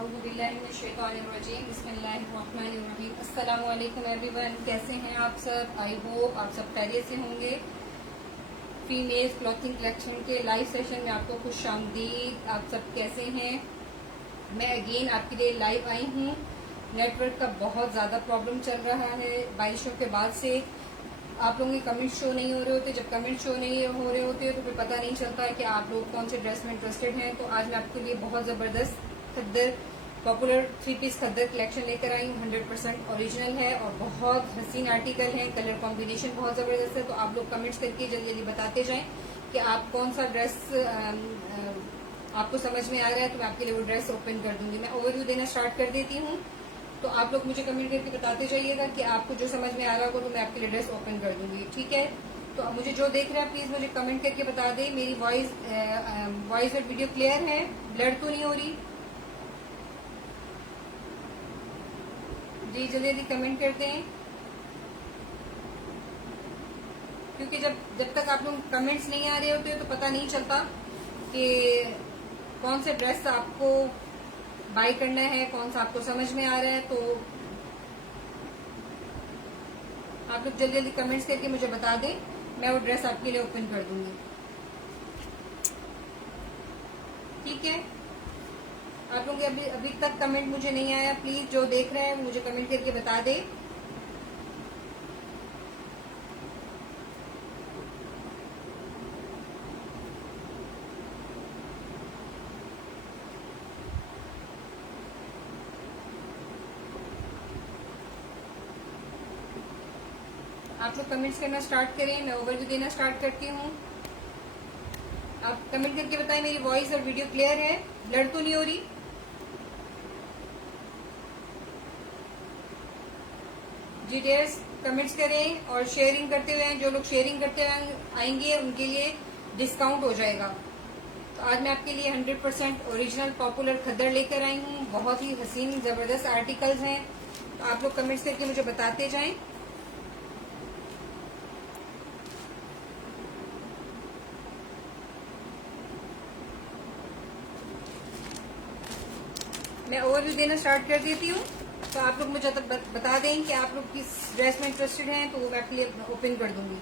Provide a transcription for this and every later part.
अस्सलाम वालेकुम एवरीवन, कैसे हैं आप सब। आई होप आप सब खैरियत से होंगे। फीमेल क्लॉथिंग कलेक्शन के लाइव सेशन में आपको खुश आमदीद। आप सब कैसे हैं। मैं अगेन आपके लिए लाइव आई हूँ। नेटवर्क का बहुत ज़्यादा प्रॉब्लम चल रहा है बारिशों के बाद से। आप लोगों के कमेंट शो नहीं हो रहे होते। जब कमेंट शो नहीं हो रहे होते तो फिर पता नहीं चलता है कि आप लोग कौन से ड्रेस में इंटरेस्टेड हैं। तो आज मैं आपके लिए बहुत ज़बरदस्त खद्दर पॉपुलर 3 पीस खद्दर कलेक्शन लेकर आई हूँ। 100% ओरिजिनल है और बहुत हसीन आर्टिकल है। कलर कॉम्बिनेशन बहुत ज़बरदस्त है। तो आप लोग कमेंट्स करके जल्दी जल्दी बताते जाएं कि आप कौन सा ड्रेस आपको समझ में आ रहा है, तो मैं आपके लिए वो ड्रेस ओपन कर दूंगी। मैं ओवरव्यू देना स्टार्ट कर देती हूँ, तो आप लोग मुझे कमेंट करके बताते जाइएगा कि आपको जो समझ में आ रहा होगा तो मैं आपके लिए ड्रेस ओपन कर दूंगी, ठीक है। तो अब मुझे जो देख रहे हैं प्लीज मुझे कमेंट करके बता दें। मेरी वॉइस और वीडियो क्लियर है, ब्लर तो नहीं हो रही। जी जल्दी जल्दी कमेंट करते हैं, क्योंकि जब तक आप लोग कमेंट्स नहीं आ रहे होते तो पता नहीं चलता कि कौन से ड्रेस आपको बाय करना है, कौन सा आपको समझ में आ रहा है। तो आप लोग जल्दी जल्दी कमेंट्स करके मुझे बता दें, मैं वो ड्रेस आपके लिए ओपन कर दूंगी, ठीक है। आप लोग अभी तक कमेंट मुझे नहीं आया, प्लीज जो देख रहे हैं मुझे कमेंट करके बता दें। आप लोग कमेंट्स करना स्टार्ट करें, मैं ओवरव्यू देना स्टार्ट करती हूँ। आप कमेंट करके बताएं मेरी वॉइस और वीडियो क्लियर है, ब्लर तो नहीं हो रही। जी डियर्स कमेंट्स करें और शेयरिंग करते हुए, जो लोग शेयरिंग करते हुए आएंगे उनके लिए डिस्काउंट हो जाएगा। तो आज मैं आपके लिए 100% ओरिजिनल पॉपुलर खद्दर लेकर आई हूँ। बहुत ही हसीन जबरदस्त आर्टिकल्स हैं, तो आप लोग कमेंट्स करके मुझे बताते जाएं। मैं ओवरव्यू देना स्टार्ट कर देती हूँ, तो आप लोग मुझे तक बता दें कि आप लोग किस ड्रेस में इंटरेस्टेड हैं, तो वो मैं आपके लिए ओपन कर दूंगी।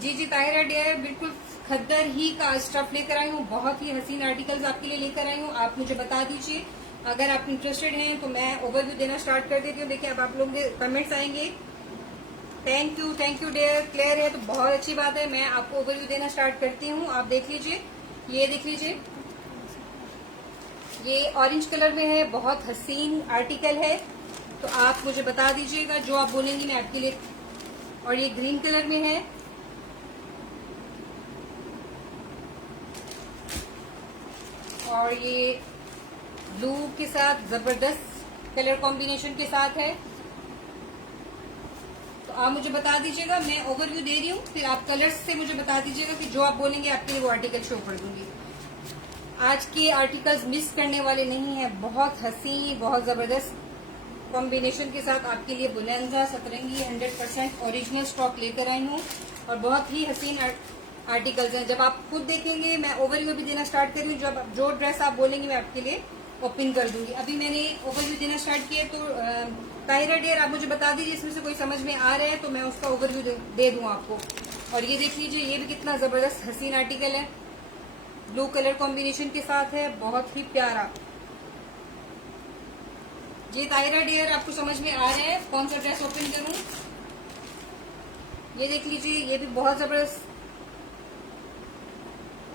जी ताहिरा डियर, बिल्कुल खद्दर ही का स्टफ लेकर आई हूँ। बहुत ही हसीन आर्टिकल्स आपके लिए लेकर आई हूँ। आप मुझे बता दीजिए अगर आप इंटरेस्टेड हैं, तो मैं ओवरव्यू देना स्टार्ट कर देती हूँ। देखिए अब आप लोगों के कमेंट्स आएंगे। थैंक यू डियर, क्लियर है तो बहुत अच्छी बात है। मैं आपको ओवरव्यू देना स्टार्ट करती हूँ। आप देख लीजिए, ये देख लीजिए, ये ऑरेंज कलर में है, बहुत हसीन आर्टिकल है। तो आप मुझे बता दीजिएगा, जो आप बोलेंगी मैं आपके लिए। और ये ग्रीन कलर में है, और ये ब्लू के साथ जबरदस्त कलर कॉम्बिनेशन के साथ है। तो आप मुझे बता दीजिएगा, मैं ओवरव्यू दे रही हूँ, फिर आप कलर्स से मुझे बता दीजिएगा कि जो आप बोलेंगे आपके लिए वो आर्टिकल शो कर दूंगी। आज के आर्टिकल्स मिस करने वाले नहीं है। बहुत हसीन, बहुत जबरदस्त कॉम्बिनेशन के साथ आपके लिए बुलंदा सतरंगी 100% ओरिजिनल स्टॉक लेकर आई हूँ, और बहुत ही हसीन आर्टिकल्स हैं। जब आप खुद देखेंगे, मैं ओवरव्यू भी देना स्टार्ट कर रही हूँ। जब जो ड्रेस आप बोलेंगे मैं आपके लिए ओपन कर दूंगी। अभी मैंने ओवरव्यू देना स्टार्ट किया, तो ताहिरा डियर आप मुझे बता दीजिए इसमें से कोई समझ में आ रहा है तो मैं उसका ओवरव्यू दे दूं आपको। और ये देख लीजिए, ये भी कितना जबरदस्त हसीन आर्टिकल है, ब्लू कलर कॉम्बिनेशन के साथ है, बहुत ही प्यारा। जी ताहिरा डियर आपको समझ में आ रहा है कौन सा ड्रेस ओपन करूं। ये देख लीजिए, ये भी बहुत जबरदस्त।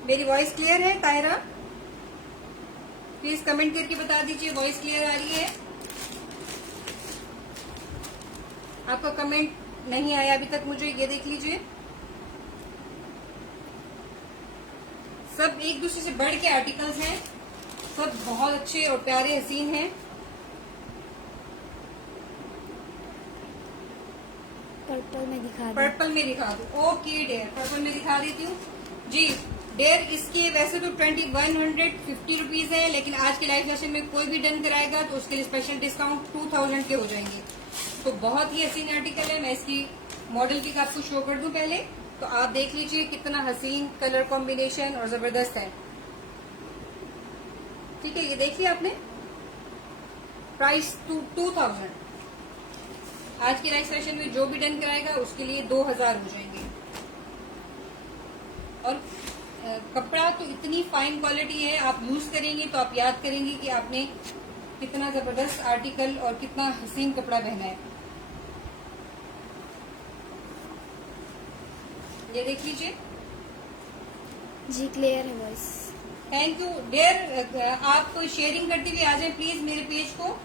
मेरी वॉइस क्लियर है ताहिरा? प्लीज कमेंट करके बता दीजिए वॉइस क्लियर आ रही है। आपका कमेंट नहीं आया अभी तक मुझे। ये देख लीजिए, सब एक दूसरे से बढ़ के आर्टिकल्स हैं, सब बहुत अच्छे और प्यारे हसीन हैं। पर्पल में दिखा दो। पर्पल में दिखा दो, ओके डेयर, पर्पल में दिखा देती हूँ। जी डेयर, इसके वैसे तो 2150 रुपीज है, लेकिन आज के लाइव सेशन में कोई भी डन कराएगा तो उसके लिए स्पेशल डिस्काउंट 2000 के हो जाएंगे। तो बहुत ही हसीन आर्टिकल है। मैं इसकी मॉडल पिक आपको शो कर दूं पहले, तो आप देख लीजिए कितना हसीन कलर कॉम्बिनेशन और जबरदस्त है। ठीक है, ये देखिए आपने। प्राइस 2000। आज की लाइव सेशन में जो भी डन कराएगा उसके लिए 2000 हो जाएंगे। और कपड़ा तो इतनी फाइन क्वालिटी है, आप यूज करेंगे तो आप याद करेंगे कि आपने कितना जबरदस्त आर्टिकल और कितना हसीन कपड़ा पहना है। ये देख लीजिए। जी क्लियर है वॉइस। Thank you dear. आप शेयरिंग करते हुए आ जाए प्लीज मेरे पेज को।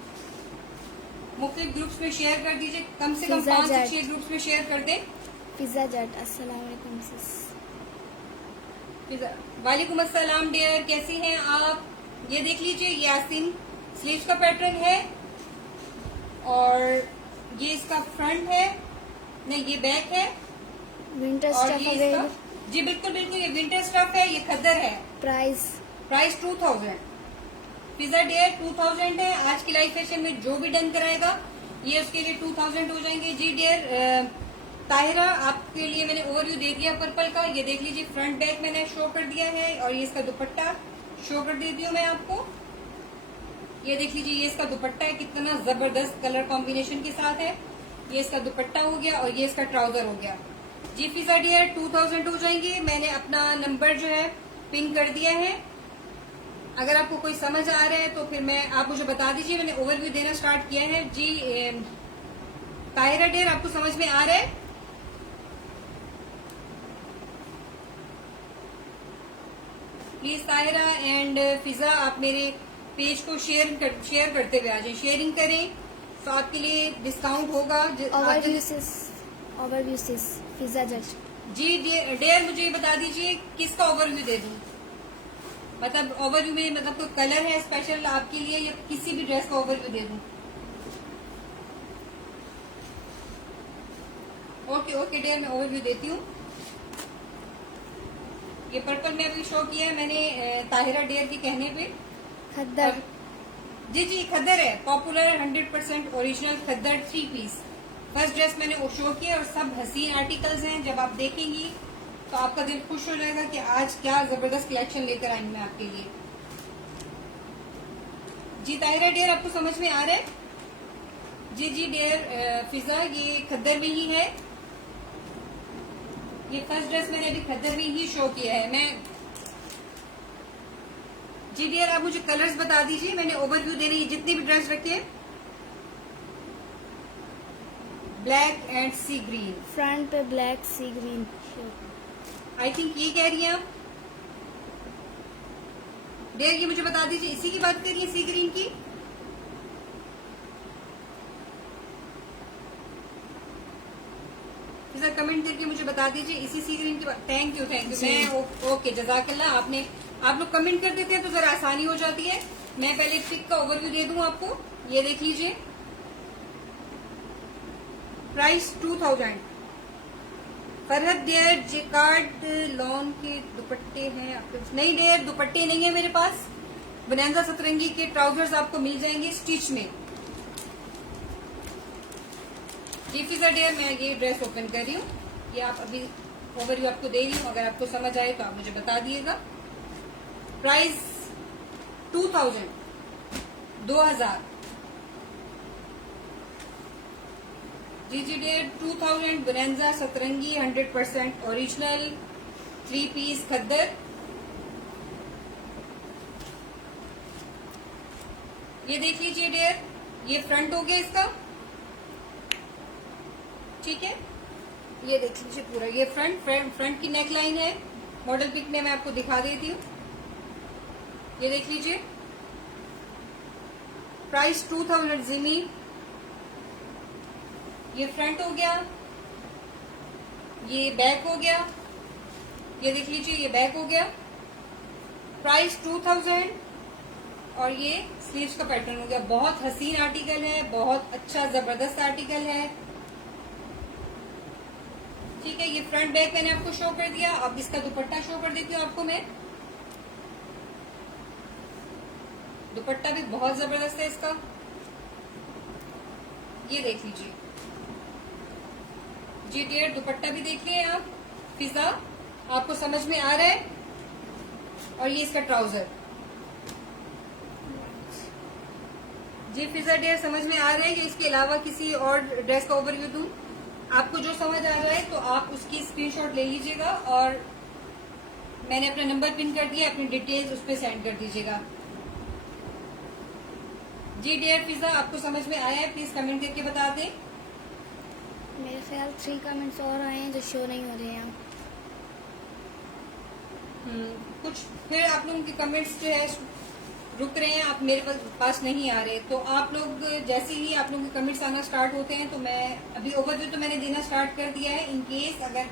मुख्तलिफ ग्रुप्स में शेयर कर दीजिए, कम से कम 5 से 6 ग्रुप्स में शेयर कर दें। पिज्जा जट अस्सलाम वालेकुम सिस। वालेकुम अस्सलाम डियर, कैसी हैं आप? ये देख लीजिए, ये आस्तीन स्लीव्स का पैटर्न है और ये इसका फ्रंट है, नहीं ये बैक है। विंटर और स्टफ ये इसका, अवेलेबल। जी बिल्कुल बिल्कुल, ये विंटर स्टफ है, ये खद्दर है। प्राइस 2000। पिज्जा डियर 2000 है। आज की लाइव सेशन में जो भी डन कराएगा ये उसके लिए 2000 हो जाएंगे। जी डियर ताहिरा, आपके लिए मैंने ओवरव्यू दे दिया पर्पल का। ये देख लीजिए, फ्रंट बैक मैंने शो कर दिया है और ये इसका दुपट्टा शो कर देती हूँ मैं आपको। ये देख लीजिए, ये इसका दुपट्टा है, कितना जबरदस्त कलर कॉम्बिनेशन के साथ है। ये इसका दुपट्टा हो गया और ये इसका ट्राउजर हो गया। जी पिज्जा डियर 2000 हो जाएंगे। मैंने अपना नंबर जो है पिन कर दिया है। अगर आपको कोई समझ आ रहा है तो फिर आप मुझे बता दीजिए। मैंने ओवरव्यू देना स्टार्ट किया है। जी ताहिरा डियर, आपको समझ में आ रहा है? प्लीज ताहिरा एंड फिजा, आप मेरे पेज को शेयर करते हुए आ जाए। शेयरिंग करें तो आपके लिए डिस्काउंट होगा। ओवरव्यू सिस पिज्जा जट। जी डियर, मुझे ये बता दीजिए किसका ओवरव्यू दे दूं? मतलब ओवरव्यू में मतलब कोई कलर है स्पेशल आपके लिए या किसी भी ड्रेस का ओवरव्यू दे दूं? ओके ओके डियर, मैं ओवरव्यू देती हूँ। ये पर्पल में अभी शो किया है मैंने ताहिरा डियर के कहने पे। खद्दर। जी जी खद्दर है, पॉपुलर 100% ओरिजिनल खद्दर 3 पीस। फर्स्ट ड्रेस मैंने वो शो किया और सब हसीन आर्टिकल्स हैं। जब आप देखेंगी तो आपका दिल खुश हो जाएगा कि आज क्या जबरदस्त कलेक्शन लेकर आई मैं आपके लिए। जी ताहिरा डियर, आपको समझ में आ रहा है? जी जी डियर फिजा, ये खद्दर में ही है। ये फर्स्ट ड्रेस मैंने अभी खद्दर में ही शो किया है। मैं जी डियर, आप मुझे कलर्स बता दीजिए। मैंने ओवरव्यू देने जितनी भी ड्रेस रखे हैं। Black and sea green, front पे black sea green. I think ये कह रही हैं आप डियर, ये मुझे बता दीजिए, इसी की बात करिए सी ग्रीन की। सर कमेंट करके मुझे बता दीजिए इसी सी ग्रीन की बात। थैंक यू मैं ओके जजाकल्ला। आप लोग कमेंट कर देते हैं तो जरा आसानी हो जाती है। मैं पहले पिक का ओवरव्यू दे दूं आपको। ये देख लीजिए, price 2000। Farhat dear, jacquard lawn के दुपट्टे हैं आपके पास? नहीं डियर, दुपट्टे नहीं है मेरे पास। बनांजा सतरंगी के ट्राउजर्स आपको मिल जाएंगे स्टिच में। जी फिजा डियर, मैं ये ड्रेस ओपन कर रही हूँ। ये आप अभी ओवरव्यू आपको दे रही हूँ, अगर आपको समझ आए तो आप मुझे बता दिएगा। प्राइस 2000। जी जी डियर 2000। बनांजा सतरंगी 100% ओरिजिनल 3 पीस खद्दर। ये देख लीजिए डियर, ये फ्रंट हो गया इसका, ठीक है। ये देख लीजिए पूरा, ये फ्रंट की नेक लाइन है। मॉडल पिक में मैं आपको दिखा देती हूँ। ये देख लीजिए, प्राइस 2000 जिमी। ये फ्रंट हो गया, ये बैक हो गया। ये देख लीजिए, ये बैक हो गया। प्राइस 2000 और ये स्लीव्स का पैटर्न हो गया। बहुत हसीन आर्टिकल है, बहुत अच्छा जबरदस्त आर्टिकल है, ठीक है। ये फ्रंट बैक मैंने आपको शो कर दिया। अब इसका दुपट्टा शो कर देती हूँ आपको मैं। दुपट्टा भी बहुत जबरदस्त है इसका। ये देख लीजिए जी डियर, दुपट्टा भी देख लिए आप। फिजा आपको समझ में आ रहा है? और ये इसका ट्राउजर जी। फिजा डियर समझ में आ रहा है? कि इसके अलावा किसी और ड्रेस का ओवरव्यू दूं? आपको जो समझ आ रहा है तो आप उसकी स्क्रीनशॉट ले लीजिएगा और मैंने अपना नंबर पिन कर दिया, अपनी डिटेल्स उस पर सेंड कर दीजिएगा जी डियर। फिजा आपको समझ में आया है? प्लीज कमेंट करके बता दें। मेरे ख्याल 3 कमेंट्स और आए हैं जो शो नहीं हो रहे हैं। कुछ फिर आप लोगों के कमेंट्स जो है रुक रहे हैं, आप मेरे पास नहीं आ रहे। तो आप लोग जैसे ही आप लोगों के कमेंट्स आना स्टार्ट होते हैं तो मैं अभी ओवरव्यू तो मैंने देना स्टार्ट कर दिया है। इन केस अगर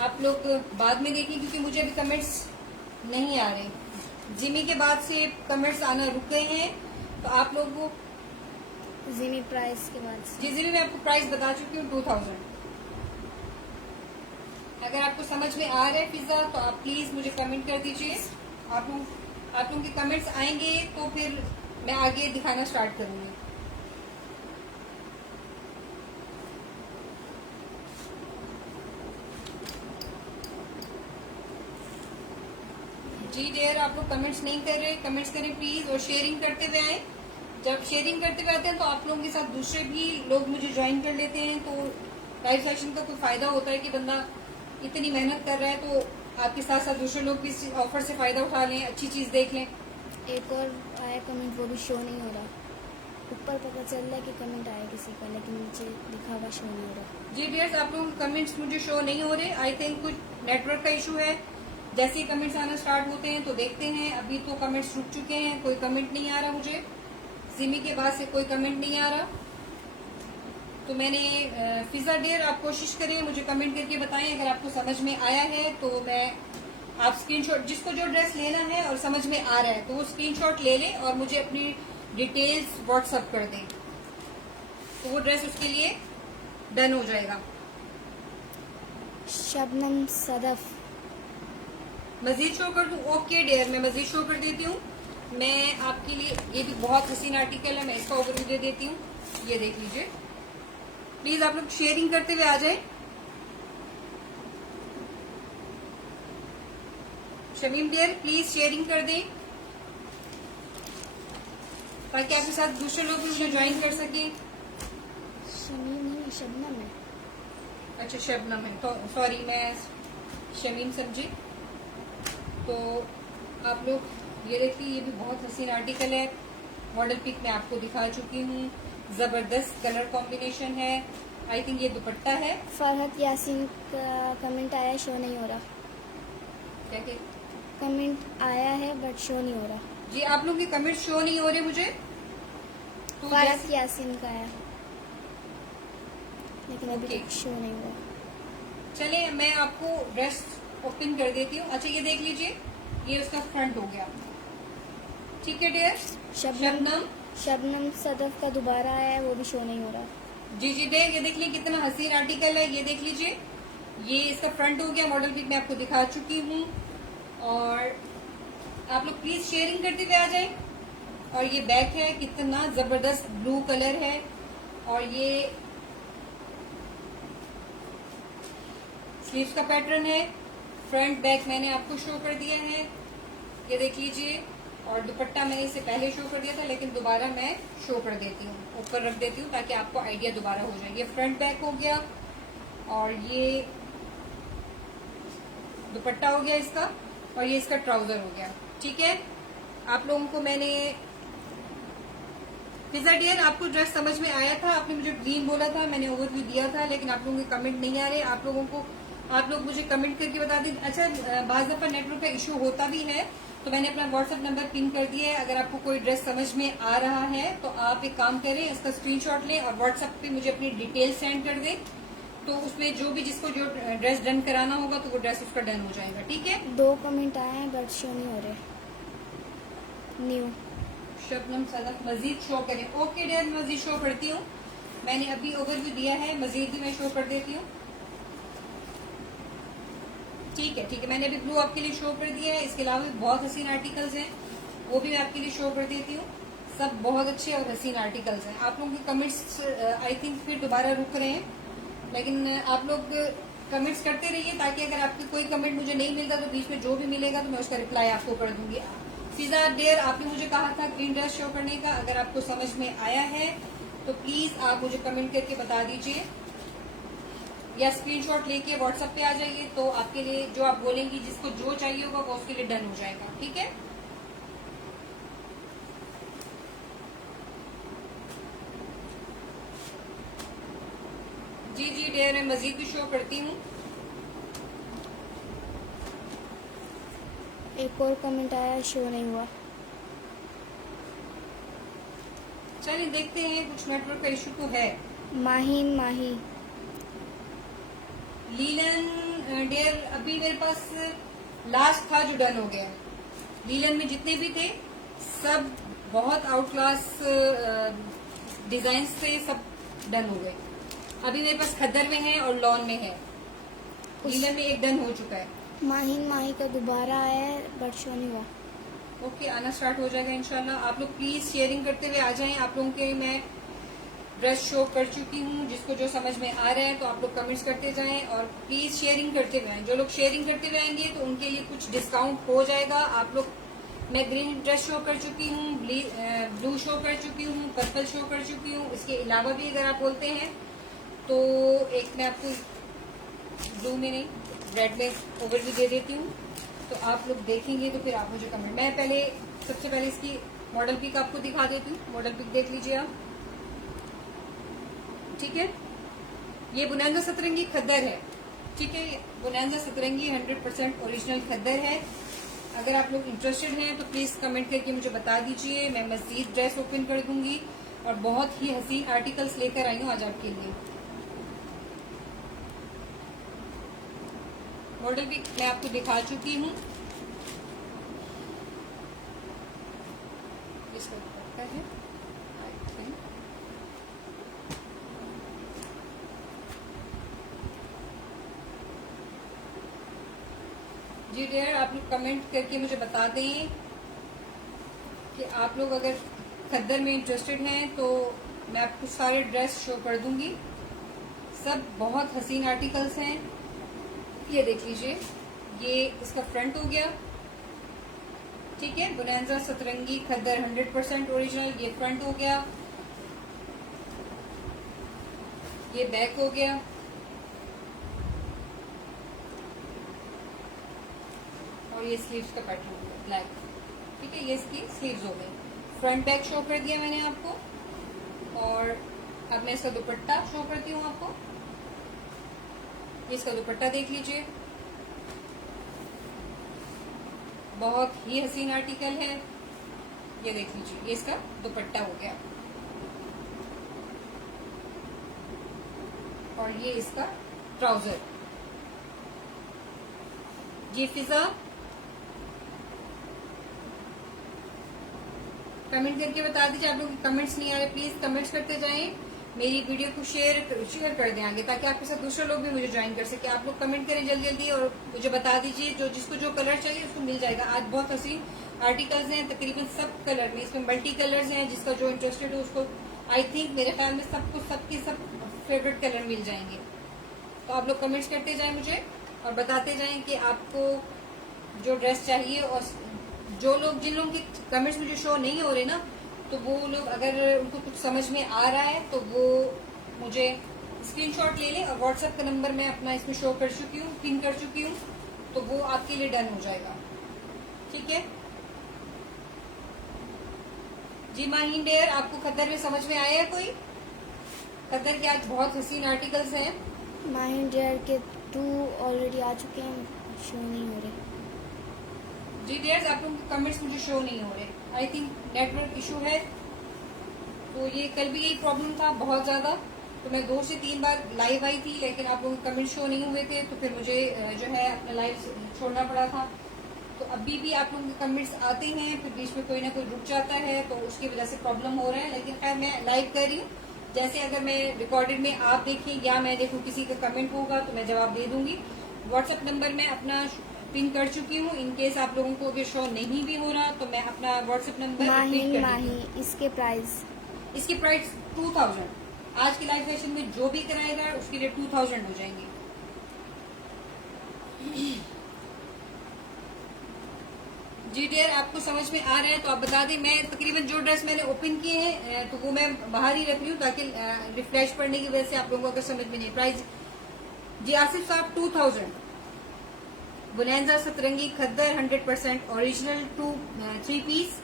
आप लोग बाद में देखें, क्योंकि मुझे अभी कमेंट्स नहीं आ रहे, जिमी के बाद से कमेंट्स आना रुक गए हैं। तो आप लोग को जिमी प्राइस के बाद से। जी जिमी मैं आपको प्राइस बता चुकी हूँ 2000। अगर आपको समझ में आ रहा है पिज्जा तो आप प्लीज मुझे कमेंट कर दीजिए। आप लोगों के कमेंट्स आएंगे तो फिर मैं आगे दिखाना स्टार्ट करूंगी। जी डियर, आप लोग कमेंट्स नहीं कर रहे, कमेंट्स करें प्लीज और शेयरिंग करते हुए आए। जब शेयरिंग करते हुए आते हैं तो आप लोगों के साथ दूसरे भी लोग मुझे ज्वाइन कर लेते हैं, तो लाइव सेशन का कोई फायदा होता है कि बंदा इतनी मेहनत कर रहा है तो आपके साथ साथ दूसरे लोग भी इस ऑफर से फायदा उठा लें, अच्छी चीज देख लें। एक और आया कमेंट, वो भी शो नहीं हो रहा। ऊपर पता चल रहा है कि कमेंट आया किसी का, लेकिन नीचे लिखा हुआ शो नहीं हो रहा। जी डियर्स, आप लोगों के कमेंट्स मुझे शो नहीं हो रहे। आई थिंक कुछ नेटवर्क का इशू है। जैसे ही कमेंट्स आना स्टार्ट होते हैं तो देखते हैं। अभी तो कमेंट्स रुक चुके हैं, कोई कमेंट नहीं आ रहा मुझे। जिमी के बाद से कोई कमेंट नहीं आ रहा। तो मैंने फिजा डियर, आप कोशिश करिए मुझे कमेंट करके बताएं अगर आपको समझ में आया है। तो मैं आप स्क्रीनशॉट, जिसको जो ड्रेस लेना है और समझ में आ रहा है तो वो स्क्रीनशॉट ले लें और मुझे अपनी डिटेल्स व्हाट्सएप कर दें, तो वो ड्रेस उसके लिए डन हो जाएगा। शबनम सदफ, मजीद शो कर दूं? ओके डियर, मैं मजीद शो कर देती हूँ। मैं आपके लिए, ये भी बहुत हसीन आर्टिकल है, मैं इसका ओवरव्यू दे देती हूँ। ये देख लीजिए, प्लीज आप लोग शेयरिंग करते हुए आ जाए। शमीम डियर प्लीज शेयरिंग कर दें ताकि आपके साथ दूसरे लोग भी मुझे ज्वाइन कर सकें। शमीम नहीं, शबनम है। अच्छा शबनम है, तो सॉरी मैं शमीम समझी। तो आप लोग ये देखिए, ये भी बहुत हसीन आर्टिकल है। मॉडल पिक मैं आपको दिखा चुकी हूँ। जबरदस्त कलर कॉम्बिनेशन है। आई थिंक ये दुपट्टा है। फरहत यासीन का कमेंट आया, शो नहीं हो रहा। क्या क्या कमेंट आया है बट शो नहीं हो रहा। जी, आप लोग के कमेंट शो नहीं हो रहे मुझे। तो फरहत यासीन का आया, लेकिन अभी ओके। तक शो नहीं हुआ। चले मैं आपको ड्रेस ओपन कर देती हूँ। अच्छा ये देख लीजिए, ये उसका फ्रंट हो गया। ठीक है डियर। शबनम, शबनम सदफ का दोबारा आया है, वो भी शो नहीं हो रहा। जी जी ये देख लीजिए कितना हसीन आर्टिकल है। ये देख लीजिए, ये इसका फ्रंट हो गया। मॉडल पिक मैं आपको दिखा चुकी हूँ। और आप लोग प्लीज शेयरिंग करते हुए आ जाए। और ये बैक है, कितना जबरदस्त ब्लू कलर है। और ये स्लीव्स का पैटर्न है। फ्रंट बैक मैंने आपको शो कर दिया है, ये देख लीजिए। और दुपट्टा मैंने इससे पहले शो कर दिया था, लेकिन दोबारा मैं शो कर देती हूँ, ऊपर रख देती हूँ ताकि आपको आइडिया दोबारा हो जाए। ये फ्रंट बैक हो गया और ये दुपट्टा हो गया इसका, और ये इसका ट्राउजर हो गया। ठीक है, आप लोगों को मैंने पिज्जा डियर, आपको ड्रेस समझ में आया था? आपने मुझे ग्रीन बोला था, मैंने ओवरव्यू दिया था, लेकिन आप लोगों के कमेंट नहीं आ रहे। आप लोग मुझे कमेंट करके बता दें। अच्छा, बाज दफा नेटवर्क का इशू होता भी है, तो मैंने अपना व्हाट्सएप नंबर पिन कर दिया है। अगर आपको कोई ड्रेस समझ में आ रहा है तो आप एक काम करें, इसका स्क्रीनशॉट लें और व्हाट्सएप पे मुझे अपनी डिटेल सेंड कर दें। तो उसमें जो भी जिसको जो ड्रेस डन कराना होगा तो वो ड्रेस उसका डन हो जाएगा। ठीक है। 2 कमेंट आए हैं बट शो नहीं हो रहे। न्यू शबनम सदफ, मजीद शो करें। ओके डियर, मजीद शो करती हूँ। मैंने अभी ओवरव्यू दिया है, मजीद भी मैं शो कर देती हूँ। ठीक है, ठीक है, मैंने अभी ब्लू आपके लिए शो कर दिया है। इसके अलावा भी बहुत हसीन आर्टिकल्स हैं, वो भी मैं आपके लिए शो कर देती हूँ। सब बहुत अच्छे और हसीन आर्टिकल्स हैं। आप लोगों के कमेंट्स आई थिंक फिर दोबारा रुक रहे हैं, लेकिन आप लोग कमेंट्स करते रहिए, ताकि अगर आपके कोई कमेंट मुझे नहीं मिलता तो बीच में जो भी मिलेगा तो मैं उसका रिप्लाई आपको कर दूंगी। फिजा डेयर, आपने मुझे कहा था ग्रीन ड्रेस शो करने का, अगर आपको समझ में आया है तो प्लीज आप मुझे कमेंट करके बता दीजिए, या स्क्रीनशॉट लेके व्हाट्सएप पे आ जाइए, तो आपके लिए जो आप बोलेंगी, जिसको जो चाहिए होगा वो उसके लिए डन हो जाएगा। ठीक है, जी जी डेयर, मैं मजीद भी शो करती हूँ। एक और कमेंट आया, शो नहीं हुआ। चलिए देखते हैं, कुछ नेटवर्क का इशू तो है। माही लीलन डेयर, अभी मेरे पास लास्ट था जो डन हो गया। लीलन में जितने भी थे सब बहुत आउट क्लास डिजाइन से सब डन हो गए। अभी मेरे पास खद्दर में है और लॉन में है। लीलन में एक डन हो चुका है। माही का दोबारा आया है बट शो नहीं हुआ। ओके, आना स्टार्ट हो जाएगा इंशाल्लाह। आप लोग प्लीज शेयरिंग करते हुए आ जाएं। आप लोगों के मैं ड्रेस शो कर चुकी हूँ, जिसको जो समझ में आ रहा है तो आप लोग कमेंट्स करते जाएं और प्लीज शेयरिंग करते हुए आएं। जो लोग शेयरिंग करते हुए आएंगे तो उनके लिए कुछ डिस्काउंट हो जाएगा। आप लोग, मैं ग्रीन ड्रेस शो कर चुकी हूँ, ब्लू शो कर चुकी हूँ, पर्पल शो कर चुकी हूँ। इसके अलावा भी अगर आप बोलते हैं तो एक मैं आपको ब्लू में नहीं रेड में ओवरव्यू दे देती हूँ, तो आप लोग देखेंगे तो फिर आप मुझे कमेंट। मैं पहले सबसे पहले इसकी मॉडल पिक आपको दिखा देती हूँ। मॉडल पिक देख लीजिए आप, ठीक है। ये बुनंदा सतरंगी खद्दर है, ठीक है। बुनंदा सतरंगी 100% ओरिजिनल खद्दर है। अगर आप लोग इंटरेस्टेड हैं तो प्लीज कमेंट करके मुझे बता दीजिए, मैं मजीद ड्रेस ओपन कर दूंगी और बहुत ही हसीन आर्टिकल्स लेकर आई हूँ आज आपके लिए। मॉडल भी मैं आपको दिखा चुकी हूँ। इसका दुपट्टा है, आई थिंक जी डियर, आप लोग कमेंट करके मुझे बता दें कि आप लोग अगर खद्दर में इंटरेस्टेड हैं तो मैं आपको सारे ड्रेस शो कर दूंगी। सब बहुत हसीन आर्टिकल्स हैं। ये देख लीजिए, ये इसका फ्रंट हो गया, ठीक है। बुनंदा सतरंगी खद्दर 100% ओरिजिनल, ये फ्रंट हो गया, ये बैक हो गया, और ये स्लीव्स का पैटर्न हो गया ब्लैक, ठीक है। ये इसकी स्लीव्स हो गई। फ्रंट बैक शो कर दिया मैंने आपको, और अब मैं इसका दुपट्टा शो करती हूँ आपको। इसका दुपट्टा देख लीजिए, बहुत ही हसीन आर्टिकल है। ये देख लीजिए, ये इसका दुपट्टा हो गया, और ये इसका ट्राउजर। ये फिजा, कमेंट करके बता दीजिए। आप लोग कमेंट्स नहीं आ रहे, प्लीज कमेंट्स करते जाएं। मेरी वीडियो को शेयर कर दें आगे, ताकि आपके साथ दूसरे लोग भी मुझे ज्वाइन कर सके। आप लोग कमेंट करें जल्दी जल्दी और मुझे बता दीजिए, जो जिसको जो कलर चाहिए उसको मिल जाएगा। आज बहुत हसीन आर्टिकल्स हैं, तकरीबन सब कलर में। इसमें मल्टी कलर्स हैं, जिसका जो इंटरेस्टेड है उसको आई थिंक मेरे ख्याल में सबको सबके सब फेवरेट कलर मिल जाएंगे। तो आप लोग कमेंट्स करते जाएं मुझे और बताते जाएं कि आपको जो ड्रेस चाहिए। और जो लोग, जिन लोगों के कमेंट्स मुझे शो नहीं हो रहे ना, तो वो लोग अगर उनको कुछ समझ में आ रहा है तो वो मुझे स्क्रीनशॉट ले लें, और व्हाट्सएप का नंबर मैं अपना इसमें शो कर चुकी हूँ, पिन कर चुकी हूँ, तो वो आपके लिए डन हो जाएगा, ठीक है जी। माहीन डेयर, आपको खद्दर में समझ में आया है कोई? खद्दर के आज बहुत हसीन आर्टिकल्स हैं। माही डेयर के 2 ऑलरेडी आ चुके हैं, शो नहीं हो रहे। जी डियर्स, आप लोगों के कमेंट्स मुझे शो नहीं हो रहे, आई थिंक नेटवर्क इशू है। तो ये कल भी यही प्रॉब्लम था बहुत ज्यादा, तो मैं 2 से 3 बार लाइव आई थी, लेकिन आप लोगों के कमेंट शो नहीं हुए थे, तो फिर मुझे जो है अपना लाइव छोड़ना पड़ा था। तो अभी भी आप लोगों के कमेंट्स आते हैं, फिर बीच में कोई ना कोई रुक जाता है, तो उसकी वजह से प्रॉब्लम हो रहा है। लेकिन खैर मैं लाइव कर रही हूँ, जैसे अगर मैं रिकॉर्डेड में आप देखें या मैं देखूँ किसी का कमेंट होगा तो मैं जवाब दे दूंगी। व्हाट्सएप नंबर मैं अपना पिन कर चुकी हूँ। इन केस आप लोगों को अगर शो नहीं भी हो रहा तो मैं अपना व्हाट्सएप नंबर रिपीट कर माही इसके प्राइस इसकी प्राइस 2000। आज की लाइव सेशन में जो भी कराएगा उसके लिए 2000 हो जाएंगे। जी डियर, आपको समझ में आ रहा है तो आप बता दें। मैं तकरीबन जो ड्रेस मैंने ओपन किए हैं तो वो मैं बाहर ही रख रही हूँ ताकि रिफ्रेश पढ़ने की वजह से आप लोगों को अगर समझ में नहीं। प्राइस जी आसिफ साहब 2000। बुनेंजा सतरंगी खद्दर 100% ओरिजिनल 3 पीस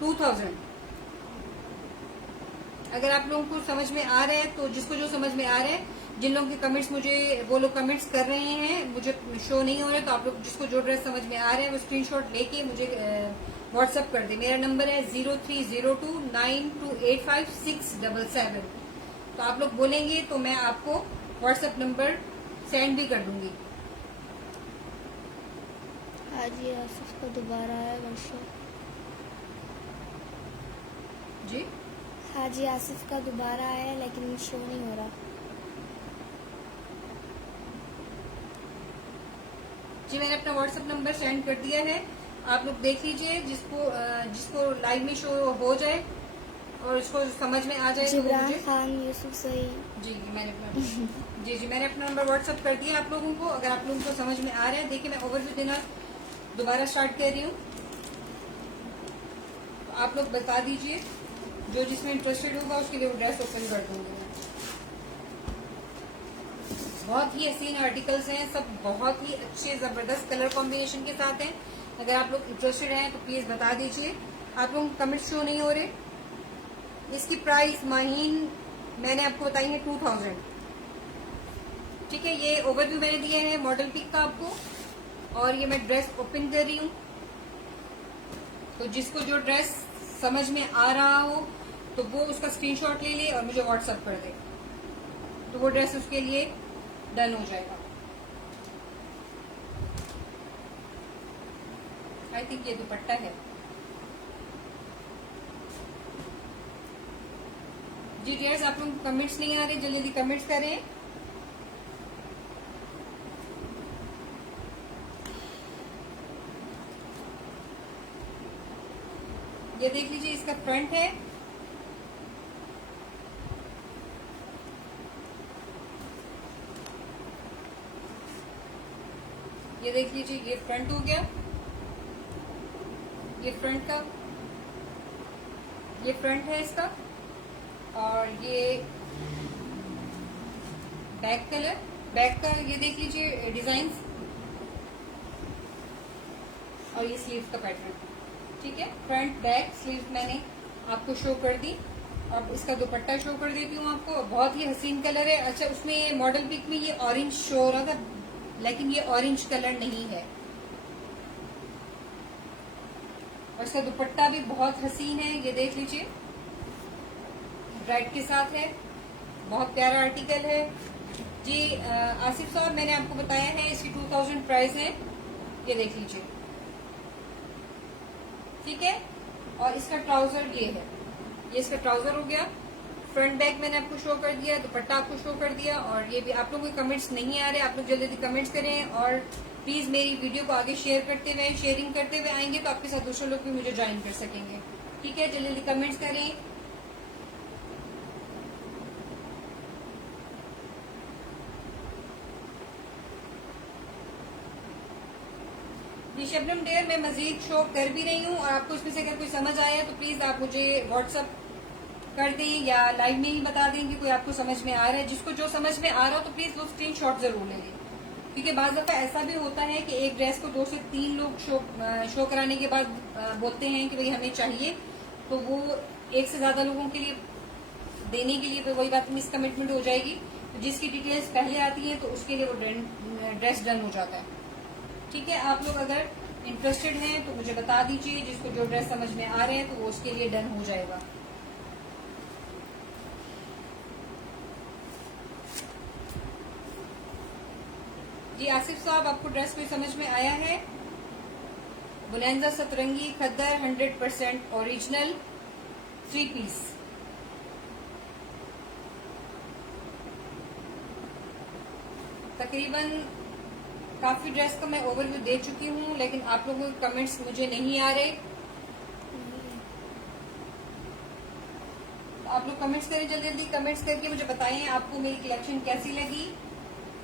2000। अगर आप लोगों को समझ में आ रहा है तो जिसको जो समझ में आ रहा है, जिन लोगों के कमेंट्स मुझे वो लोग कमेंट्स कर रहे हैं, मुझे शो नहीं हो रहे, तो आप लोग जिसको जो ड्रेस समझ में आ रहा है वो स्क्रीनशॉट लेके मुझे व्हाट्सएप कर दे। मेरा नंबर है 030292856777। तो आप लोग बोलेंगे तो मैं आपको व्हाट्सएप नंबर सेंड भी कर दूंगी। हाजी आसिफ का दोबारा आया वर्षा। जी हाजी आसिफ का दोबारा आया लेकिन शो नहीं हो रहा। जी मैंने अपना व्हाट्सएप नंबर सेंड कर दिया है, आप लोग देख लीजिए। जिसको लाइव में शो हो जाए और उसको समझ में आ जाए तो वो जिब्रान मुझे खान यूसुफ सही। जी मैंने अपना नंबर व्हाट्सएप कर दिया आप लोगों को। अगर आप लोगों को समझ में आ रहा है, देखिए मैं ओवरव्यू देना दोबारा स्टार्ट कर रही हूँ, तो आप लोग बता दीजिए। जो जिसमें इंटरेस्टेड होगा उसके लिए वो ड्रेस ओपन कर दूंगी मैं। बहुत ही हसीन आर्टिकल्स हैं, सब बहुत ही अच्छे जबरदस्त कलर कॉम्बिनेशन के साथ हैं। अगर आप लोग इंटरेस्टेड हैं तो प्लीज बता दीजिए। आप लोगों को कमेंट शो नहीं हो रहे। इसकी प्राइस माहीन मैंने आपको बताई है 2000। ठीक है, ये ओवरव्यू मैंने दिया है मॉडल पिक का आपको, और ये मैं ड्रेस ओपन कर रही हूँ। तो जिसको जो ड्रेस समझ में आ रहा हो तो वो उसका स्क्रीनशॉट ले ले और मुझे व्हाट्सएप कर दे, तो वो ड्रेस उसके लिए डन हो जाएगा। आई थिंक ये दुपट्टा है। जी डियर्स, आप लोग कमेंट्स नहीं आ रहे, जल्दी जल्दी कमेंट्स करें। ये देख लीजिए, इसका फ्रंट है, ये देख लीजिए, ये फ्रंट हो गया, ये फ्रंट का, ये फ्रंट है इसका, और ये बैक कलर, बैक का ये देख लीजिए डिजाइन, और ये स्लीव का पैटर्न। ठीक है, फ्रंट बैक स्लीव मैंने आपको शो कर दी। अब इसका दुपट्टा शो कर देती हूँ आपको। बहुत ही हसीन कलर है। अच्छा, उसमें मॉडल पिक में ये ऑरेंज शो हो रहा था, लेकिन ये ऑरेंज कलर नहीं है। और इसका दुपट्टा भी बहुत हसीन है, ये देख लीजिए, रेड के साथ है, बहुत प्यारा आर्टिकल है। जी आसिफ साहब, मैंने आपको बताया है इसकी 2000 प्राइस है, ये देख लीजिए। ठीक है, और इसका ट्राउजर ये है, ये इसका ट्राउजर हो गया। फ्रंट बैक मैंने आपको शो कर दिया, दुपट्टा आपको शो कर दिया। और ये भी आप लोगों के कमेंट्स नहीं आ रहे, आप लोग जल्दी जल्दी कमेंट्स करें। और प्लीज मेरी वीडियो को आगे शेयर करते हुए, शेयरिंग करते हुए आएंगे तो आपके साथ दूसरे लोग भी मुझे ज्वाइन कर सकेंगे। ठीक है, जल्दी जल्दी कमेंट्स करें। जी शबनम डेयर, मैं मजीद शो कर भी रही हूँ, और आपको इसमें से अगर कोई समझ आया तो प्लीज आप मुझे व्हाट्सएप कर दें या लाइव में ही बता दें कि कोई आपको समझ में आ रहा है। जिसको जो समझ में आ रहा हो तो प्लीज वो स्क्रीनशॉट जरूर ले लें, क्योंकि बाज़ दफा ऐसा भी होता है कि एक ड्रेस को 2 से 3 लोग शो कराने के बाद बोलते हैं कि भाई हमें चाहिए, तो वो एक से ज्यादा लोगों के लिए देने के लिए वही बात मिस कमिटमेंट हो जाएगी। तो जिसकी डिटेल्स पहले आती है तो उसके लिए वो ड्रेस डन हो जाता है। ठीक है, आप लोग अगर इंटरेस्टेड हैं तो मुझे बता दीजिए। जिसको जो ड्रेस समझ में आ रहे हैं तो वो उसके लिए डन हो जाएगा। जी आसिफ साहब, आपको ड्रेस कोई समझ में आया है? बुनेंजा सतरंगी खद्दर 100% ओरिजिनल 3 पीस। तकरीबन काफी ड्रेस का मैं ओवरव्यू दे चुकी हूँ, लेकिन आप लोगों के कमेंट्स मुझे नहीं आ रहे। आप लोग कमेंट्स करें, जल्दी जल्दी कमेंट्स करके मुझे बताएं आपको मेरी कलेक्शन कैसी लगी।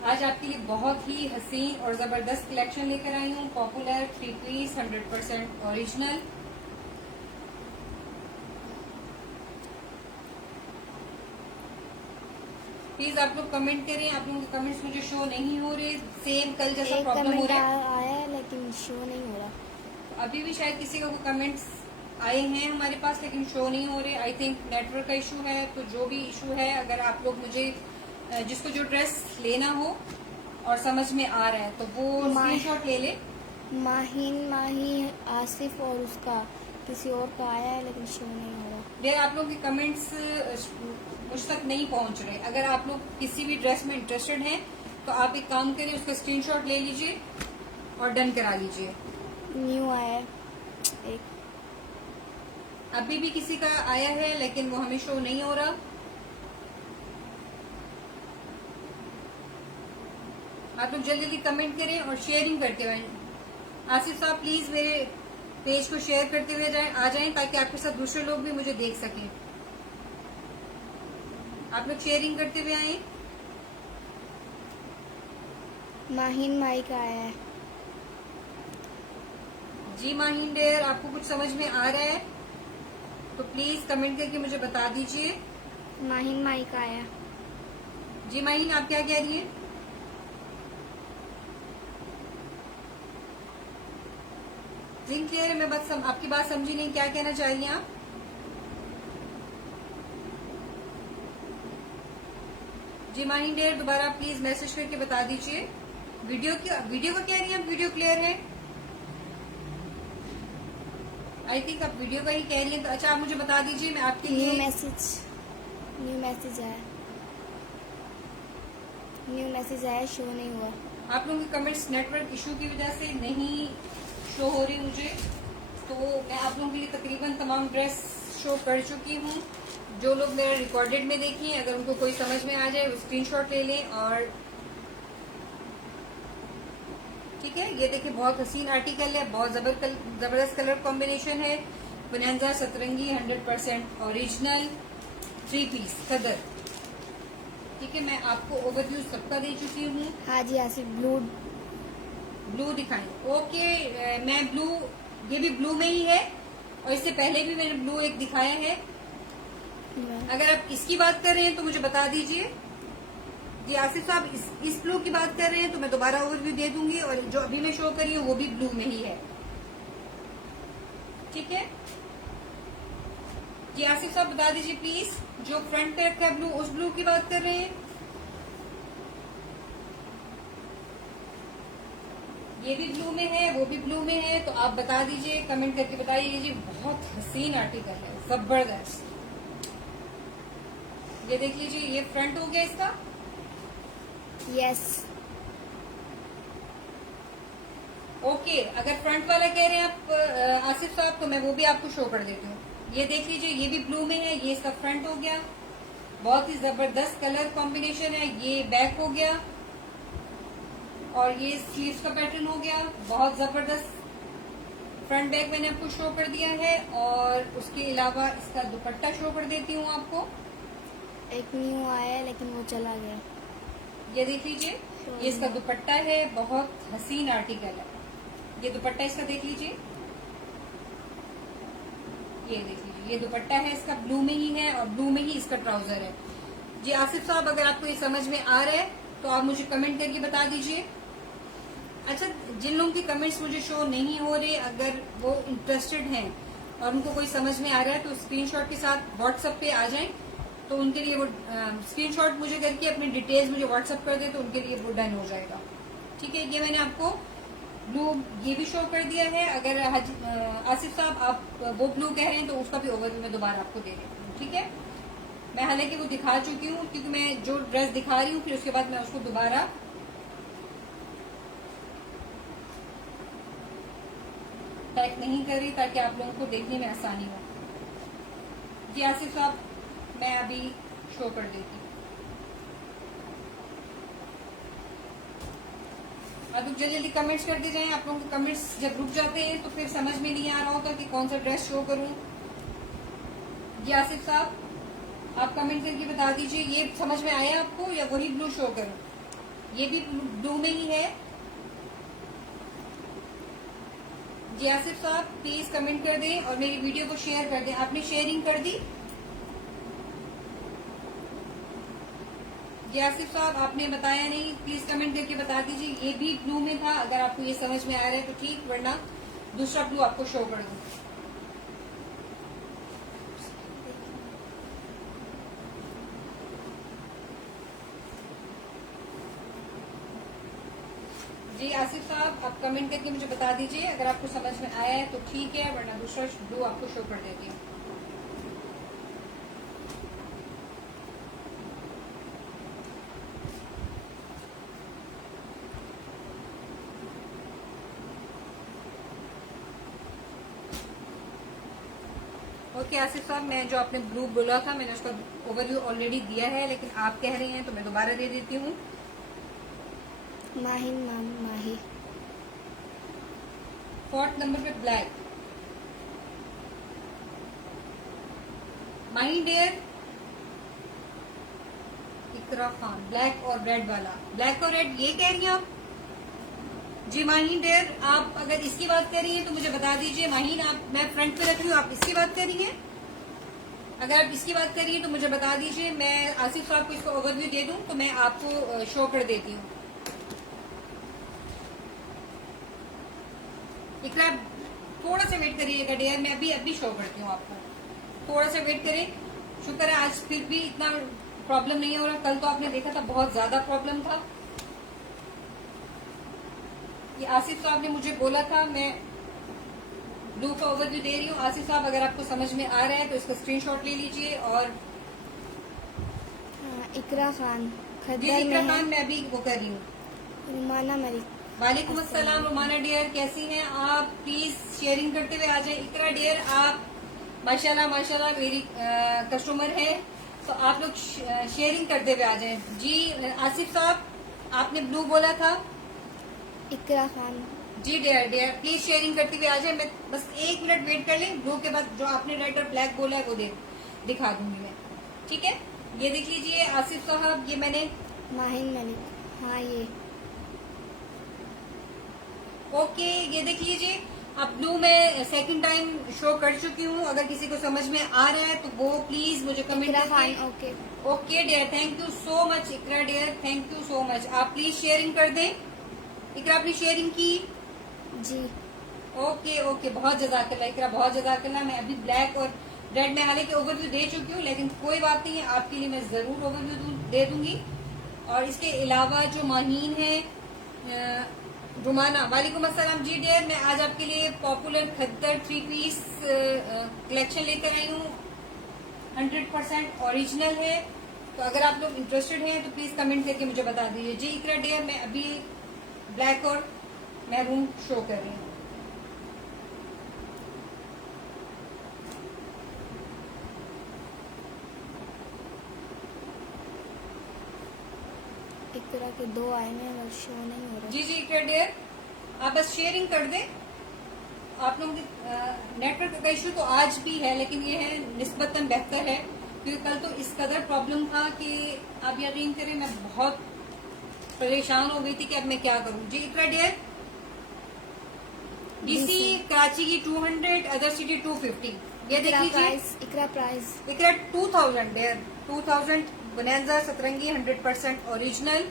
आज आपके लिए बहुत ही हसीन और जबरदस्त कलेक्शन लेकर आई हूँ। Popular 3 piece 100% original. प्लीज आप लोग कमेंट करें, आप लोगों के कमेंट्स मुझे शो नहीं हो रहे। सेम कल जैसा एक प्रॉब्लम हो कमेंट रहा है। आया है लेकिन शो नहीं हो रहा। अभी भी शायद किसी का कमेंट्स आए हैं हमारे पास, लेकिन शो नहीं हो रहे। आई थिंक नेटवर्क का इशू है। तो जो भी इशू है, अगर आप लोग मुझे जिसको जो ड्रेस लेना हो और समझ में आ रहा है तो वो स्क्रीनशॉट ले ले। माही आसिफ और उसका किसी और का आया है लेकिन शो नहीं हो रहा। यार आप लोग के कमेंट्स मुझ तक नहीं पहुंच रहे। अगर आप लोग किसी भी ड्रेस में इंटरेस्टेड हैं तो आप एक काम करिए, उसका स्क्रीनशॉट ले लीजिए और डन करा लीजिए। न्यू आया है एक। अभी भी किसी का आया है लेकिन वो हमें शो नहीं हो रहा। आप लोग जल्दी जल्दी कमेंट करें और शेयरिंग करते हुए। आसिफ साहब प्लीज मेरे पेज को शेयर करते हुए आ जाएं ताकि आपके साथ दूसरे लोग भी मुझे देख सकें। आप लोग शेयरिंग करते हुए आए। माहिन माई का आया है जी माहिन डेयर, आपको कुछ समझ में आ रहा है तो प्लीज कमेंट करके मुझे बता दीजिए। माहिन माई का आया। जी माहिन, आप क्या कह रही हैं? जिन क्लियर है, मैं आपकी बात समझी नहीं, क्या कहना चाहिए आप? जी माहिन डेयर, दोबारा प्लीज मैसेज करके बता दीजिए। वीडियो का कह रही हैं आप? वीडियो क्लियर है? आई थिंक आप वीडियो का ही कह रही हैं। तो अच्छा, आप मुझे बता दीजिए, मैं आपके लिए न्यू मैसेज आया, शो नहीं हुआ। आप लोगों के कमेंट्स नेटवर्क इशू की वजह से नहीं शो हो रही मुझे। तो मैं आप लोगों के लिए तकरीबन तमाम ड्रेस शो कर चुकी हूँ। जो लोग मेरा रिकॉर्डेड में देखें, अगर उनको कोई समझ में आ जाए वो स्क्रीनशॉट ले लें। और ठीक है, ये देखिए बहुत हसीन आर्टिकल है, बहुत जबरदस्त कलर कॉम्बिनेशन है। बोनांजा सतरंगी 100% ओरिजिनल 3 पीस खदर। ठीक है, मैं आपको ओवरव्यू सबका दे चुकी हूँ। हाँ जी आसिफ, ब्लू दिखाएं। ओके, मैं ब्लू, ये भी ब्लू में ही है और इससे पहले भी मैंने ब्लू एक दिखाया है। अगर आप इसकी बात कर रहे हैं तो मुझे बता दीजिए। जी आसिफ साहब, इस ब्लू की बात कर रहे हैं तो मैं दोबारा ओवरव्यू दे दूंगी, और जो अभी मैं शो कर रही हूँ वो भी ब्लू में ही है। ठीक है जी आसिफ साहब, बता दीजिए प्लीज, जो फ्रंट पे रखा है ब्लू, उस ब्लू की बात कर रहे हैं? ये भी ब्लू में है, वो भी ब्लू में है, तो आप बता दीजिए, कमेंट करके बताइए। जी बहुत हसीन आर्टिकल है, जबरदस्त। ये देख लीजिए, ये फ्रंट हो गया इसका। यस। ओके, अगर फ्रंट वाला कह रहे हैं आप आसिफ साहब, तो मैं वो भी आपको शो कर देती हूँ। ये देख लीजिए, ये भी ब्लू में है, ये इसका फ्रंट हो गया। बहुत ही जबरदस्त कलर कॉम्बिनेशन है। ये बैक हो गया और ये स्लीव्स का पैटर्न हो गया। बहुत जबरदस्त फ्रंट बैक मैंने आपको शो कर दिया है। और उसके अलावा इसका दुपट्टा शो कर देती हूँ आपको। एक न्यू आया है लेकिन वो चला गया। ये देख लीजिए, ये इसका दुपट्टा है, बहुत हसीन आर्टिकल है। ये दुपट्टा इसका देख लीजिए, ये देख लीजिए, ये दुपट्टा है इसका, ब्लू में ही है और ब्लू में ही इसका ट्राउजर है। जी आसिफ साहब, अगर आपको ये समझ में आ रहा है तो आप मुझे कमेंट करके बता दीजिए। अच्छा, जिन लोगों के कमेंट्स मुझे शो नहीं हो रहे, अगर वो इंटरेस्टेड हैं और उनको कोई समझ में आ रहा है तो स्क्रीनशॉट के साथ व्हाट्सएप पे आ जाएं, तो उनके लिए वो स्क्रीनशॉट मुझे करके अपनी डिटेल्स मुझे व्हाट्सएप कर दे तो उनके लिए वो डन हो जाएगा। ठीक है, ये मैंने आपको ब्लू ये भी शो कर दिया है। अगर आसिफ साहब आप वो ब्लू कह रहे हैं तो उसका भी ओवरव्यू मैं दोबारा आपको दे देती हूँ। ठीक है, मैं हालांकि वो दिखा चुकी हूँ, क्योंकि मैं जो ड्रेस दिखा रही हूँ फिर उसके बाद मैं उसको दोबारा पैक नहीं कर रही ताकि आप लोगों को देखने में आसानी हो। जी आसिफ साहब, मैं अभी शो कर देती हूँ। आप लोग जल्दी जल्दी कमेंट्स करते जाएं। आप लोगों के कमेंट्स जब रुक जाते हैं तो फिर समझ में नहीं आ रहा होता कि कौन सा ड्रेस शो करूं। जी आसिफ साहब, आप कमेंट करके बता दीजिए, ये समझ में आया आपको या वही ब्लू शो करूं? ये भी ब्लू में ही है। जी आसिफ साहब प्लीज कमेंट कर दें और मेरी वीडियो को शेयर कर दें। आपने शेयरिंग कर दी? जी आसिफ साहब आपने बताया नहीं, प्लीज कमेंट करके बता दीजिए। ये भी ब्लू में था, अगर आपको ये समझ में आ रहा है तो ठीक, वरना दूसरा ब्लू आपको शो कर दूं। जी आसिफ साहब आप कमेंट करके मुझे बता दीजिए, अगर आपको समझ में आया है तो ठीक है, वरना दूसरा ब्लू आपको शो कर देती हूँ। ओके आसिफ साहब, मैं जो आपने ब्लू बोला था मैंने उसका ओवरव्यू ऑलरेडी दिया है, लेकिन आप कह रहे हैं तो मैं दोबारा दे देती हूँ। माहिन माही। 4th नंबर पे ब्लैक। माही डेयर इकरा खान, ब्लैक और रेड वाला। ब्लैक और रेड ये कह रही हैं आप? जी माहीन डेयर, आप अगर इसकी बात कर रही हैं तो मुझे बता दीजिए। माहीन आप, मैं फ्रंट पे रख रही हूँ, आप इसकी बात कर रही हैं? अगर आप इसकी बात कर रही हैं तो मुझे बता दीजिए, मैं आसिफ साहब को इसका ओवरव्यू दे दूं तो मैं आपको शो कर देती हूँ। इकरा थोड़ा सा वेट करिएगा डियर, मैं अभी शो करती हूँ आपको। थोड़ा सा वेट करें। शुक्र है आज फिर भी इतना प्रॉब्लम नहीं हो रहा। कल तो आपने देखा था बहुत ज्यादा प्रॉब्लम था। ये आसिफ साहब ने मुझे बोला था, मैं ब्लू का ओवरव्यू दे रही हूँ। आसिफ साहब अगर आपको समझ में आ रहा है तो इसका स्क्रीनशॉट ले लीजिए। और इकरा खान जी इकरा खान मैं अभी वो कर रही हूँ। रुमाना मलिक। वालेकुम अस्सलाम रुमाना डियर, कैसी हैं आप? प्लीज शेयरिंग करते हुए आ जाए। इकरा डियर आप माशाल्लाह माशाल्लाह मेरी कस्टमर है, तो आप लोग शेयरिंग करते हुए आ जाए। जी आसिफ साहब आपने ब्लू बोला था? इकरा खान। जी डियर डियर प्लीज शेयरिंग करते हुए आ जाए। मैं बस 1 मिनट वेट कर लें, ब्लू के बाद जो आपने रेड और ब्लैक बोला है वो दिखा दूंगी मैं, ठीक है? ये देख लीजिए आसिफ साहब, ये मैंने माहिन मलिक। हाँ ये ओके, ये देख लीजिए अब ब्लू में सेकंड टाइम शो कर चुकी हूँ। अगर किसी को समझ में आ रहा है तो वो प्लीज मुझे कमेंट करके। Okay okay dear, thank you so much Iqra dear, thank you so much. आप प्लीज शेयरिंग कर दें। इकरा आपने शेयरिंग की? जी ओके ओके, बहुत जज़ाकल्लाह इकरा, बहुत जज़ाकल्लाह। मैं अभी ब्लैक और रेड में हालांकि ओवरव्यू दे चुकी हूँ, लेकिन कोई बात नहीं है, आपके लिए मैं जरूर ओवरव्यू दे दूंगी। और इसके अलावा जो माहीन है रुमाना, वालेकुम अस्सलाम। जी डियर, मैं आज आपके लिए पॉपुलर खद्दर 3 पीस कलेक्शन लेकर आई हूँ। 100% ओरिजिनल है, तो अगर आप लोग इंटरेस्टेड हैं तो प्लीज कमेंट करके मुझे बता दीजिए। जी इकरा डियर, मैं अभी ब्लैक और मैरून शो कर रही हूँ। इकरा के 2 आए हैं और शो नहीं हो रहा। जी जी इकरा डियर, आप बस शेयरिंग कर दें। आप लोगों के नेटवर्क का इशू तो आज भी है, लेकिन ये है निस्बतन बेहतर है, क्योंकि कल तो इस कदर प्रॉब्लम था कि आप यकीन करें मैं बहुत परेशान हो गई थी कि अब मैं क्या करूं। जी इकरा डियर, डीसी कराची की 200, अदर सिटी 250। ये देख लीजिए इकरा प्राइस इकरा 2000 डियर, 2000 बोनेंजा सतरंगी 100% ओरिजिनल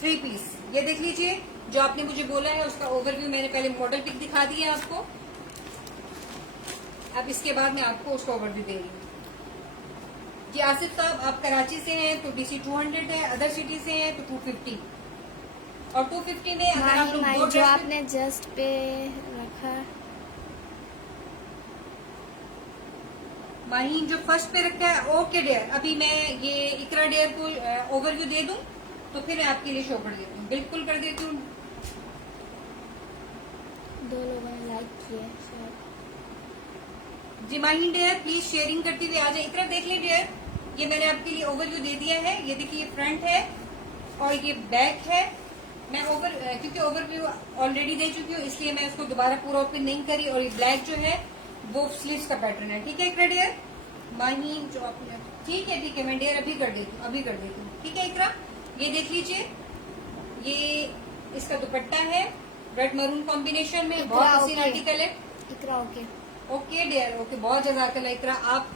3 पीस। ये देख लीजिए, जो आपने मुझे बोला है उसका ओवरव्यू मैंने पहले मॉडल पिक दिखा दी है आपको। अब इसके बाद मैं आपको उसका ओवरव्यू दे रही हूँ। जी आसिफ साहब, आप कराची से हैं तो डीसी 200 है, अदर सिटी से हैं तो 250। और 250 में अगर आप लोग दो जो आपने जस्ट पे रखा माहीन जो फर्स्ट पे रखा है। ओके डियर, अभी मैं ये इकरा डियर को ओवरव्यू दे दूं तो फिर मैं आपके लिए शो कर देती हूँ। बिल्कुल कर देती हूँ। 2 लोगों ने लाइक किए शायद। जी माहीन डियर प्लीज शेयरिंग करते हुए आ जाए। इकरा देख ली डियर, ये मैंने आपके लिए ओवरव्यू दे दिया है। ये देखिए फ्रंट है और ये बैक है मैं क्योंकि ओवरव्यू ऑलरेडी दे चुकी हूँ, इसलिए मैं इसको दोबारा पूरा ओपन नहीं करी। और ये ब्लैक जो है वो स्लीव्स का पैटर्न है। ठीक है इकरा डियर, माहीन जो आपने, ठीक है मैं डियर अभी कर देती हूँ। ठीक है इकरा, ये देख लीजिए, ये इसका दुपट्टा है रेड मरून कॉम्बिनेशन में, बहुत हसीन आर्टिकल है। इकरा ओके ओके डियर, ओके, बहुत जज़ाकल्लाह इकरा। आप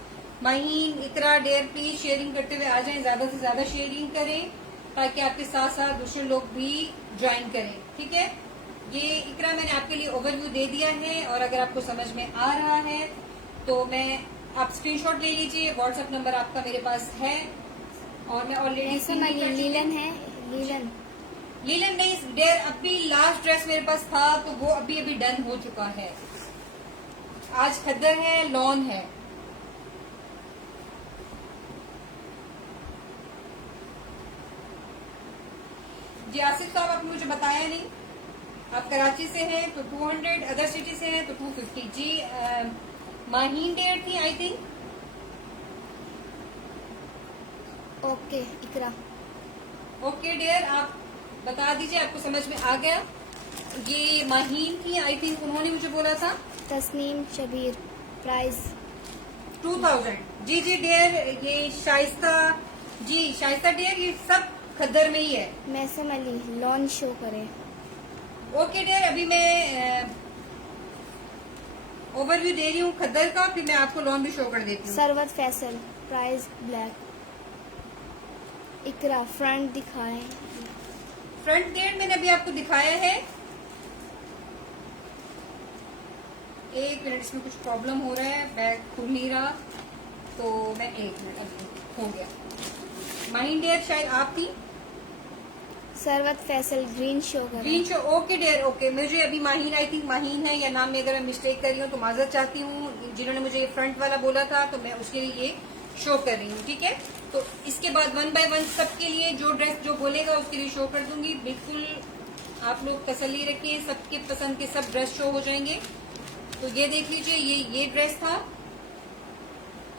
माहीन इकरा डियर प्लीज शेयरिंग करते हुए आ जाएं, ज्यादा से ज्यादा शेयरिंग करें ताकि आपके साथ साथ दूसरे लोग भी ज्वाइन करें। ठीक है, ये इकरा मैंने आपके लिए ओवरव्यू दे दिया है, और अगर आपको समझ में आ रहा है तो आप स्क्रीनशॉट ले लीजिए, व्हाट्सएप नंबर आपका मेरे पास है, और मैं ऑलरेडी लीलन नहीं डियर, अभी लास्ट ड्रेस मेरे पास था तो वो अभी डन हो चुका है। आज खद्दर है, लॉन है। जी आसिफ साहब, आपने मुझे बताया नहीं, आप कराची से हैं तो 200, अदर सिटी से हैं तो 250। जी माहीन डेयर थी I think. Okay Iqra okay dear, आप बता दीजिए आपको समझ में आ गया। ये माहीन थी आई थिंक, उन्होंने मुझे बोला था तस्नीम शबीर, प्राइस 2000। जी डियर, ये शाइस्ता, जी शाइस्ता डियर, ये सब खद्दर में ही है। मैसम अली, लॉन शो करें। ओके डियर, अभी मैं ओवरव्यू दे रही हूँ खद्दर का, फिर मैं आपको लॉन भी शो कर देती हूँ। Sarwat Faisal, price black. Iqra front दिखाएं। फ्रंट डेयर मैंने अभी आपको दिखाया है। एक मिनट, इसमें कुछ प्रॉब्लम हो रहा है, बैग खुल नहीं रहा, तो मैं एक मिनट, अभी हो गया। माहीन डेयर शायद आप थी। सरवत फैसल, ग्रीन शो करें। Green show, okay dear, okay. मुझे अभी माहीन, आई थिंक माहीन है, या नाम में अगर मैं मिस्टेक कर रही हूँ तो माजरत चाहती हूँ। जिन्होंने मुझे ये फ्रंट वाला बोला था तो मैं उसके लिए ये शो कर रही हूँ। ठीक है, तो इसके बाद 1 बाय 1 सबके लिए जो ड्रेस जो बोलेगा उसके लिए शो कर दूंगी। बिल्कुल आप लोग तसल्ली रखें, सबके पसंद के सब ड्रेस शो हो जाएंगे। तो ये देख लीजिए, ये ड्रेस था,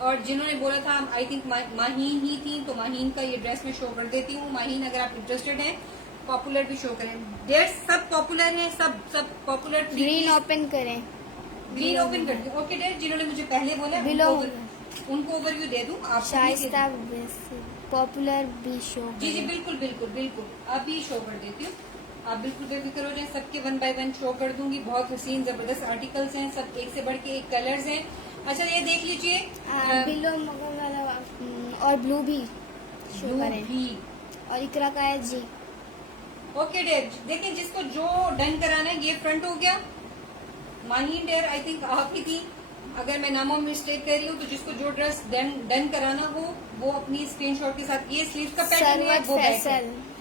और जिन्होंने बोला था आई थिंक माहीन ही थी, तो माहीन का ये ड्रेस मैं शो कर देती हूँ। माहीन अगर आप इंटरेस्टेड हैं, पॉपुलर भी शो करें। डेयर सब पॉपुलर है, सब पॉपुलर। ग्रीन ओपन करें। ग्रीन ओपन कर दूं। ओके डेयर, जिन्होंने मुझे पहले बोला उनको ओवरव्यू दे दूं। आप शाइस्ता पॉपुलर भी शो। जी बिल्कुल अभी शो कर देती हूँ। आप बिल्कुल बेफिक्र हो जाए, सबके 1 बाय 1 शो कर दूंगी। बहुत हसीन जबरदस्त आर्टिकल्स हैं, सब एक से बढ़ के एक कलर्स हैं। अच्छा ये देख लीजिए, बिलो मगर वाला और ब्लू भी शो करें। भी। और इकरा का है जी। ओके डेयर, देखिए जिसको जो डन कराना है, ये फ्रंट हो गया। माहीन डेयर आई थिंक आप ही थी, अगर मैं नामों में मिस्टेक कर रही हूँ तो जिसको जो ड्रेस डन कराना हो वो अपनी स्क्रीनशॉट के साथ, ये स्लीव का पैटर्न है, वो बैक है।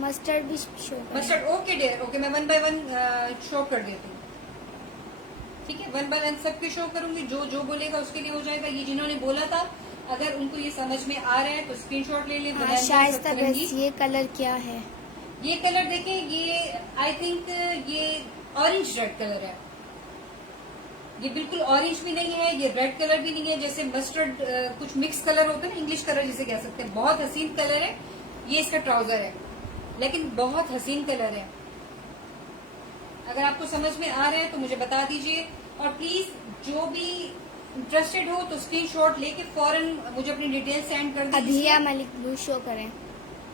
मस्टर्ड भी शो करें। मस्टर्ड, ओके डेयर, ओके, मैं 1 बाय 1 शो कर देती हूँ। ठीक है, 1 बाय 1 सबके शो करूंगी, जो बोलेगा उसके लिए हो जाएगा। ये जिन्होंने बोला था, अगर उनको ये समझ में आ रहा है तो स्क्रीनशॉट ले लें। शाइस्ता बस, ये कलर क्या है? ये कलर देखें, ये आई थिंक ये ऑरेंज रेड कलर है। ये बिल्कुल ऑरेंज भी नहीं है, ये रेड कलर भी नहीं है, जैसे मस्टर्ड कुछ मिक्स कलर होता है ना, इंग्लिश कलर जिसे कह सकते हैं। बहुत हसीन कलर है। ये इसका ट्राउजर है, लेकिन बहुत हसीन कलर है। अगर आपको समझ में आ रहा है तो मुझे बता दीजिए, और प्लीज जो भी इंटरेस्टेड हो तो स्क्रीनशॉट लेके फौरन मुझे अपनी डिटेल सेंड कर दीजिए। अभिया मलिक, ब्लू शो करें।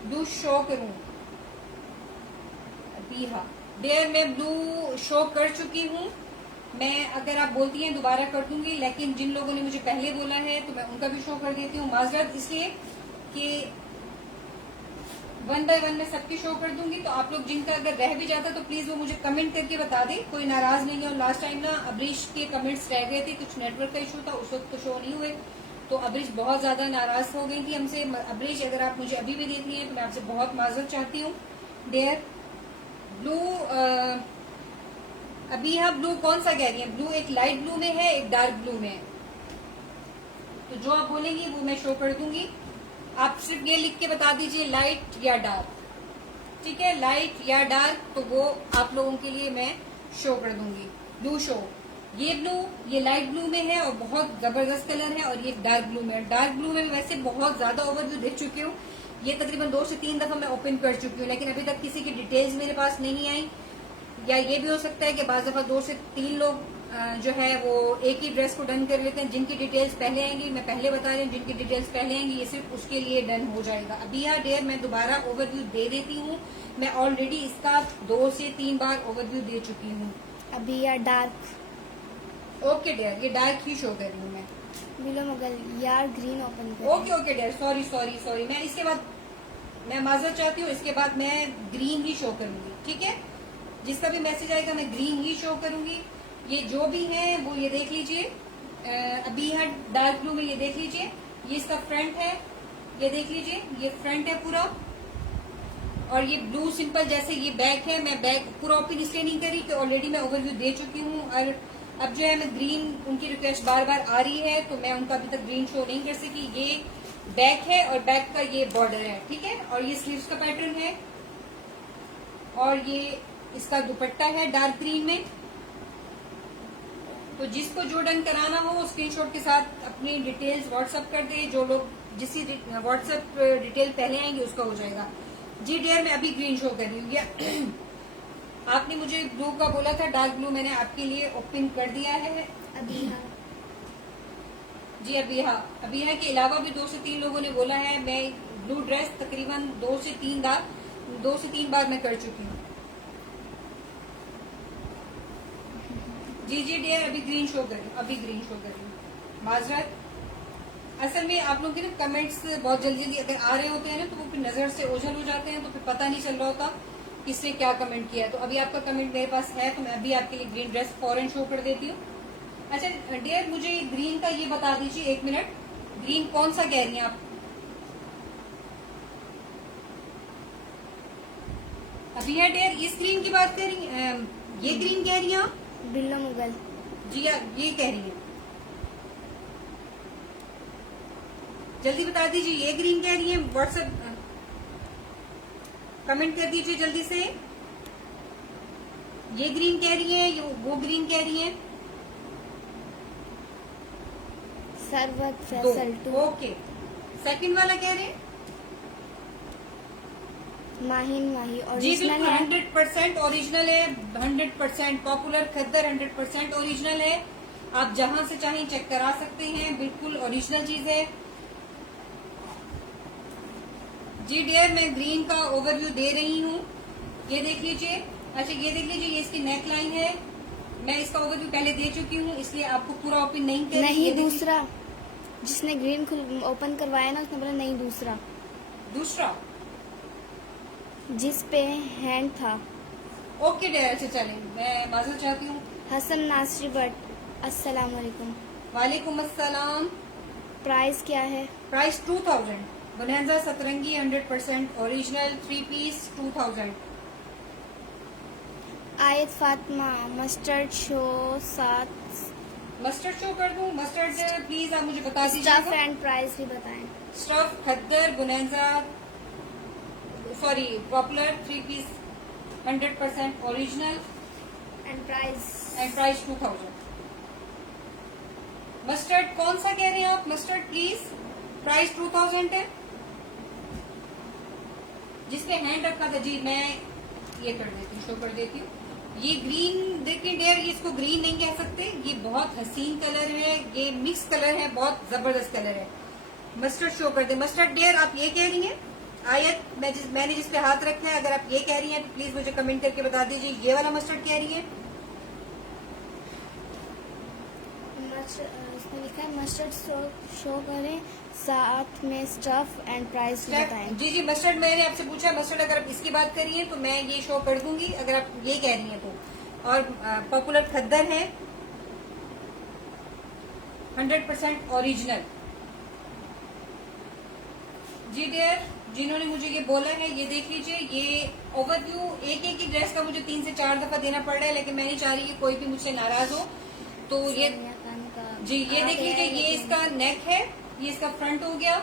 ब्लू शो करूं? अभिया डेयर, मैं ब्लू शो कर चुकी हूँ। मैं अगर आप बोलती हैं दोबारा कर दूंगी, लेकिन जिन लोगों ने मुझे पहले बोला है तो मैं उनका भी शो कर देती हूँ। माजरत इसलिए कि 1 बाय 1 में सबकी शो कर दूंगी। तो आप लोग जिनका अगर रह भी जाता तो प्लीज वो मुझे कमेंट करके बता दे, कोई नाराज नहीं है। और लास्ट टाइम ना अबरीश के कमेंट्स रह गए थे, कुछ नेटवर्क का इशू था, उस वक्त तो शो नहीं हुए, तो अबरीश बहुत ज्यादा नाराज हो गई थी हमसे। अबरीश अगर आप मुझे अभी भी देख रही हैं तो मैं आपसे बहुत माजरत चाहती हूँ। डेयर ब्लू, अभी यहाँ ब्लू कौन सा कह रही है? ब्लू एक लाइट ब्लू में है, एक डार्क ब्लू में है, तो जो आप बोलेंगी वो मैं शो कर दूंगी। आप सिर्फ ये लिख के बता दीजिए लाइट या डार्क। ठीक है, लाइट या डार्क, तो वो आप लोगों के लिए मैं शो कर दूंगी। ब्लू शो, ये ब्लू, ये लाइट ब्लू में है और बहुत जबरदस्त कलर है, और ये डार्क ब्लू में है। डार्क ब्लू में वैसे बहुत ज्यादा ओवरव्यू दे चुकी हूँ, ये तकरीबन 2 से 3 दफा मैं ओपन कर चुकी हूँ, लेकिन अभी तक किसी की डिटेल्स मेरे पास नहीं आई। या ये भी हो सकता है कि बाज़ दफा 2 से 3 लोग जो है वो एक ही ड्रेस को डन कर लेते हैं। जिनकी डिटेल्स पहले आएंगी, मैं पहले बता रही हूँ, जिनकी डिटेल्स पहले आएंगी ये सिर्फ उसके लिए डन हो जाएगा। अभी यार डेयर मैं दोबारा ओवरव्यू दे देती हूँ। मैं ऑलरेडी इसका 2 से 3 बार ओवरव्यू दे चुकी हूँ। अभी यार डार्क, ओके डेयर, ये डार्क ही शो कर रही हूँ मैं। बिलो मुगल यार ग्रीन ओपन कर। Okay dear, sorry sorry sorry. मैं इसके बाद मैं माजरत चाहती हूँ, इसके बाद मैं ग्रीन ही शो करूंगी, ठीक है। जिसका भी मैसेज आएगा मैं ग्रीन ही शो करूंगी। ये जो भी है वो ये देख लीजिए। अभी है डार्क ब्लू में, ये देख लीजिए। ये इसका फ्रंट है, ये देख लीजिए, ये फ्रंट है पूरा। और ये ब्लू सिंपल जैसे ये बैक है। मैं बैक पूरा ओपन इसलिए नहीं करी कि ऑलरेडी मैं ओवरव्यू दे चुकी हूँ। और अब जो है मैं ग्रीन, उनकी रिक्वेस्ट बार बार आ रही है तो मैं उनका अभी तक ग्रीन शो नहीं कर सकी। ये बैक है और बैक का ये बॉर्डर है, ठीक है। और ये स्लीव्स का पैटर्न है और ये इसका दुपट्टा है डार्क ग्रीन में। तो जिसको जो डन कराना हो वो स्क्रीनशॉट के साथ अपनी डिटेल्स व्हाट्सएप कर दे। जो लोग जिसकी व्हाट्सएप डिटेल पहले आएंगे उसका हो जाएगा। जी डियर, मैं अभी ग्रीन शो कर रही हूँ। आपने मुझे ब्लू का बोला था, डार्क ब्लू मैंने आपके लिए ओपन कर दिया है। अभी हाँ जी अभी है के अलावा भी 2 से 3 लोगों ने बोला है। मैं ब्लू ड्रेस तकरीबन 2 से 3 बार मैं कर चुकी हूँ। जी डियर, अभी ग्रीन शो कर रही हूँ। माजरत, असल में आप लोग के ना कमेंट्स बहुत जल्दी अगर आ रहे होते हैं ना तो वो फिर नजर से ओझल हो जाते हैं, तो फिर पता नहीं चल रहा होता किसने क्या कमेंट किया। तो अभी आपका कमेंट मेरे पास है तो मैं अभी आपके लिए ग्रीन ड्रेस फौरन शो कर देती हूँ। अच्छा डियर, मुझे ग्रीन का ये बता दीजिए 1 मिनट, ग्रीन कौन सा कह रही हैं आप? अभी है डियर, इस ग्रीन की बात कर रही हैं? ये ग्रीन कह रही हैं आप? बिल्लो मुगल जी ये कह रही हैं, जल्दी बता दीजिए। ये ग्रीन कह रही हैं? व्हाट्सएप कमेंट कर दीजिए जल्दी से। ये ग्रीन कह रही हैं, वो ग्रीन कह रही हैं? Sarwat Faisal two. Okay, second वाला कह रहे हैं? माहिन माही जी ओरिजिनल बिल्कुल है। 100% ओरिजिनल है, 100% पॉपुलर खद्दर 100% ओरिजिनल है। आप जहां से चाहें चेक करा सकते हैं, बिल्कुल ओरिजिनल चीज है। जी डियर, मैं ग्रीन का ओवरव्यू दे रही हूँ, ये देख लीजिए। अच्छा ये देख लीजिए, ये इसकी नेक लाइन है। मैं इसका ओवरव्यू पहले दे चुकी हूँ इसलिए आपको पूरा ओपन नहीं कर रही। नहीं ये देखिए। दूसरा, जिसने ग्रीन ओपन करवाया ना उसने बोला नहीं दूसरा, दूसरा जिस पे हैंड था। ओके डियर, अच्छा चलें, मैं माजरत चाहती हूँ। हसन नासरी भट्ट, अस्सलाम वालेकुम। वालेकुम अस्सलाम। प्राइस क्या है? प्राइस 2000। बोनेंजा सतरंगी 100% ओरिजिनल 3 पीस 2000। आयत Fatima mustard show 7 mustard show कर दूं? मस्टर्ड प्लीज आप मुझे बता स्टफ दीजिएगा। एंड प्राइस भी बताएं। Stuff khaddar bonanza sorry popular 3 piece 100% original and price and price 2000। Mustard कौन सा कह रहे हैं आप? मस्टर्ड प्लीज, प्राइस 2000 है। जिसपे हैंड रखा था जी, मैं ये कर देती हूँ, शो कर देती हूँ। ये ग्रीन देखिए डियर, इसको ग्रीन नहीं कह सकते, ये बहुत हसीन कलर है, ये मिक्स कलर है, बहुत जबरदस्त कलर है। मस्टर्ड शो कर दे। मस्टर्ड डियर आप ये कह रही हैं? आयत मैंने जिस पे हाथ रखा है, अगर आप ये कह रही हैं तो प्लीज मुझे कमेंट करके बता दीजिए ये वाला मस्टर्ड कह रही है? इसमें लिखा है मस्टर्ड शो करें, साथ में स्टफ एंड प्राइस भी बताएं। जी जी, मस्टर्ड मैंने आपसे पूछा। मस्टर्ड अगर आप इसकी बात कर रही हैं तो मैं ये शो कर दूंगी अगर आप ये कह रही हैं तो। और पॉपुलर खद्दर है 100% ओरिजिनल। जी डियर, जिन्होंने मुझे ये बोला है ये देख लीजिए। ये ओवरव्यू एक ही ड्रेस का मुझे 3 से 4 दफा देना पड़ रहा है, लेकिन मैं नहीं चाह रही कि कोई भी मुझसे नाराज हो। तो ये जी ये देख लीजिए, ये इसका नेक है, ये इसका फ्रंट हो गया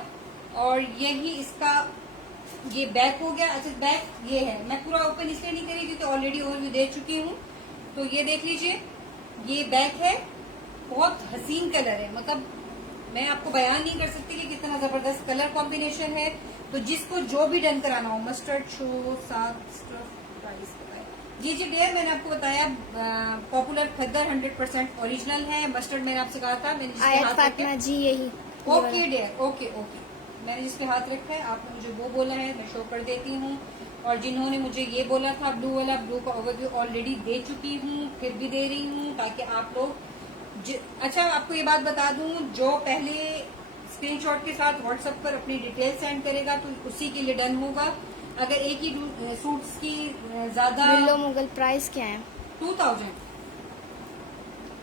और यही इसका ये बैक हो गया। अच्छा बैक ये है, मैं पूरा ओपन इसलिए नहीं करी क्योंकि ऑलरेडी ओवरव्यू दे चुकी हूँ। तो ये देख लीजिए, ये बैक है, बहुत हसीन कलर है, मतलब मैं आपको बयान नहीं कर सकती कि कितना जबरदस्त कलर कॉम्बिनेशन है। तो जिसको जो भी डन कराना हो, मस्टर्ड शो 7 प्राइस बताया। जी डियर, मैंने आपको बताया पॉपुलर खद्दर 100% ओरिजिनल है। मस्टर्ड मैंने आपसे कहा था, मैंने जिसके आयत हाथ फातिमा रखे। जी यही ओके डियर, ओके ओके, मैंने जिसपे हाथ रखा है आपने मुझे वो बोला है, मैं शो कर देती हूँ। और जिन्होंने मुझे ये बोला था ब्लू वाला, ब्लू का ओवरव्यू ऑलरेडी दे चुकी हूँ, फिर भी दे रही हूँ ताकि आप लोग अच्छा आपको ये बात बता दूं, जो पहले स्क्रीनशॉट के साथ व्हाट्सएप पर अपनी डिटेल सेंड करेगा तो उसी के लिए डन होगा। अगर एक ही सूट्स की ज्यादा बिल्लो मुगल प्राइस क्या है?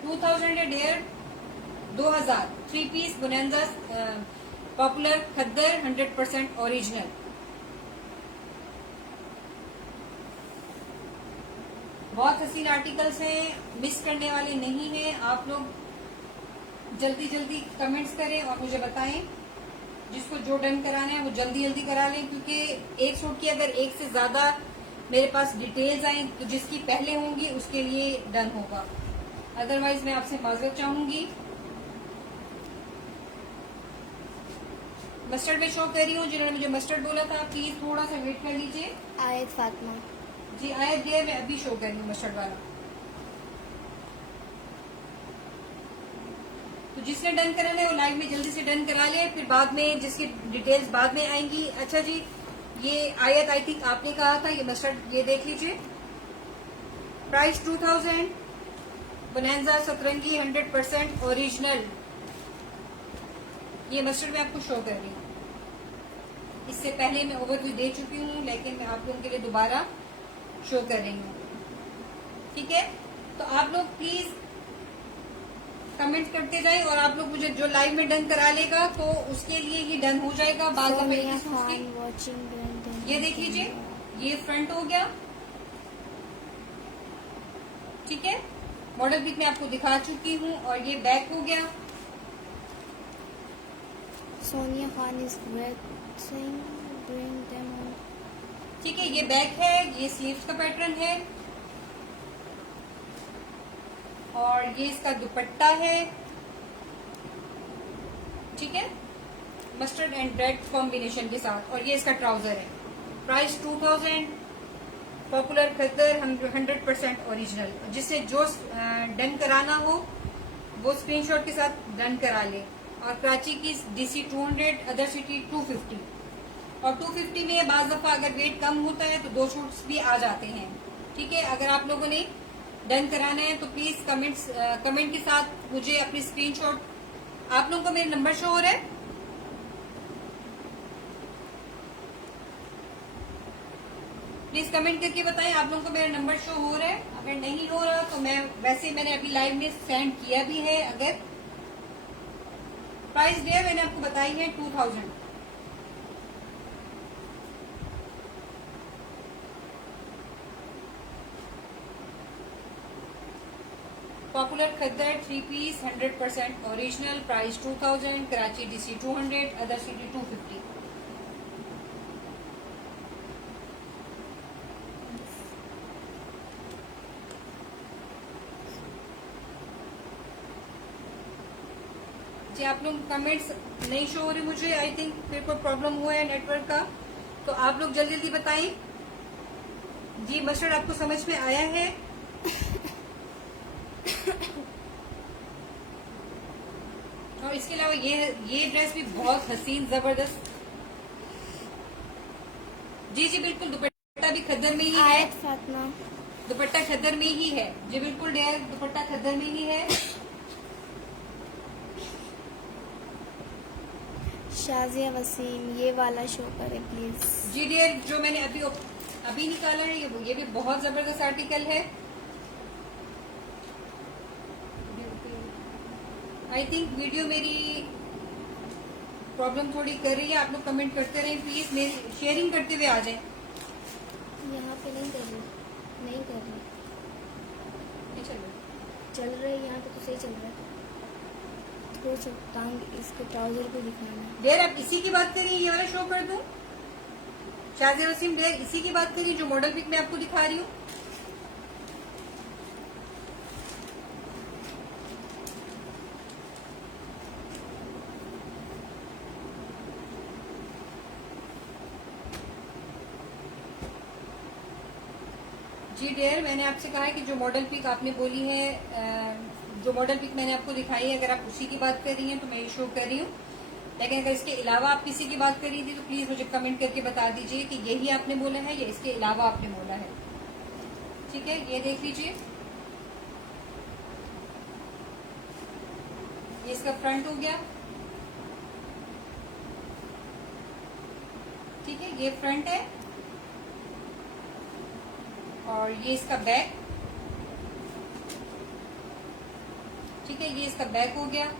2000 है डियर, 2000 3 पीस बोनेंजा पॉपुलर खद्दर 100% ओरिजिनल। बहुत हसीन आर्टिकल्स हैं, मिस करने वाले नहीं हैं। आप लोग जल्दी जल्दी कमेंट्स करें और मुझे बताएं, जिसको जो डन कराना है वो जल्दी जल्दी करा लें, क्योंकि एक सूट की अगर एक से ज्यादा मेरे पास डिटेल्स आई तो जिसकी पहले होंगी उसके लिए डन होगा। अदरवाइज मैं आपसे माजरत चाहूंगी। मस्टर्ड में शो कर रही हूँ, जिन्होंने मुझे मस्टर्ड बोला था प्लीज थोड़ा सा वेट कर लीजिए। आयत फातिमा जी आया डियर, मैं अभी शो कर रही हूँ मस्टर्ड वाला। तो जिसने डन कराना है वो लाइव में जल्दी से डन करा ले, फिर बाद में जिसकी डिटेल्स बाद में आएंगी। अच्छा जी, ये आयत आई थिंक आपने कहा था, ये मस्टर्ड ये देख लीजिए, प्राइस 2000, बोनेंजा सतरंगी 100% ओरिजिनल। ये मस्टर्ड में आपको शो कर रही हूँ। इससे पहले मैं ओवरव्यू दे चुकी हूँ, लेकिन मैं आप लोगों के लिए दोबारा शो कर रही हूँ। ठीक है, तो आप लोग प्लीज कमेंट करते जाएं और आप लोग मुझे जो लाइव में डन करा लेगा तो उसके लिए ही डन हो जाएगा। बाद में ये देख लीजिए, ये फ्रंट हो गया। ठीक है, मॉडल पिक में आपको दिखा चुकी हूँ और ये बैक हो गया। Sonia Khan is bring them on. ठीक है, ये बैक है, ये स्लीव्स का पैटर्न है और ये इसका दुपट्टा है। ठीक है, मस्टर्ड एंड रेड कॉम्बिनेशन के साथ, और ये इसका ट्राउजर है। प्राइस 2000, पॉपुलर खद्दर 100% ओरिजिनल। जिससे जो डन कराना हो वो स्क्रीनशॉट के साथ डन करा ले। और कराची की DC 200, अदर सिटी 250। और 250 में बाज दफा अगर वेट कम होता है तो 2 सूट्स भी आ जाते हैं। ठीक है, अगर आप लोगों ने डन कराना है तो प्लीज कमेंट के साथ मुझे अपनी स्क्रीनशॉट, आप लोगों को मेरा नंबर शो हो रहा है, प्लीज कमेंट करके बताएं आप लोगों को मेरा नंबर शो हो रहा है। अगर नहीं हो रहा तो मैंने अभी लाइव में सेंड किया भी है। अगर प्राइस डियर मैंने आपको बताई है 2000। Popular khaddar 3 piece 100% original. Price 2000, Karachi DC 200, other city 250। जी आप लोग कमेंट्स नहीं शो हो रही मुझे, आई थिंक फिर कोई प्रॉब्लम हुआ है नेटवर्क का, तो आप लोग जल्दी जल्दी बताएं। जी मस्टर्ड आपको समझ में आया है? और इसके अलावा ये ड्रेस भी बहुत हसीन जबरदस्त। जी जी बिल्कुल, दुपट्टा भी खद्दर में ही है। आयत फातिमा दुपट्टा खद्दर में ही है। जी बिल्कुल डियर, दुपट्टा खद्दर में ही है। शाजिया वसीम, ये वाला शो करें प्लीज। जी डियर, जो मैंने अभी निकाला है ये भी बहुत जबरदस्त आर्टिकल है। आई थिंक वीडियो मेरी प्रॉब्लम थोड़ी कर रही है, आप लोग कमेंट करते रहें प्लीज, मेरी शेयरिंग करते हुए आ जाएं। यहाँ पे नहीं कर रही, नहीं कर रही, नहीं चल रहा, चल रहा है यहाँ पे तो सही चल रहा है। तो टांग इसके ट्राउजर को दिखाना है। डियर आप इसी की बात करिए, ये वाला शो कर दूं? शाजिया वसीम डियर इसी की बात करिए जो मॉडल पिक में आपको दिखा रही हूँ। जी डियर, मैंने आपसे कहा है कि जो मॉडल पिक आपने बोली है, जो मॉडल पिक मैंने आपको दिखाई है, अगर आप उसी की बात कर रही हैं तो मैं ये शो कर रही हूँ। लेकिन अगर इसके अलावा आप किसी की बात कर रही थी तो प्लीज मुझे कमेंट करके बता दीजिए कि यही आपने बोला है या इसके अलावा आपने बोला है। ठीक है, ये देख लीजिए, ये इसका फ्रंट हो गया। ठीक है, ये फ्रंट है और ये इसका बैक। ठीक है, ये इसका बैक हो गया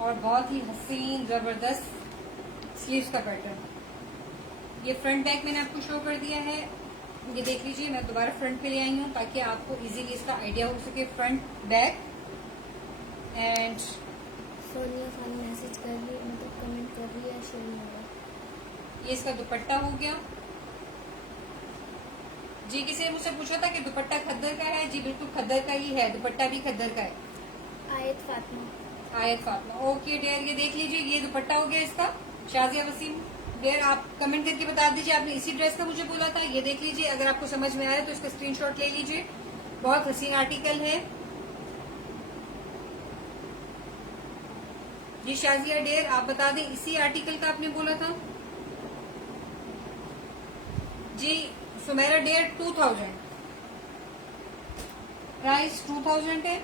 और बहुत ही हसीन जबरदस्त स्लीव्स का पैटर्न। ये फ्रंट बैक मैंने आपको शो कर दिया है। ये देख लीजिए, मैं दोबारा फ्रंट पे ले आई हूँ ताकि आपको इजीली इसका आइडिया हो सके। Front back and Sonia Khan message कर रही है, मतलब कमेंट कर रही है, शो नहीं हो रहा। ये इसका दुपट्टा हो गया। जी, किसी ने मुझसे पूछा था कि दुपट्टा खद्दर का है। जी बिल्कुल खद्दर का ही है, दुपट्टा भी खद्दर का है। आयत फातिमा। आयत फातिमा, ओके डियर, ये देख लीजिए, ये दुपट्टा हो गया इसका। शाजिया वसीम डियर, आप कमेंट करके बता दीजिए आपने इसी ड्रेस का मुझे बोला था। ये देख लीजिए, अगर आपको समझ में आया तो इसका स्क्रीनशॉट ले लीजिए। बहुत हसीन आर्टिकल है। जी शाजिया डियर, आप बता दें इसी आर्टिकल का आपने बोला था। जी सुमेरा डियर, 2000 प्राइस 2000 है।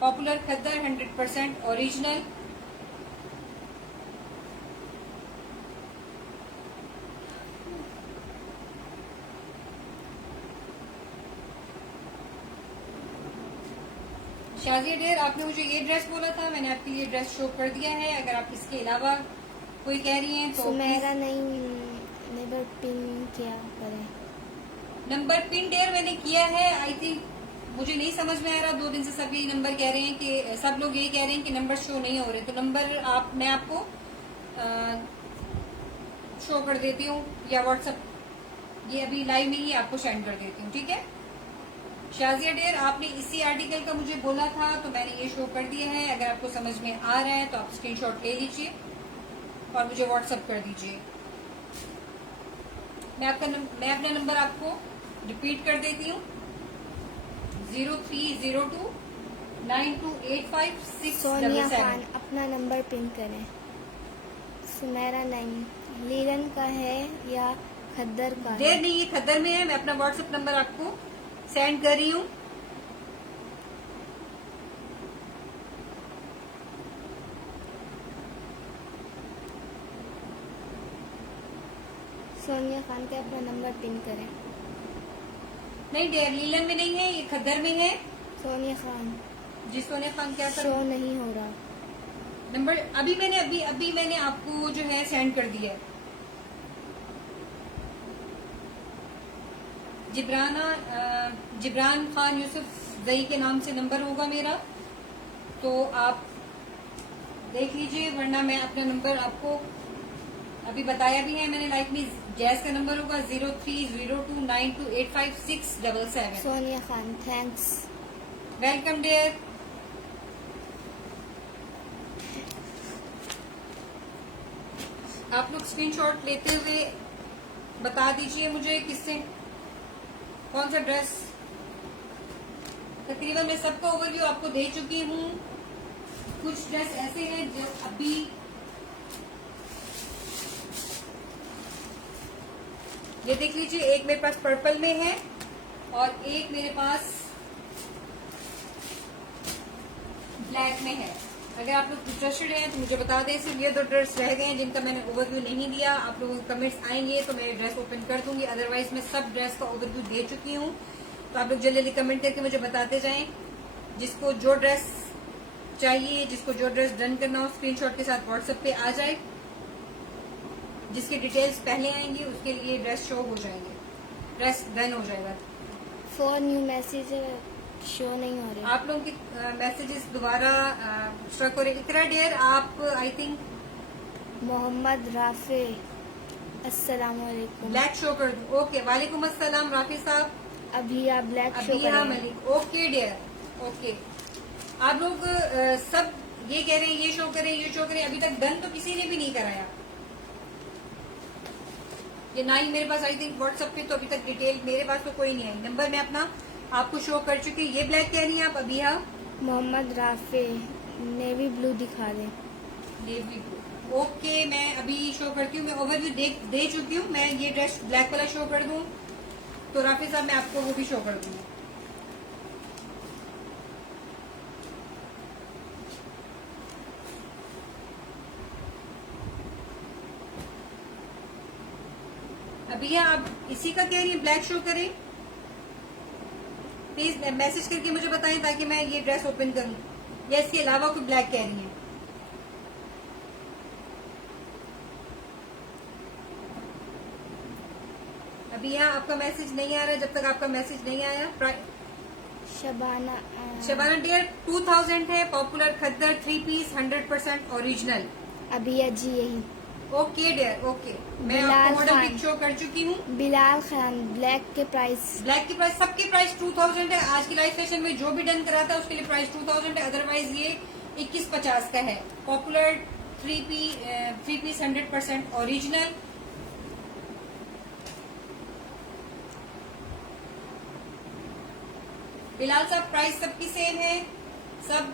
पॉपुलर खद्दर 100% ओरिजिनल। शाजिया डियर, आपने मुझे ये ड्रेस बोला था, मैंने आपके लिए ड्रेस शो कर दिया है। अगर आप इसके अलावा कोई कह रही हैं तो सुमेरा नहीं नेबर पिन क्या करें। नंबर पिन डियर मैंने किया है। आई थिंक मुझे नहीं समझ में आ रहा, 2 दिन से सभी नंबर कह रहे हैं कि सब लोग यही कह रहे हैं कि नंबर शो नहीं हो रहे। तो नंबर मैं आपको शो कर देती हूँ या व्हाट्सएप, ये अभी लाइव में ही आपको सेंड कर देती हूँ। ठीक है शाजिया डियर, आपने इसी आर्टिकल का मुझे बोला था तो मैंने ये शो कर दिया है। अगर आपको समझ में आ रहा है तो आप स्क्रीनशॉट ले लीजिए और मुझे व्हाट्सएप कर दीजिए। मैं अपना नंबर आपको रिपीट कर देती हूँ, 0302 9285 सोनिया 677। खान अपना नंबर पिन करें। सुमेरा नहीं, लीलन का है या खद्दर का है? देर नहीं, ये खद्दर में है। मैं अपना व्हाट्सएप नंबर आपको सेंड कर रही हूँ। सोनिया खान का अपना नंबर पिन करें। नहीं डियर, लीलन में नहीं है, ये खद्दर में है। सोनिया खान जी सोनिया खान, क्या शो नहीं हो रहा। नंबर अभी मैंने आपको जो है सेंड कर दिया है। जिब्रान खान यूसुफ जई के नाम से नंबर होगा मेरा, तो आप देख लीजिए, वरना मैं अपना नंबर आपको अभी बताया भी है मैंने लाइक में। जैस का नंबर होगा 03029285 677। Sonia Khan thanks. Welcome dear. आप लोग स्क्रीनशॉट लेते हुए बता दीजिए मुझे किससे कौन सा ड्रेस। तकरीबन मैं सबका ओवरव्यू आपको दे चुकी हूँ। कुछ ड्रेस ऐसे हैं जो अभी ये देख लीजिए, एक मेरे पास पर्पल में है और एक मेरे पास ब्लैक में है। अगर आप लोग इंटरेस्टेड हैं तो मुझे बता दें। सिर्फ ये 2 ड्रेस रह गए हैं जिनका मैंने ओवरव्यू नहीं दिया। आप लोगों के कमेंट्स आएंगे तो मैं ड्रेस ओपन कर दूंगी, अदरवाइज मैं सब ड्रेस का ओवरव्यू दे चुकी हूँ। तो आप लोग जल्दी जल्दी कमेंट करके मुझे बताते जाएं जिसको जो ड्रेस चाहिए, जिसको जो ड्रेस डन करना हो स्क्रीनशॉट के साथ व्हाट्सएप पे आ जाए। जिसकी डिटेल्स पहले आएंगी उसके लिए ड्रेस शो हो जाएंगे, ड्रेस डन हो जाएगा। 4 न्यू मैसेज शो नहीं हो रहे। आप लोगों के मैसेजेस दोबारा स्ट्रक हो रहे। इकरा डियर, आप आई थिंक मोहम्मद राफे अस्सलाम वालेकुम। ब्लैक शो कर दूं। ओके, वालेकुम अस्सलाम राफी साहब। अभी आप ब्लैक शो अबिया करें। Malik, okay dear, okay. आप लोग सब ये कह रहे हैं ये शो करें, ये शो करें। अभी तक डन तो किसी ने भी नहीं कराया। ये ना ही मेरे पास आई थिंक व्हाट्सएप पे तो अभी तक डिटेल मेरे पास तो कोई नहीं आई। नंबर मैं अपना आपको शो कर चुकी। ये ब्लैक कह रही हैं आप अभी? हाँ, मोहम्मद राफे नेवी ब्लू दिखा दे। नेवी ब्लू, ओके मैं अभी शो करती हूँ। मैं ओवरव्यू दे चुकी हूँ। मैं ये ड्रेस ब्लैक वाला शो कर दूँ तो राफी साहब मैं आपको वो भी शो कर दूंगी। अभी आप इसी का कह रही है ब्लैक शो करें? प्लीज मैसेज करके मुझे बताएं ताकि मैं ये ड्रेस ओपन करूं, या इसके अलावा कोई ब्लैक कह रही है? अभी यहाँ आपका मैसेज नहीं आ रहा है। जब तक आपका मैसेज नहीं आया, शबाना डियर 2000 है, पॉपुलर खद्दर 3 पीस 100% ओरिजिनल। अभी जी यही। ओके डियर, ओके मैं आपको मॉडल पिक शो कर चुकी हूँ। बिलाल खान ब्लैक के प्राइस सबके प्राइस 2000 है। आज की लाइव सेशन में जो भी डन कराता है उसके लिए प्राइस 2000 है, अदरवाइज ये 2150 का है। Popular 3 piece 100% original. बिलाल साहब प्राइस सबकी सेम है, सब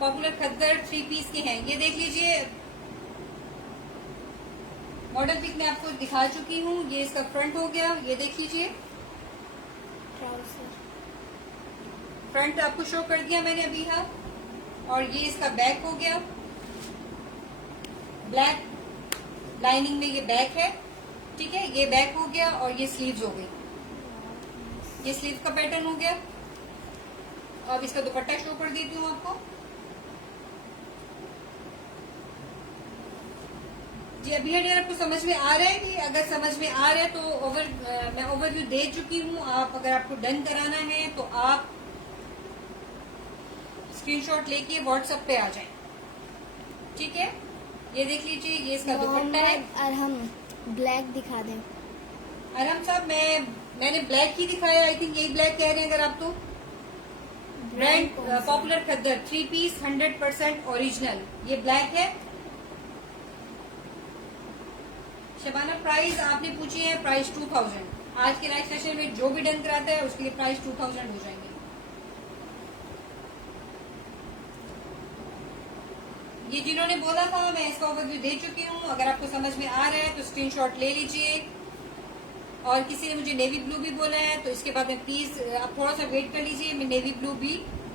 पॉपुलर खद्दर 3 पीस के हैं। ये देख लीजिए, मॉडल पिक मैं आपको दिखा चुकी हूँ। ये इसका फ्रंट हो गया, ये देख लीजिए। फ्रंट आपको शो कर दिया मैंने अभी। हाँ, और ये इसका बैक हो गया, ब्लैक लाइनिंग में ये बैक है, ठीक है। ये बैक हो गया और ये स्लीव्स हो गई। ये स्लीव का पैटर्न हो गया। अब इसका दुपट्टा शो कर देती हूँ आपको। जी अभी डियर आपको समझ में आ रहा है? कि अगर समझ में आ रहा है तो मैं ओवरव्यू दे चुकी हूँ। आप अगर आपको डन कराना है तो आप स्क्रीनशॉट लेके व्हाट्सएप पे आ जाएं, ठीक है। ये देख लीजिए, ये इसका दुपट्टा है। अरहम ब्लैक दिखा दे। अरहम साहब मैंने ब्लैक ही दिखाया। आई थिंक यही ब्लैक कह रहे हैं अगर आप तो। Brand popular khaddar 3 piece 100% original, ये ब्लैक है। शबाना प्राइस आपने पूछी है, प्राइस 2000। आज के लाइव सेशन में जो भी डन कराता है उसके लिए प्राइस 2000 हो जाएंगे। ये जिन्होंने बोला था मैं इसका ओवरव्यू दे चुकी हूँ। अगर आपको समझ में आ रहा है तो स्क्रीनशॉट ले लीजिए। और किसी ने मुझे नेवी ब्लू भी बोला है तो इसके बाद में प्लीज आप थोड़ा सा वेट कर लीजिए, मैं नेवी ब्लू भी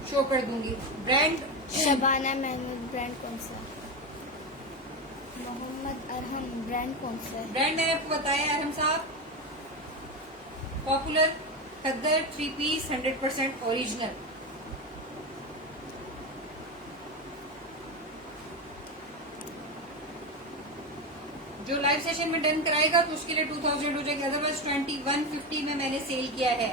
शो कर दूंगी। ब्रांड शबाना महमूद ब्रांड कौन सा? मोहम्मद अरहम ब्रांड कौन सा है? ब्रांड मैंने आपको बताया अरहम साहब, पॉपुलर खद्दर 3 पीस 100% ओरिजिनल। जो लाइव सेशन में डन कराएगा तो उसके लिए 2000 हो जाएगा, अदरवाइज 2150 में मैंने सेल किया है।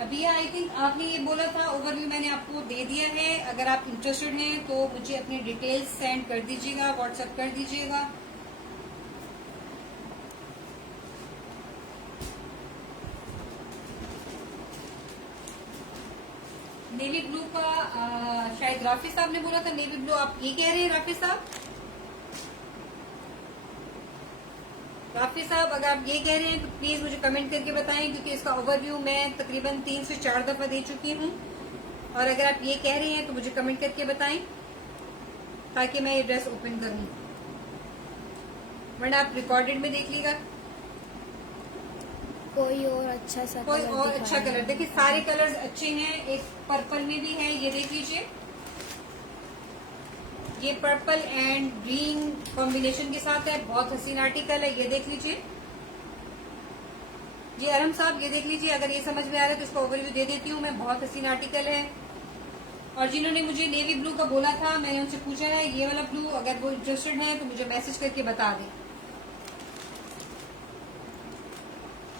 अभी आई थिंक आपने ये बोला था, ओवरव्यू मैंने आपको दे दिया है। अगर आप इंटरेस्टेड हैं तो मुझे अपनी डिटेल्स सेंड कर दीजिएगा, व्हाट्सएप कर दीजिएगा। नेवी ब्लू का शायद राफी साहब ने बोला था नेवी ब्लू, आप ये कह रहे हैं राफी साहब? राफी साहब अगर आप ये कह रहे हैं तो प्लीज मुझे कमेंट करके बताएं, क्योंकि इसका ओवरव्यू मैं तकरीबन 3 से 4 दफा दे चुकी हूँ। और अगर आप ये कह रहे हैं तो मुझे कमेंट करके बताएं ताकि मैं ये ड्रेस ओपन करूं, वरना आप रिकॉर्डेड में देख लीजिएगा। कोई और अच्छा सा कोई और अच्छा कलर देखिए, सारे कलर्स अच्छे हैं। एक पर्पल में भी है, ये देख लीजिए। ये पर्पल एंड ग्रीन कॉम्बिनेशन के साथ है, बहुत हसीन आर्टिकल है, ये देख लीजिए। जी अरहम साहब ये देख लीजिए, अगर ये समझ में आ रहा है तो इसका ओवरव्यू दे देती हूँ मैं। बहुत हसीन आर्टिकल है। और जिन्होंने मुझे नेवी ब्लू का बोला था, मैंने उनसे पूछा है ये वाला ब्लू, अगर वो इंटरेस्टेड है तो मुझे मैसेज करके बता दें।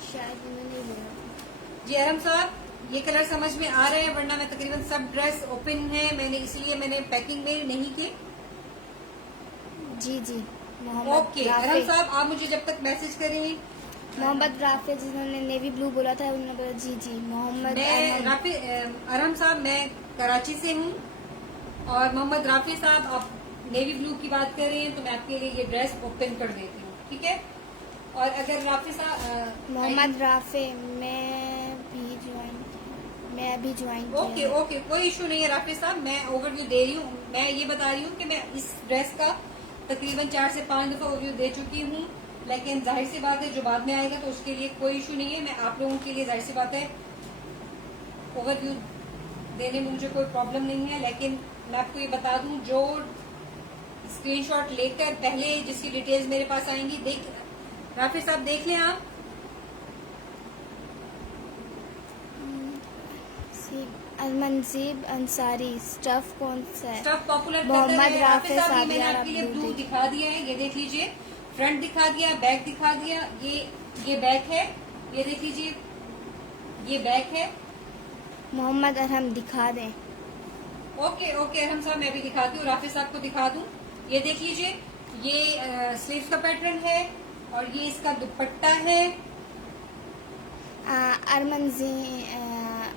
शायद उन्होंने बोला। जी अरहम साहब ये कलर समझ में आ रहा है, वरना मैं तकरीबन सब ड्रेस ओपन है इसलिए मैंने पैकिंग में नहीं की। जी जी ओके अरहम साहब आप मुझे जब तक मैसेज करें। मोहम्मद राफे जिन्होंने नेवी ब्लू बोला था उन्होंने बोला जी जी मोहम्मद अरहम साहब मैं कराची से हूँ और मोहम्मद राफी साहब आप नेवी ब्लू की बात करें तो मैं आपके लिए ये ड्रेस ओपन कर देती हूँ, ठीक है। और अगर राफिसा मोहम्मद राफे, मैं अभी ज्वाइन ओके ओके, कोई इशू नहीं है राफिज साहब, मैं ओवरव्यू दे रही हूँ। मैं ये बता रही हूँ कि मैं इस ड्रेस का तकरीबन 4 से 5 दफा ओवरव्यू दे चुकी हूँ, लेकिन जाहिर सी बात है जो बाद में आएगा तो उसके लिए कोई इशू नहीं है। मैं आप लोगों के लिए जाहिर सी बात है ओवरव्यू देने में मुझे कोई प्रॉब्लम नहीं है, लेकिन मैं आपको ये बता दूं जो स्क्रीनशॉट लेकर पहले जिसकी डिटेल्स मेरे पास आएंगी, देख राफिज साहब देख लें आप। अलमनजीब अंसारी, स्टफ कौन सा है? स्टफ पॉपुलर मोहम्मद राफे साहब, ये मैंने सादिया आपके लिए ब्लू ब्लू दिखा दिया है, ये देख लीजिए। फ्रंट दिखा दिया, बैक दिखा दिया, ये बैक है, ये देख लीजिए, ये बैक है। मोहम्मद अरहम दिखा दें। ओके ओके अरहम साहब, मैं भी दिखाती हूँ, राफिज साहब को दिखा दूं। ये देख लीजिए, ये स्लीव्स का पैटर्न है और ये इसका दुपट्टा है।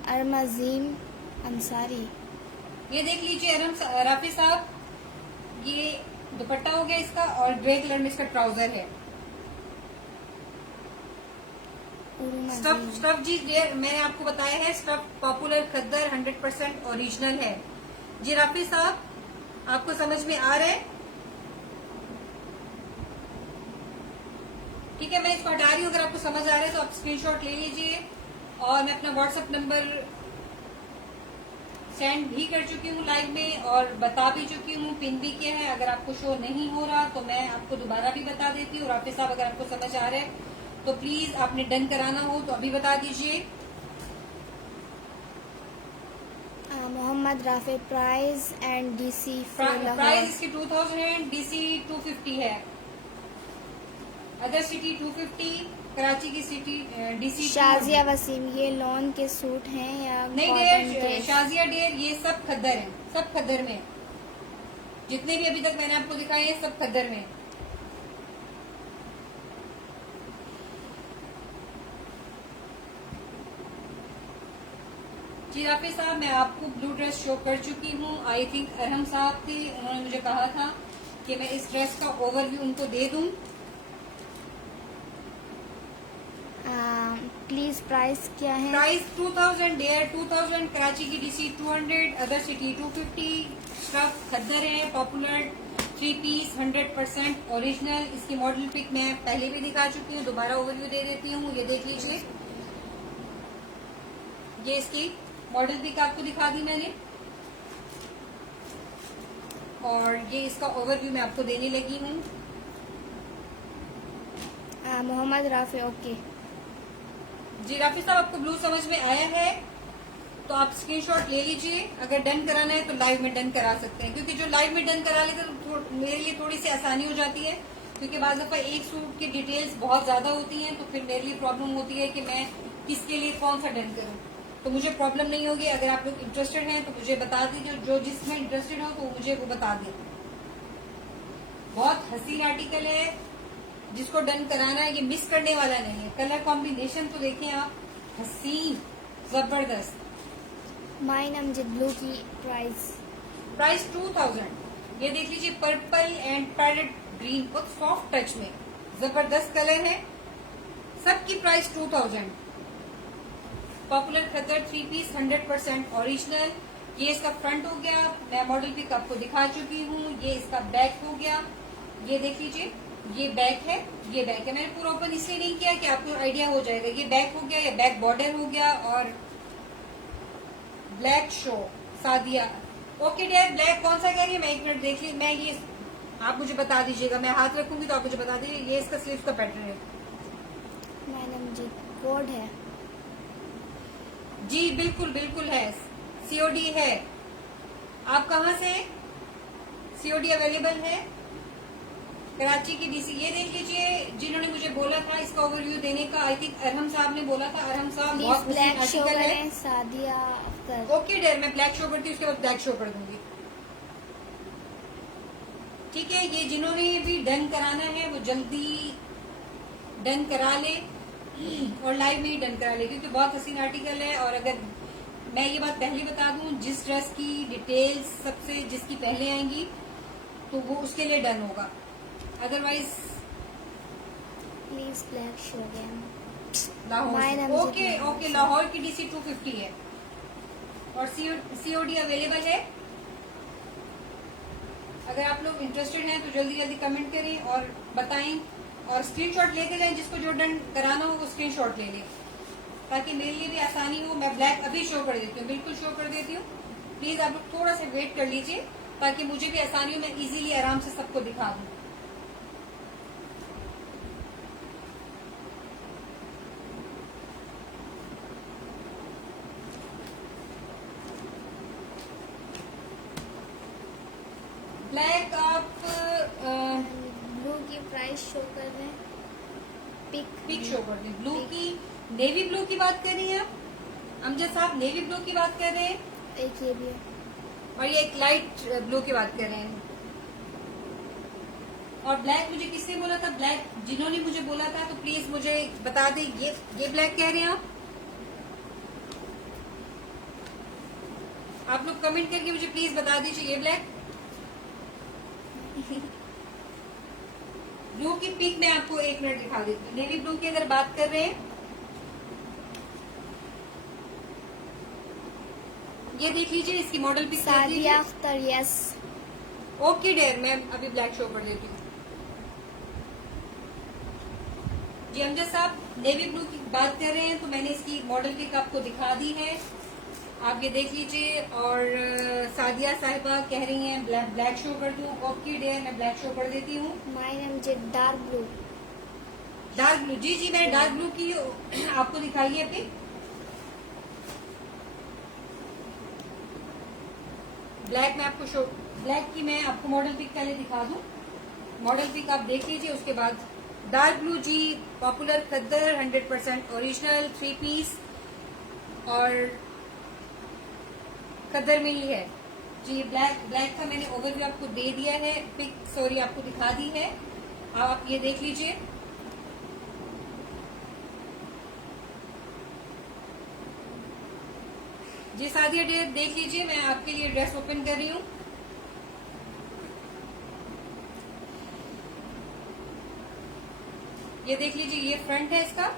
अरमजीम अंसारी, ये देख लीजिए राफिज साहब, ये दुपट्टा हो गया इसका और ग्रे कलर में इसका ट्राउजर है। स्टफ जी मैंने आपको बताया है, स्टफ पॉपुलर खद्दर 100% ओरिजिनल है जी। राफिज साहब आपको समझ में आ रहा है? ठीक है, मैं इसको हटा रही हूँ। अगर आपको समझ आ रहा है तो आप स्क्रीनशॉट ले लीजिए, और मैं अपना व्हाट्सएप नंबर सेंड भी कर चुकी हूँ लाइव में और बता भी चुकी हूँ, पिन भी किया है। अगर आपको शो नहीं हो रहा तो मैं आपको दोबारा भी बता देती हूँ। राफिज साहब अगर आपको समझ आ रहा है तो प्लीज आपने डन कराना हो तो अभी बता दीजिए। Mohammad Rafay, price and DC. Price इसकी 2000 है, डीसी 250 है। अदर सिटी 250, कराची की सिटी डीसी। शाजिया वसीम, ये लॉन के सूट हैं या नहीं कॉटन डेयर, के? शाजिया डेयर, ये सब खद्दर हैं, सब खद्दर में। जितने भी अभी तक मैंने आपको दिखाए हैं सब खद्दर में। जी राफिज साहब, मैं आपको ब्लू ड्रेस शो कर चुकी हूँ। आई थिंक अरहम साहब थे, उन्होंने मुझे कहा था कि मैं इस ड्रेस का ओवरव्यू उनको दे दूं। प्लीज प्राइस क्या है? प्राइस 2000 डेयर, 2000 कराची की डीसी 200, अदर सिटी 250। स्टफ खद्दर है, पॉपुलर 3 पीस 100% ओरिजिनल। इसकी मॉडल पिक मैं पहले भी दिखा चुकी हूँ, दोबारा ओवरव्यू दे देती हूँ। ये देख लीजिए, ये इसकी मॉडल पिक आपको दिखा दी मैंने, और ये इसका ओवरव्यू मैं आपको देने लगी हूँ। मोहम्मद राफे, ओके जी राफिज साहब, आपको ब्लू समझ में आया है तो आप स्क्रीनशॉट ले लीजिए। अगर डन कराना है तो लाइव में डन करा सकते हैं, क्योंकि जो लाइव में डन करा लेते तो मेरे लिए थोड़ी सी आसानी हो जाती है, क्योंकि बाज़ दफा एक सूट की डिटेल्स बहुत ज्यादा होती हैं, तो फिर मेरे लिए प्रॉब्लम होती है कि मैं किसके लिए कौन सा डन करूं। तो मुझे प्रॉब्लम नहीं होगी। अगर आप लोग इंटरेस्टेड हैं तो मुझे बता दीजिए, जो जिसमें इंटरेस्टेड हो तो मुझे वो बता दें। बहुत हसीन आर्टिकल है, जिसको डन कराना है ये मिस करने वाला नहीं है। कलर कॉम्बिनेशन तो देखें आप, हसीन जबरदस्त। माइन अमजद ब्लू की प्राइस 2000। ये देख लीजिए, पर्पल एंड पैरेट ग्रीन, बहुत सॉफ्ट टच में जबरदस्त कलर है। सबकी price 2000। Popular khaddar 3 piece 100% original. ये इसका फ्रंट हो गया, मैं मॉडल पिक आपको दिखा चुकी हूँ। ये इसका बैक हो गया, ये देख लीजिए, ये बैक है, ये बैक है। मैंने पूरा ओपन इसलिए नहीं किया कि आपको आइडिया हो जाएगा। ये बैक हो गया, ये बैक बॉर्डर हो गया, और black show Sadia. Okay dear, black कौन सा कह रही है? मैं 1 मिनट देख ली, मैं ये आप मुझे बता दीजिएगा, मैं हाथ रखूंगी तो आप मुझे बता दीजिए। ये इसका स्लीव्स का पैटर्न है। माइन अमजद कोड है जी बिल्कुल बिल्कुल है, सीओडी है। आप कहाँ से? सीओडी अवेलेबल है कराची की डीसी। ये देख लीजिए, जिन्होंने मुझे बोला था इसका ओवरव्यू देने का, आई थिंक अरहम साहब ने बोला था। अरहम साहब बहुत ब्लैक शो आर्टिकल है। करें सादिया अख्तर। ओके डेयर, मैं ब्लैक शो करती हूँ, उसके बाद ब्लैक शो कर दूंगी। ठीक है, ये जिन्होंने भी डन कराना है वो जल्दी डन करा ले और लाइव में ही डन करा ले, क्योंकि बहुत हसीन आर्टिकल है। और अगर मैं ये बात पहले बता दूं, जिस ड्रेस की डिटेल्स सबसे जिसकी पहले आएंगी तो वो उसके लिए डन होगा, otherwise please black show again. Lahore My से। name is okay Ibrahim। Okay, Lahore की DC 250 है और COD अवेलेबल है। अगर आप लोग इंटरेस्टेड हैं तो जल्दी जल्दी कमेंट करें और बताएं, और स्क्रीनशॉट लेके जाएं, जिसको जो डन कराना हो वो स्क्रीनशॉट ले लें, ताकि मेरे लिए भी आसानी हो। मैं ब्लैक अभी शो कर देती हूँ, बिल्कुल शो कर देती हूँ। प्लीज आप लोग थोड़ा सा वेट कर लीजिए ताकि मुझे भी आसानी हो, मैं इजीली आराम से सबको दिखा दूँ। ब्लैक आप ब्लू की प्राइस शो कर रहे हैं। पिक शो कर दें। ब्लू की, नेवी ब्लू की बात कर रही हैं आप? अमजद साहब नेवी ब्लू की बात कर रहे हैं, एक ये भी है। और ये एक लाइट ब्लू की बात कर रहे हैं। और ब्लैक मुझे किसने बोला था? ब्लैक जिन्होंने मुझे बोला था तो प्लीज मुझे बता दें, ये ब्लैक कह रहे हैं आप लोग कमेंट करके मुझे प्लीज बता दीजिए, ये ब्लैक। ब्लू की पिक मैं आपको 1 मिनट दिखा देती हूँ। नेवी ब्लू की अगर बात कर रहे हैं, ये देख लीजिए, इसकी मॉडल पिक देख सादिया लीजिए। अख्तर, यस। ओके डेयर, मैं अभी ब्लैक शो कर देती हूँ। जी अमजद साहब नेवी ब्लू की बात कर रहे हैं, तो मैंने इसकी मॉडल पिक आपको दिखा दी है, आप ये देख लीजिए। और सादिया साहिबा कह रही हैं ब्लैक शो कर दूं। ओके डेयर, मैं ब्लैक शो कर देती हूँ। My name J dark blue. Dark blue, जी जी मैंने डार्क ब्लू की आपको दिखाई है पिक। ब्लैक में आपको शो, ब्लैक की मैं आपको मॉडल पिक पहले दिखा दूं। मॉडल पिक आप देख लीजिए, उसके बाद डार्क ब्लू जी पॉपुलर खद्दर 100% ओरिजिनल 3 पीस और खद्दर में ही है जी। ब्लैक का मैंने ओवरव्यू आपको दे दिया है, पिक सॉरी आपको दिखा दी है, आप ये देख लीजिए। जी सादिया डेयर देख लीजिए, मैं आपके लिए ड्रेस ओपन कर रही हूँ। ये देख लीजिए, ये फ्रंट है इसका,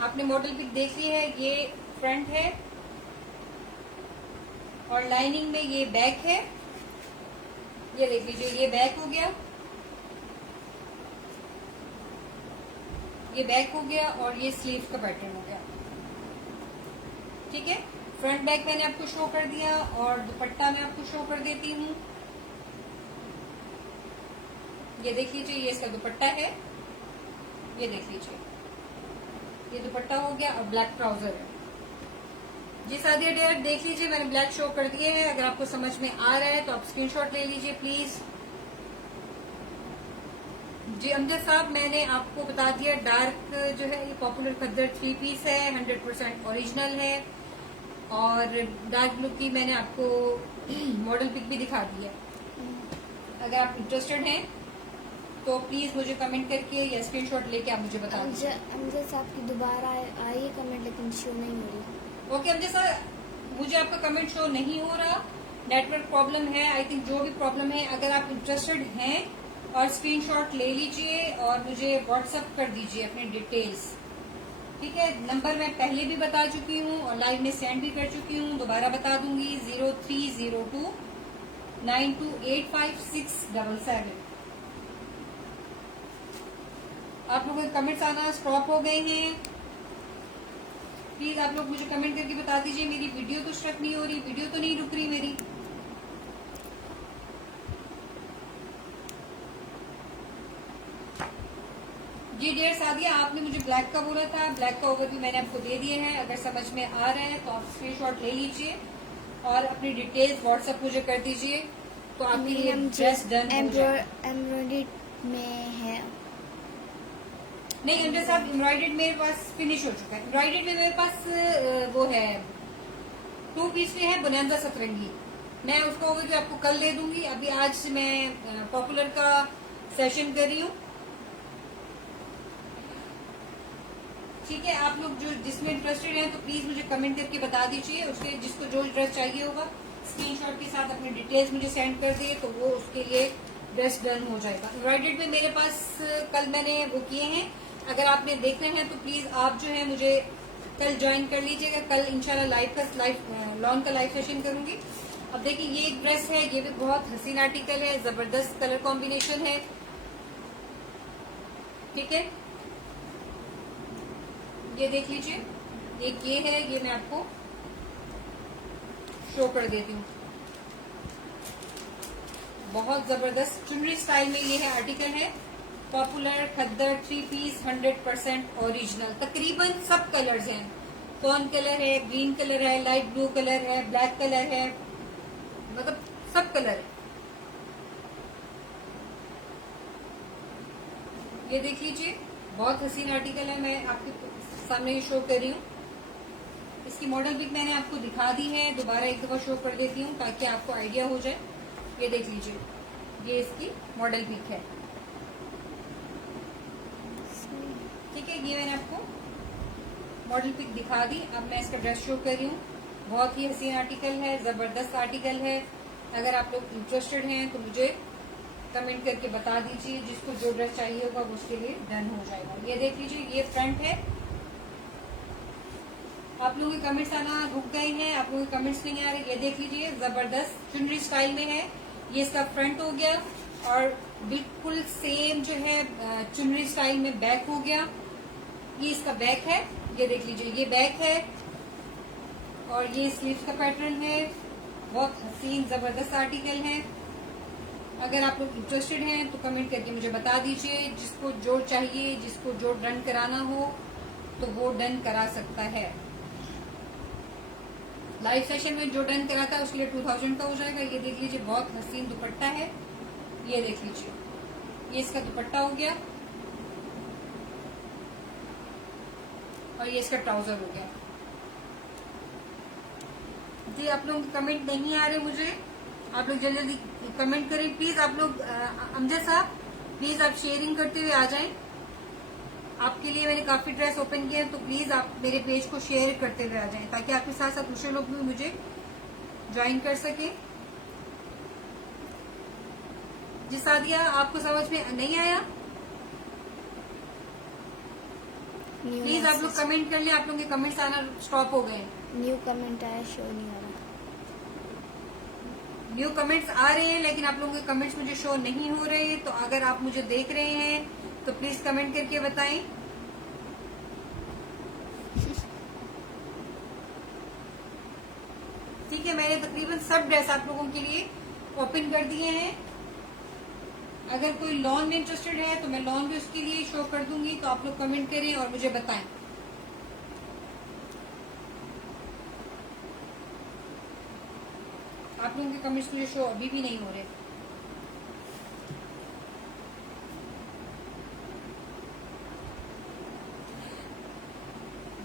आपने मॉडल पिक देख ली है, ये फ्रंट है और लाइनिंग में ये बैक है। ये देख लीजिए, ये बैक हो गया, ये बैक हो गया और ये स्लीव का पैटर्न हो गया। ठीक है, फ्रंट बैक मैंने आपको शो कर दिया और दुपट्टा मैं आपको शो कर देती हूँ। ये देख लीजिए, ये इसका दुपट्टा है, ये देख लीजिए, ये दुपट्टा हो गया और ब्लैक ट्राउजर है। जी सादिया डेयर देख लीजिए, मैंने ब्लैक शो कर दिए हैं। अगर आपको समझ में आ रहा है तो आप स्क्रीनशॉट ले लीजिए प्लीज। जी अमजद साहब मैंने आपको बता दिया, डार्क जो है ये पॉपुलर खद्दर 3 पीस है, 100% ओरिजिनल है। और डार्क ब्लू की मैंने आपको मॉडल पिक भी दिखा दी है। अगर आप इंटरेस्टेड हैं तो प्लीज मुझे कमेंट करके या स्क्रीनशॉट लेके आप मुझे बता दीजिए। अमजद साहब की दोबारा आई है कमेंट, लेकिन शो नहीं हो रही। ओके अमजद सर, मुझे आपका कमेंट शो नहीं हो रहा, नेटवर्क प्रॉब्लम है आई थिंक, जो भी प्रॉब्लम है। अगर आप इंटरेस्टेड हैं और स्क्रीनशॉट ले लीजिए और मुझे व्हाट्सएप कर दीजिए अपने डिटेल्स। ठीक है, नंबर मैं पहले भी बता चुकी हूँ और लाइव में सेंड भी कर चुकी हूँ, दोबारा बता दूंगी 0302 9285 677। आप लोगों के कमेंट्स आना स्टॉप हो गए हैं, प्लीज आप लोग मुझे कमेंट करके बता दीजिए। मेरी वीडियो तो स्ट्रक नहीं हो रही, वीडियो तो नहीं रुक रही मेरी। जी डियर सादिया, आपने मुझे ब्लैक का बोला था, ब्लैक का ओवरव्यू मैंने आपको दे दिए हैं। अगर समझ में आ रहा है तो आप स्क्रीनशॉट ले लीजिए और अपनी डिटेल्स व्हाट्सएप मुझे कर दीजिए, तो आपकी ये ड्रेस डन हो जाए। एम्ब्रॉयडरी में है नहीं अमजद साहब, एम्ब्रॉयडर्ड मेरे पास फिनिश हो चुका है। एम्ब्रॉयडर्ड में मेरे पास वो है 2 पीस में है बोनांजा सतरंगी, मैं उसको ओवरव्यू आपको कल दे दूंगी। अभी आज मैं पॉपुलर का सेशन कर रही हूँ। ठीक है, आप लोग जो जिसमें इंटरेस्टेड हैं तो प्लीज मुझे कमेंट करके बता दीजिए, उसके जिसको जो ड्रेस चाहिए होगा स्क्रीनशॉट के साथ अपनी डिटेल्स मुझे सेंड कर दिए तो वो उसके लिए ड्रेस डन हो जाएगा। एम्ब्रॉयडर्ड में मेरे पास कल मैंने वो किए हैं, अगर आपने देखने हैं तो प्लीज आप जो है मुझे कल ज्वाइन कर लीजिएगा। कल इंशाल्लाह लॉन का लाइव सेशन करूंगी। अब देखिए ये एक ड्रेस है, ये भी बहुत हसीन आर्टिकल है, जबरदस्त कलर कॉम्बिनेशन है, ठीक है। ये देख लीजिए, एक ये है, ये मैं आपको शो कर देती हूँ। बहुत जबरदस्त चुनरी स्टाइल में ये है आर्टिकल है, पॉपुलर खद्दर 3 पीस 100% ओरिजिनल। तकरीबन सब कलर्स हैं, कॉर्न कलर है, ग्रीन कलर है, लाइट ब्लू कलर है, ब्लैक कलर है, मतलब सब कलर है। ये देख लीजिए, बहुत हसीन आर्टिकल है, मैं आपके सामने ये शो कर रही हूँ। इसकी मॉडल पिक मैंने आपको दिखा दी है, दोबारा एक दफा शो कर देती हूँ ताकि आपको आइडिया हो जाए। ये देख लीजिए, ये इसकी मॉडल पिक है, ठीक है। ये मैंने आपको मॉडल पिक दिखा दी, अब मैं इसका ड्रेस शो कर रही हूँ। बहुत ही हसीन आर्टिकल है, जबरदस्त आर्टिकल है। अगर आप लोग इंटरेस्टेड हैं तो मुझे कमेंट करके बता दीजिए, जिसको जो ड्रेस चाहिए होगा वो उसके लिए डन हो जाएगा। ये देख लीजिए, ये फ्रंट है। आप लोगों के कमेंट्स आना रुक गए हैं, आप लोगों के कमेंट्स नहीं आ रहे। ये देख लीजिए, जबरदस्त चुनरी स्टाइल में है। ये इसका फ्रंट हो गया और बिल्कुल सेम जो है चुनरी स्टाइल में बैक हो गया। ये इसका बैक है, ये देख लीजिए, ये बैक है और ये स्लीव्स का पैटर्न है। बहुत हसीन जबरदस्त आर्टिकल है। अगर आप लोग इंटरेस्टेड हैं तो कमेंट करके मुझे बता दीजिए, जिसको जो चाहिए, जिसको जो डन कराना हो तो वो डन करा सकता है। लाइव सेशन में जो डन कराता है उसके लिए 2000 का हो जाएगा। ये देख लीजिए, बहुत हसीन दुपट्टा है, ये देख लीजिए, ये इसका दुपट्टा हो गया और ये इसका ट्राउजर हो गया। जी आप लोग कमेंट नहीं आ रहे मुझे, आप लोग जल्दी जल्दी कमेंट करें प्लीज। आप लोग अमजद साहब प्लीज आप शेयरिंग करते हुए आ जाएं। आपके लिए मैंने काफी ड्रेस ओपन किए हैं, तो प्लीज आप मेरे पेज को शेयर करते हुए आ जाएं ताकि आपके साथ साथ दूसरे लोग भी मुझे ज्वाइन कर सके। जी सादिया, आपको समझ में नहीं आया प्लीज आप लोग कमेंट कर लें। आप लोगों के कमेंट्स आना स्टॉप हो गए। न्यू कमेंट आया, शो नहीं हो रहा। न्यू कमेंट्स आ रहे हैं लेकिन आप लोगों के कमेंट्स मुझे शो नहीं हो रहे। तो अगर आप मुझे देख रहे हैं तो प्लीज कमेंट करके बताएं। ठीक है, मैंने तकरीबन सब ड्रेस आप लोगों के लिए ओपन कर दिए हैं। अगर कोई लॉन में इंटरेस्टेड है तो मैं लॉन भी उसके लिए शो कर दूंगी, तो आप लोग कमेंट करें और मुझे बताएं। आप लोगों के कमेंट्स मुझे शो अभी भी नहीं हो रहे।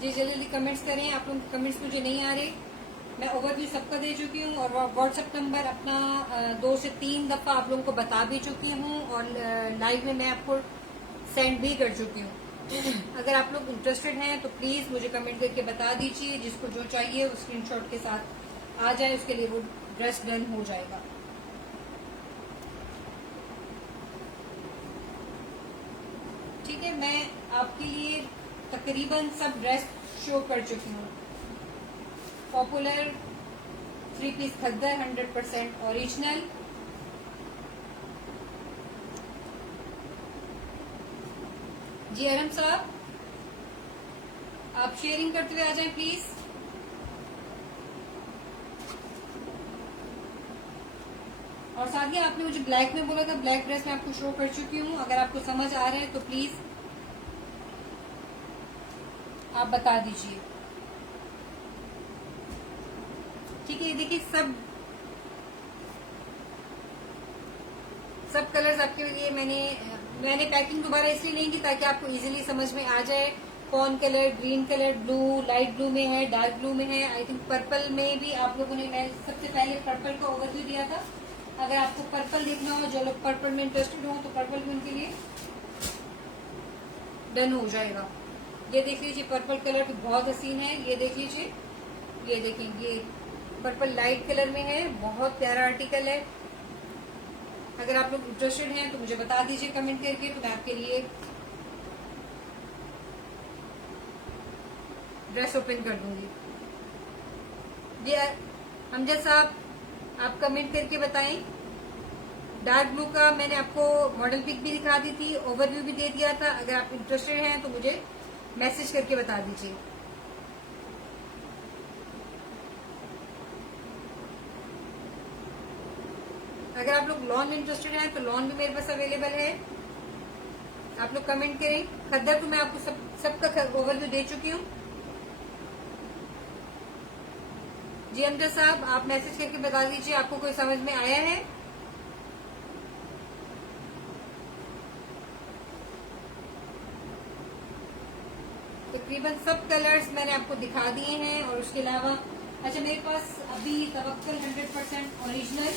जी जल्दी जल्दी कमेंट्स करें, आप लोगों के कमेंट्स मुझे नहीं आ रहे। मैं ओवरव्यू सबका दे चुकी हूँ और व्हाट्सएप नंबर अपना 2 से 3 दफा आप लोगों को बता भी चुकी हूँ और लाइव में मैं आपको सेंड भी कर चुकी हूँ। अगर आप लोग इंटरेस्टेड हैं तो प्लीज मुझे कमेंट करके बता दीजिए, जिसको जो चाहिए वो स्क्रीनशॉट के साथ आ जाए, उसके लिए वो ड्रेस डन हो जाएगा। ठीक है, मैं आपके लिए तकरीबन सब ड्रेस शो कर चुकी हूँ। पॉपुलर 3 पीस खद्दर 100% ओरिजिनल। जी अरम साहब, आप शेयरिंग करते हुए आ जाएं प्लीज। और साथ ही आपने मुझे ब्लैक में बोला था, ब्लैक ड्रेस में आपको शो कर चुकी हूँ। अगर आपको समझ आ रहा है तो प्लीज आप बता दीजिए। ठीक है, ये देखिए सब कलर्स आपके लिए मैंने पैकिंग दोबारा इसलिए नहीं की ताकि आपको इजीली समझ में आ जाए। Corn colour, green colour, blue, light blue में है, डार्क ब्लू में है, आई थिंक पर्पल में भी आप लोगों ने, मैं सबसे पहले पर्पल का ओवरव्यू दिया था। अगर आपको पर्पल देखना हो, जो लोग पर्पल में इंटरेस्टेड हो, तो पर्पल भी उनके लिए डन हो जाएगा। ये देख लीजिए, पर्पल कलर भी बहुत हसीन है। ये देख लीजिए, ये देखें, पर्पल लाइट कलर में है, बहुत प्यारा आर्टिकल है। अगर आप लोग इंटरेस्टेड हैं तो मुझे बता दीजिए कमेंट करके, तो मैं आपके लिए ड्रेस ओपन कर दूंगी। जी अमजद साहब, आप कमेंट करके बताएं। डार्क ब्लू का मैंने आपको मॉडल पिक भी दिखा दी थी, ओवरव्यू भी दे दिया था। अगर आप इंटरेस्टेड हैं तो मुझे मैसेज करके बता दीजिए। अगर आप लोग लॉन में इंटरेस्टेड हैं तो लॉन भी मेरे पास अवेलेबल है, आप लोग कमेंट करें। खद्दर तो मैं आपको सबका ओवरव्यू दे चुकी हूँ। जी अमजद साहब, आप मैसेज करके बता दीजिए आपको कोई समझ में आया है। तकरीबन सब कलर्स मैंने आपको दिखा दिए हैं। और उसके अलावा अच्छा, मेरे पास अभी तवक्कल 100% ओरिजिनल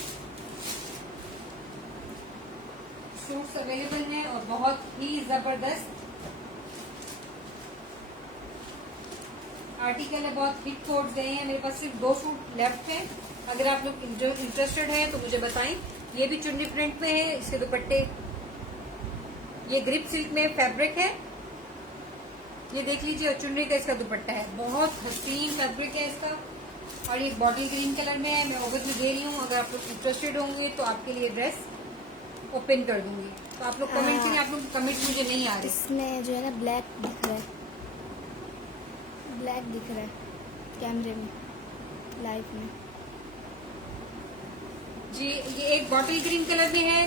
सूट्स अवेलेबल हैं और बहुत ही जबरदस्त आर्टिकल है, बहुत हिट कोड्स गए हैं। मेरे पास सिर्फ 2 सूट लेफ्ट हैं। अगर आप लोग इंटरेस्टेड हैं तो मुझे बताएं। ये भी चुन्नी प्रिंट में है, इसके दुपट्टे ये ग्रिप सिल्क में फैब्रिक है, ये देख लीजिए। और चुन्नी का इसका दुपट्टा है, बहुत हसीन फैब्रिक है इसका। और ये बॉटल ग्रीन कलर में है, मैं ओवरव्यू दे रही हूँ। अगर आप लोग इंटरेस्टेड होंगे तो आपके लिए ड्रेस ओपन कर दूंगी। तो आप लोग कमेंट करें, आप लोग कमेंट मुझे नहीं आ रहे। इसमें जो है ना ब्लैक दिख रहा है, ब्लैक दिख रहा है कैमरे में, लाइव में। जी ये एक बॉटल ग्रीन कलर में है,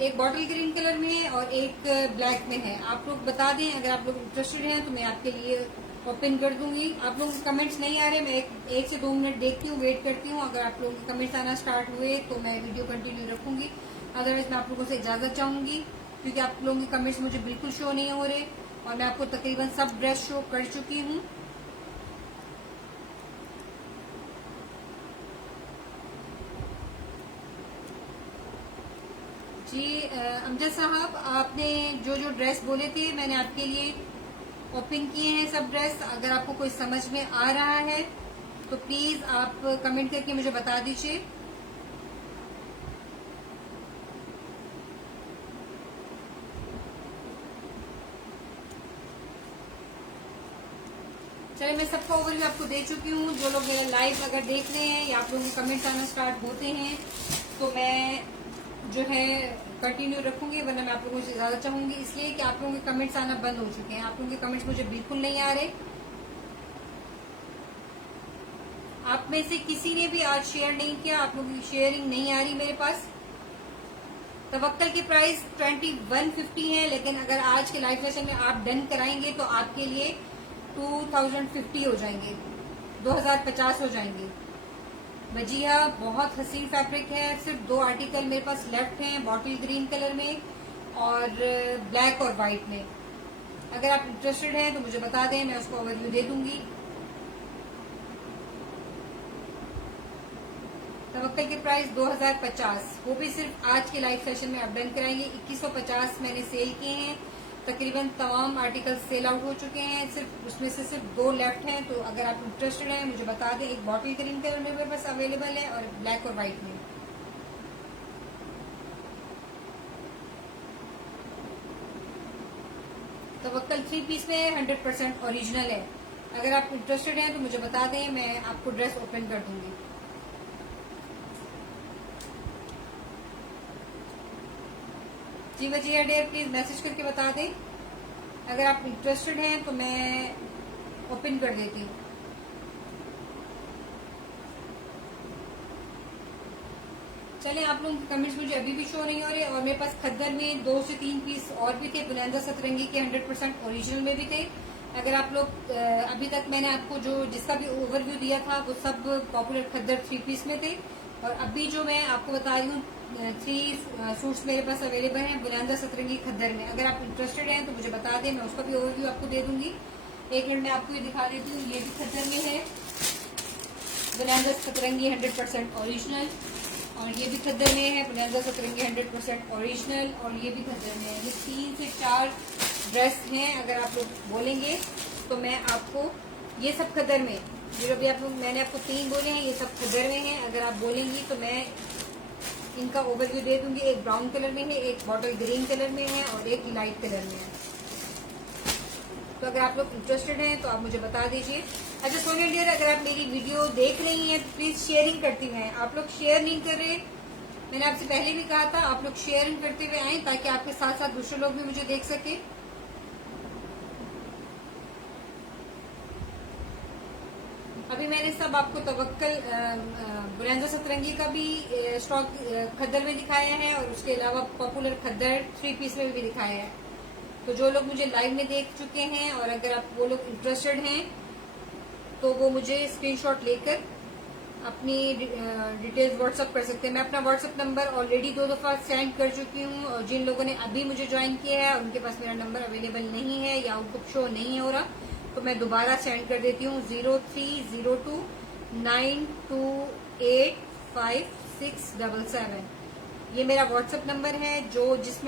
एक बॉटल ग्रीन कलर में है और एक ब्लैक में है। आप लोग बता दें, अगर आप लोग इंटरेस्टेड हैं तो मैं आपके लिए ओपन कर दूंगी। आप लोगों के कमेंट्स नहीं आ रहे, मैं एक से 2 मिनट देखती हूँ, वेट करती हूँ। अगर आप लोगों के कमेंट्स आना स्टार्ट हुए तो मैं वीडियो कंटिन्यू रखूंगी, अदरवाइज मैं आप लोगों से इजाजत चाहूंगी, क्योंकि आप लोगों के कमेंट्स मुझे बिल्कुल शो नहीं हो रहे और मैं आपको तकरीबन सब ड्रेस शो कर चुकी हूँ। जी अमजद साहब, आपने जो जो ड्रेस बोले थे मैंने आपके लिए ओपन किए हैं सब ड्रेस। अगर आपको कोई समझ में आ रहा है तो प्लीज आप कमेंट करके मुझे बता दीजिए। चलिए, मैं सबका ओवरव्यू आपको दे चुकी हूँ। जो लोग मेरा लाइव अगर देख रहे हैं या आप लोगों के कमेंट्स आना स्टार्ट होते हैं तो मैं जो है कंटिन्यू रखूंगी, वरना मैं आप लोगों से ज्यादा चाहूंगी, इसलिए कि आप लोगों के कमेंट्स आना बंद हो चुके हैं। आप लोगों के कमेंट्स मुझे बिल्कुल नहीं आ रहे। आप में से किसी ने भी आज शेयर नहीं किया, आप लोगों की शेयरिंग नहीं आ रही मेरे पास। तवक्कल की प्राइस 2150 है, लेकिन अगर आज के लाइव सेशन में आप डन कराएंगे तो आपके लिए 2050 हो जाएंगे, 2050 हो जाएंगे। वजिया बहुत हसीन फैब्रिक है। सिर्फ 2 आर्टिकल मेरे पास लेफ्ट हैं, बॉटल ग्रीन कलर में और ब्लैक और व्हाइट में। अगर आप इंटरेस्टेड हैं तो मुझे बता दें, मैं उसको ओवरव्यू दे दूंगी। तवक्कल की प्राइस 2050, वो भी सिर्फ आज के लाइव सेशन में आप डन कराएंगे। 2150 मैंने सेल किए हैं, तकरीबन तमाम आर्टिकल सेल आउट हो चुके हैं। सिर्फ उसमें से सिर्फ 2 लेफ्ट हैं। तो अगर आप इंटरेस्टेड हैं मुझे बता दें। एक बॉटल ग्रीन कलर में मेरे पास अवेलेबल है और ब्लैक और व्हाइट में। तवक्कल 3 पीस में 100% ओरिजिनल है। अगर आप इंटरेस्टेड हैं तो मुझे बता दें, मैं आपको ड्रेस ओपन कर दूंगी। जी वजिया डेयर, प्लीज मैसेज करके बता दें। अगर आप इंटरेस्टेड हैं तो मैं ओपन कर देती हूँ। चलें, आप लोगों के कमेंट्स मुझे अभी भी शो नहीं हो रहे। और मेरे पास खद्दर में 2 से 3 पीस और भी थे, बुलंदा सतरंगी के 100% ओरिजिनल में भी थे। अगर आप लोग अभी तक मैंने आपको जो जिसका भी ओवरव्यू दिया था वो सब पॉपुलर खद्दर 3 पीस में थे। और अभी जो मैं आपको बता रही हूँ 3 सूट्स मेरे पास अवेलेबल हैं बुलंदा सतरंगी खद्दर में। अगर आप इंटरेस्टेड हैं तो मुझे बता दें, मैं उसका भी ओवरव्यू आपको दे दूंगी। एक मिनट में आपको ये दिखा देती हूँ। ये भी खद्दर में है, बुलंदा सतरंगी 100% ओरिजिनल। और ये भी खद्दर में है, बुलंदा सतरंगी 100% ओरिजिनल। और ये भी खद्दर में है। ये 3 से 4 ड्रेस हैं। अगर आप लोग बोलेंगे तो मैं आपको ये सब खद्दर में जो अभी मैंने आपको 3 बोले हैं, ये सब खद्दर में हैं। अगर आप बोलेंगी तो मैं इनका ओवरव्यू दे दूंगी। एक ब्राउन कलर में है, एक बॉटल ग्रीन कलर में है और एक लाइट कलर में है। तो अगर आप लोग इंटरेस्टेड हैं तो आप मुझे बता दीजिए। अच्छा सोनिया डियर, अगर आप मेरी वीडियो देख रही हैं तो प्लीज शेयरिंग करती हैं। आप लोग शेयर नहीं कर रहे, मैंने आपसे पहले भी कहा था, आप लोग शेयरिंग करते हुए आए ताकि आपके साथ साथ दूसरे लोग भी मुझे देख सके। अभी मैंने सब आपको तवक्कल बुलंदा सतरंगी का भी स्टॉक खद्दर में दिखाया है और उसके अलावा पॉपुलर खद्दर 3 पीस में भी दिखाया है। तो जो लोग मुझे लाइव में देख चुके हैं और अगर आप वो लोग इंटरेस्टेड हैं तो वो मुझे स्क्रीनशॉट लेकर अपनी डिटेल्स व्हाट्सअप कर सकते हैं। मैं अपना व्हाट्सअप नंबर ऑलरेडी 2 दफा सेंड कर चुकी हूँ और जिन लोगों ने अभी मुझे ज्वाइन किया है उनके पास मेरा नंबर अवेलेबल नहीं है या उनको शो नहीं हो रहा, तो मैं दोबारा सेंड कर देती हूँ। 0302928567 ये मेरा व्हाट्सएप नंबर है। जो जिस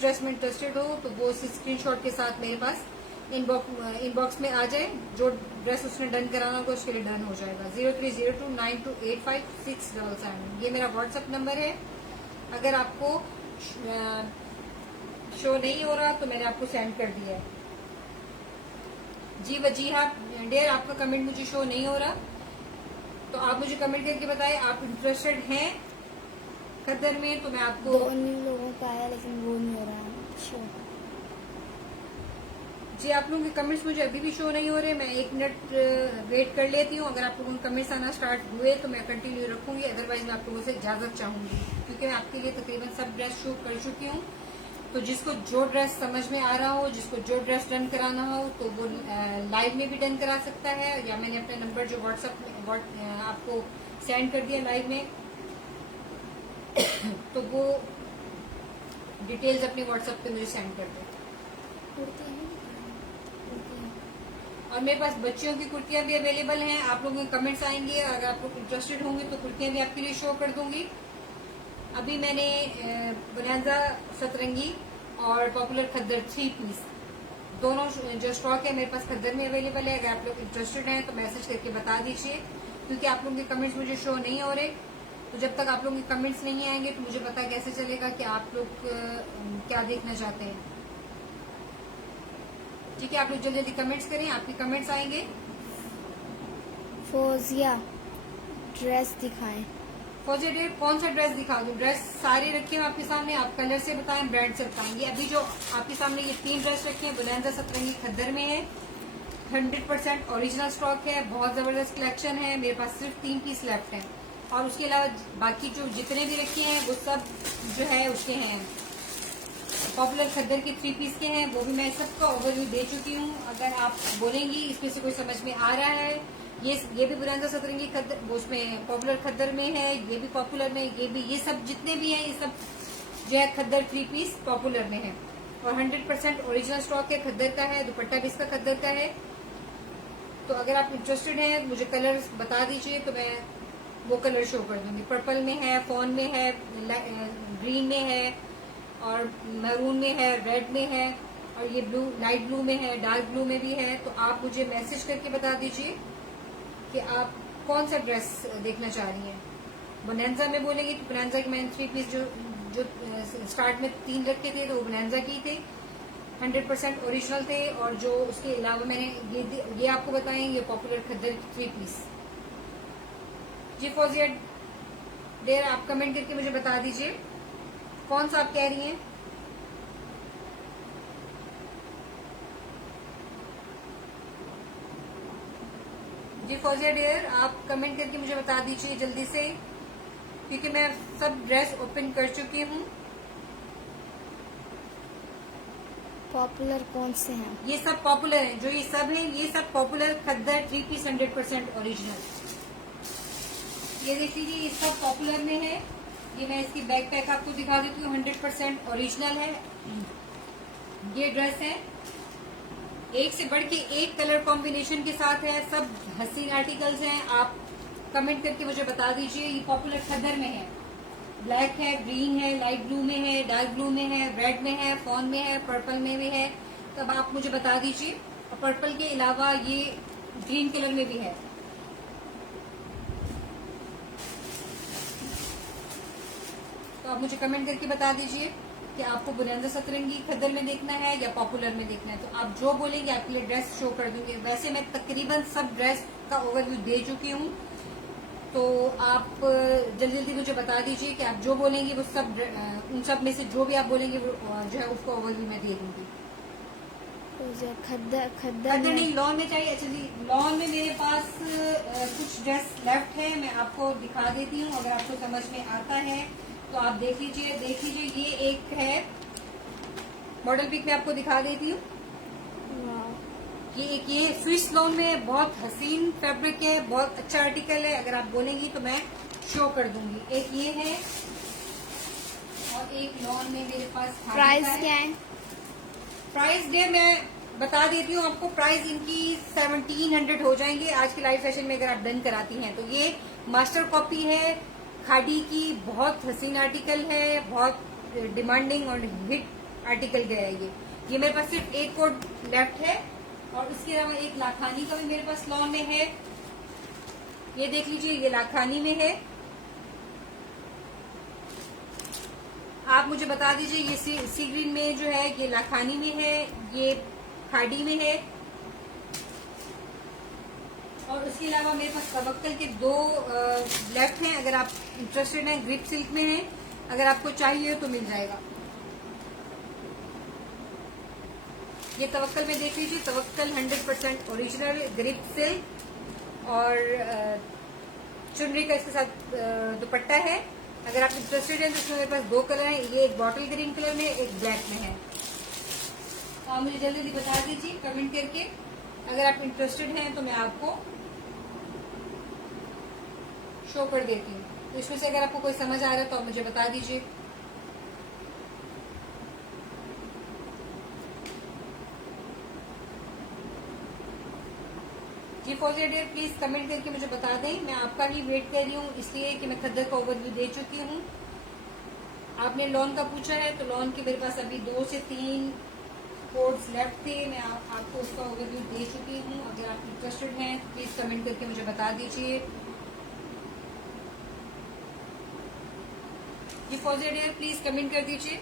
ड्रेस में इंटरेस्टेड हो तो वो स्क्रीनशॉट के साथ मेरे पास इनबॉक्स में आ जाए। जो ड्रेस उसने डन कराना होगा उसके लिए डन हो जाएगा। 0302928567 ये मेरा व्हाट्सएप नंबर है। अगर आपको शो नहीं हो रहा तो मैंने आपको सेंड कर दिया है। जी वजीहा डियर, आपका कमेंट मुझे शो नहीं हो रहा, तो आप मुझे कमेंट करके बताएं आप इंटरेस्टेड हैं खद्दर में। तो मैं आपको 2 लोगों का आया लेकिन वो नहीं हो रहा है शो। जी आप लोगों के कमेंट्स मुझे अभी भी शो नहीं हो रहे। मैं 1 मिनट वेट कर लेती हूँ। अगर आप लोगों के कमेंट्स आना स्टार्ट हुए तो मैं कंटिन्यू रखूंगी, अदरवाइज मैं आप लोगों से इजाजत चाहूंगी क्योंकि मैं आपके लिए तकरीबन सब ड्रेस शो कर चुकी हूँ। तो जिसको जो ड्रेस समझ में आ रहा हो, जिसको जो ड्रेस डन कराना हो तो वो लाइव में भी डन करा सकता है, या मैंने अपना नंबर जो व्हाट्सएप आपको सेंड कर दिया लाइव में तो वो डिटेल्स अपने व्हाट्सएप पे मुझे सेंड कर दे। और मेरे पास बच्चियों की कुर्तियां भी अवेलेबल हैं। आप लोगों के कमेंट्स आएंगे, अगर आप लोग इंटरेस्टेड होंगे तो कुर्तियां भी आपके लिए शो कर दूंगी। अभी मैंने बुलंदा सतरंगी और पॉपुलर खद्दर 3 पीस दोनों जो स्टॉक है मेरे पास खद्दर में अवेलेबल है। अगर आप लोग इंटरेस्टेड हैं तो मैसेज करके बता दीजिए, क्योंकि आप लोगों के कमेंट्स मुझे शो नहीं हो रहे। तो जब तक आप लोगों के कमेंट्स नहीं आएंगे तो मुझे पता कैसे चलेगा कि आप लोग क्या देखना चाहते हैं। ठीक है, आप लोग जल्दी जल्दी कमेंट्स करें, आपके कमेंट्स आएंगे। फोजिया ड्रेस दिखाएं। फौजी डे कौन सा ड्रेस दिखा दूं? ड्रेस सारे रखे हैं आपके सामने, आप कलर से बताएं, ब्रांड से बताएंगे। अभी जो आपके सामने ये 3 ड्रेस रखे हैं बुलंदा सतरंगी खद्दर में है, 100% ओरिजिनल स्टॉक है, बहुत जबरदस्त कलेक्शन है। मेरे पास सिर्फ 3 पीस लेफ्ट हैं और उसके अलावा बाकी जो जितने भी रखे हैं वो सब जो है उसके हैं पॉपुलर खद्दर के 3 पीस के हैं। वो भी मैं सबका ओवरव्यू दे चुकी हूँ। अगर आप बोलेंगी इसमें से कोई समझ में आ रहा है, ये भी बुलंदा सतरंगी खद्दर वो उसमें पॉपुलर खद्दर में है, ये भी पॉपुलर में, ये सब जितने भी हैं ये सब जो है खद्दर 3 पीस पॉपुलर में है और 100% ओरिजिनल स्टॉक है, खद्दर का है, दुपट्टा भी इसका खद्दर का है। तो अगर आप इंटरेस्टेड हैं मुझे कलर बता दीजिए तो मैं वो कलर शो कर दूंगी। पर्पल में है, फॉन में है, ग्रीन में है और मैरून में है, रेड में है और ये ब्लू लाइट ब्लू में है, डार्क ब्लू में भी है। तो आप मुझे मैसेज करके बता दीजिए कि आप कौन सा ड्रेस देखना चाह रही हैं। बोनेंजा में बोलेंगे तो बोनेंजा की मैंने 3 पीस जो स्टार्ट में 3 रखे थे तो वो बोनेंजा की थे, 100% ओरिजिनल थे। और जो उसके अलावा मैंने ये आपको बताएं ये पॉपुलर खद्दर 3 पीस। जी फौजिया देर, आप कमेंट करके मुझे बता दीजिए कौन सा आप कह रही हैं। जी फौजिया डियर, आप कमेंट करके मुझे बता दीजिए जल्दी से, क्योंकि मैं सब ड्रेस ओपन कर चुकी हूँ। पॉपुलर कौन से हैं? ये सब पॉपुलर हैं, जो ये सब हैं ये सब पॉपुलर खद्दर 3 पीस 100% ओरिजिनल। ये देख लीजिए ये सब पॉपुलर में है। ये मैं इसकी बैक पैक आपको दिखा देती हूँ, 100% ओरिजिनल है। ये ड्रेस है, एक से बढ़ के एक कलर कॉम्बिनेशन के साथ है, सब हसीन आर्टिकल्स हैं। आप कमेंट करके मुझे बता दीजिए। ये पॉपुलर खद्दर में है, ब्लैक है, ग्रीन है, लाइट ब्लू में है, डार्क ब्लू में है, रेड में है, फॉन में है, पर्पल में भी है। तब आप मुझे बता दीजिए। और पर्पल के अलावा ये ग्रीन कलर में भी है। तो आप मुझे कमेंट करके बता दीजिए कि आपको बुलंद सतरंगी खद्दर में देखना है या पॉपुलर में देखना है। तो आप जो बोलेंगे आपके लिए ड्रेस शो कर दूंगी। वैसे मैं तकरीबन सब ड्रेस का ओवरव्यू दे चुकी हूँ, तो आप जल्दी जल्दी मुझे बता दीजिए कि आप जो बोलेंगे वो सब उन सब में से जो भी आप बोलेंगे वो जो है उसको ओवरव्यू मैं दे दूंगी। खद्दर नहीं, लॉन में चाहिए। अच्छा जी, लॉन में मेरे पास कुछ ड्रेस लेफ्ट है, मैं आपको दिखा देती हूँ। अगर आपको समझ में आता है तो आप देख लीजिए। ये एक है मॉडल पिक में आपको दिखा देती हूँ। ये स्विस लॉन में बहुत हसीन फैब्रिक है, बहुत अच्छा आर्टिकल है। अगर आप बोलेंगी तो मैं शो कर दूंगी। एक ये है और एक लॉन में मेरे पास प्राइस क्या है? प्राइस डे मैं बता देती हूँ आपको। प्राइस इनकी 1700 हो जाएंगे आज की लाइव सेशन में अगर आप डन कराती हैं तो। ये मास्टर कॉपी है खादी की, बहुत हसीन आर्टिकल है, बहुत डिमांडिंग और हिट आर्टिकल गया है ये मेरे पास सिर्फ एक कोड लेफ्ट है और उसके अलावा एक लाखानी का भी मेरे पास लॉन में है। ये देख लीजिए, ये लाखानी में है। आप मुझे बता दीजिए ये सी ग्रीन में जो है ये लाखानी में है, ये खाड़ी में है। और उसके अलावा मेरे पास तवक्कल के 2 लेफ्ट हैं। अगर आप इंटरेस्टेड हैं, ग्रिप सिल्क में है, अगर आपको चाहिए तो मिल जाएगा। ये तवक्कल में देख लीजिए, तवक्कल 100% ओरिजिनल ग्रिप सिल्क और चुनरी का इसके साथ दुपट्टा है। अगर आप इंटरेस्टेड हैं तो इसमें मेरे पास 2 कलर हैं। ये एक बॉटल ग्रीन कलर में, एक ब्लैक में है। तो आप मुझे जल्दी जल्दी बता दीजिए कमेंट करके। अगर आप इंटरेस्टेड हैं तो मैं आपको शो कर देती हूँ। तो इसमें से अगर आपको कोई समझ आ रहा है तो आप मुझे बता दीजिए। जी फौजिया डियर, प्लीज कमेंट करके मुझे बता दें। मैं आपका ही वेट कर रही हूँ, इसलिए कि मैं खद्दर का ओवरव्यू दे चुकी हूँ। आपने लॉन का पूछा है तो लॉन के मेरे पास अभी 2 से 3 कोड्स लेफ्ट थे। मैं आपको उसका ओवरव्यू दे चुकी हूँ। अगर आप इंटरेस्टेड हैं प्लीज कमेंट करके मुझे बता दीजिए। जी फौजिया डियर, प्लीज कमेंट कर दीजिए।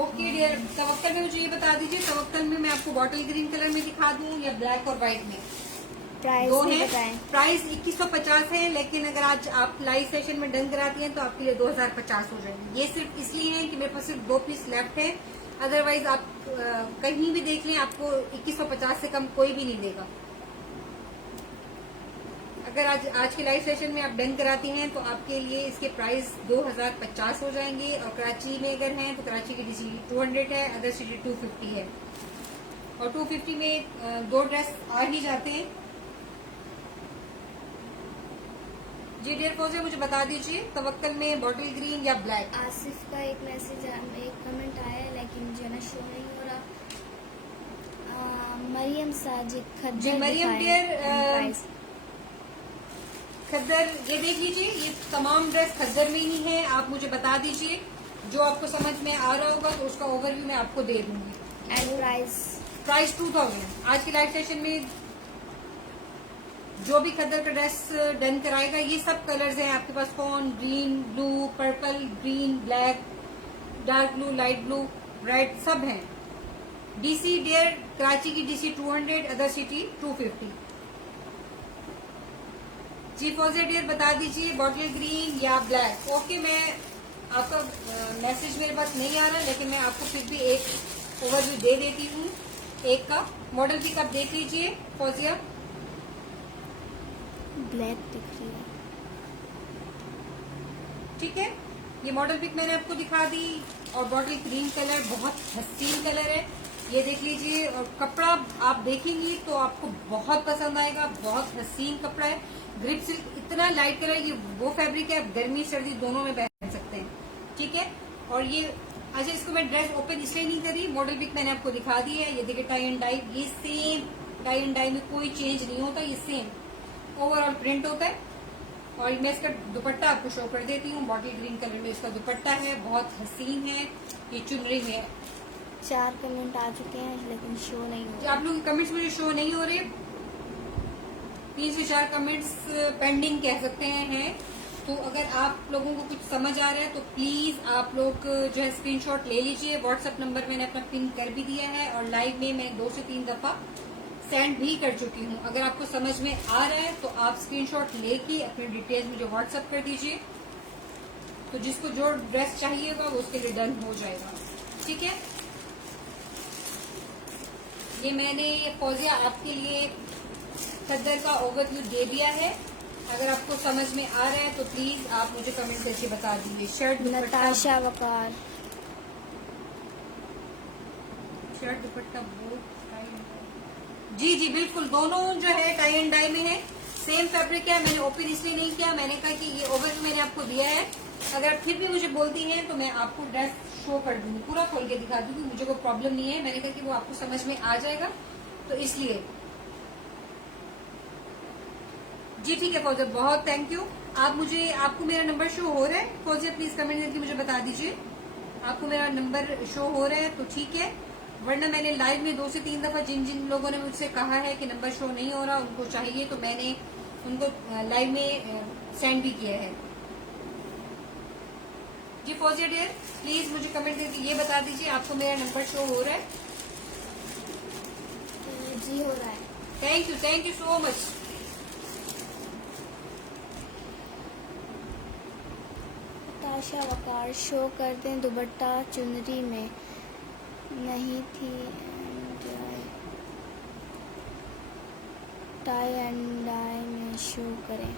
ओके डियर, तवक्कल में मुझे ये बता दीजिए, तवक्कल में मैं आपको बॉटल ग्रीन कलर में दिखा दूं या ब्लैक और व्हाइट में? प्राइस 2 नहीं है। बताएं। प्राइस 2150 है, लेकिन अगर आज आप लाइव सेशन में डन कराती हैं तो आपके लिए 2050 हो जाएंगे। ये सिर्फ इसलिए है कि मेरे पास सिर्फ 2 पीस लेफ्ट है। अदरवाइज आप कहीं भी देख लें, आपको 2150 से कम कोई भी नहीं देगा। अगर आज के लाइव सेशन में आप डन कराती हैं तो आपके लिए इसके प्राइस 2050 हो जाएंगे। और कराची में अगर हैं तो कराची की डीसी 200 है, अदर सिटी 250 है। और 250 में 2 ड्रेस आ ही जाते हैं। जी डियर फौजिया, मुझे बता दीजिए तवक्कल में बॉटल ग्रीन या ब्लैक? आसिफ का एक मैसेज, एक कमेंट आया है लेकिन जो है ना शो नहीं हो रहा। मरियम साजिद खद्दर। जी मरियम डियर, खद्दर ये देख लीजिए, ये तमाम ड्रेस खद्दर में ही है। आप मुझे बता दीजिए, जो आपको समझ में आ रहा होगा तो उसका ओवरव्यू मैं आपको दे दूंगी। And price 2000। आज की लाइव सेशन में जो भी खद्दर का ड्रेस डन कराएगा, ये सब कलर्स हैं आपके पास। कौन, green, blue, purple, green, black, dark blue, light blue, red, सब हैं। डीसी डियर, कराची की डीसी 200, अदर सिटी 250। जी फौजिया डियर, बता दीजिए बॉटल ग्रीन या ब्लैक? ओके, मैं आपका मैसेज मेरे पास नहीं आ रहा, लेकिन मैं आपको फिर भी एक ओवरव्यू दे देती हूँ। एक का मॉडल पिक आप देख लीजिए फौजिया। ब्लैक दिख रही है, ठीक है। ये मॉडल पिक मैंने आपको दिखा दी। और बॉटल ग्रीन कलर बहुत हसीन कलर है, ये देख लीजिए। और कपड़ा आप देखेंगी तो आपको बहुत पसंद आएगा, बहुत हसीन कपड़ा है। ग्रिप सिल्क, इतना लाइट कलर, ये वो फैब्रिक है आप गर्मी सर्दी दोनों में पहन सकते हैं, ठीक है। और ये अच्छा, इसको मैं ड्रेस ओपन इसलिए नहीं करी, मॉडल पिक मैंने आपको दिखा दी है। ये देखिए टाई एंड डाई, ये सेम टाई एंड डाई में कोई चेंज नहीं होता, ये सेम ओवरऑल प्रिंट होता है। और मैं इसका दुपट्टा आपको शो कर देती हूँ। बॉटल ग्रीन कलर में इसका दुपट्टा है, बहुत हसीन है। ये चुनरी में 4 कमेंट आ चुके हैं लेकिन शो नहीं हो आप रहा। लोगों के कमेंट्स मुझे शो नहीं हो रहे। 3 से 4 कमेंट्स पेंडिंग कह सकते हैं। तो अगर आप लोगों को कुछ समझ आ रहा है तो प्लीज आप लोग जो है स्क्रीनशॉट ले लीजिए। व्हाट्सएप नंबर मैंने अपना पिन कर भी दिया है और लाइव में मैं 2 से 3 दफा सेंड भी कर चुकी हूँ। अगर आपको समझ में आ रहा है तो आप स्क्रीनशॉट लेके अपने डिटेल्स मुझे व्हाट्सएप कर दीजिए। तो जिसको जो ड्रेस चाहिएगा वो उसके लिए डन हो जाएगा। ठीक है, ये मैंने फौजिया आपके लिए खद्दर का ओवरव्यू दे दिया है। अगर आपको समझ में आ रहा है तो प्लीज आप मुझे कमेंट करके बता दीजिए। शर्ट नताशा वकार, शर्ट दुपट्टा वो जी जी बिल्कुल, दोनों जो है टाई एंड डाई में है, सेम फैब्रिक है। मैंने ओपन इसलिए नहीं किया, मैंने कहा कि ये ओवरव्यू मैंने आपको दिया है। अगर फिर भी मुझे बोलती हैं तो मैं आपको ड्रेस शो कर दूंगी, पूरा खोल के दिखा दूंगी, मुझे कोई प्रॉब्लम नहीं है। मैंने कहा कि वो आपको समझ में आ जाएगा तो इसलिए। जी ठीक है फौजिया, बहुत थैंक यू। आपको मेरा नंबर शो हो रहा है फौजिया? प्लीज कमेंट करके मुझे बता दीजिए आपको मेरा नंबर शो हो रहा है तो ठीक है, वरना मैंने लाइव में 2 से 3 दफा जिन जिन लोगों ने मुझसे कहा है कि नंबर शो नहीं हो रहा, उनको चाहिए तो मैंने उनको लाइव में सेंड भी किया है। जी फौजिया डियर, प्लीज मुझे कमेंट करके ये बता दीजिए आपको मेरा नंबर शो हो रहा है? जी हो रहा है। Thank you so much. Natasha Waqar, show कर दें दुपट्टा चुनरी में नहीं थी, टाई एंड डाई में शो करें।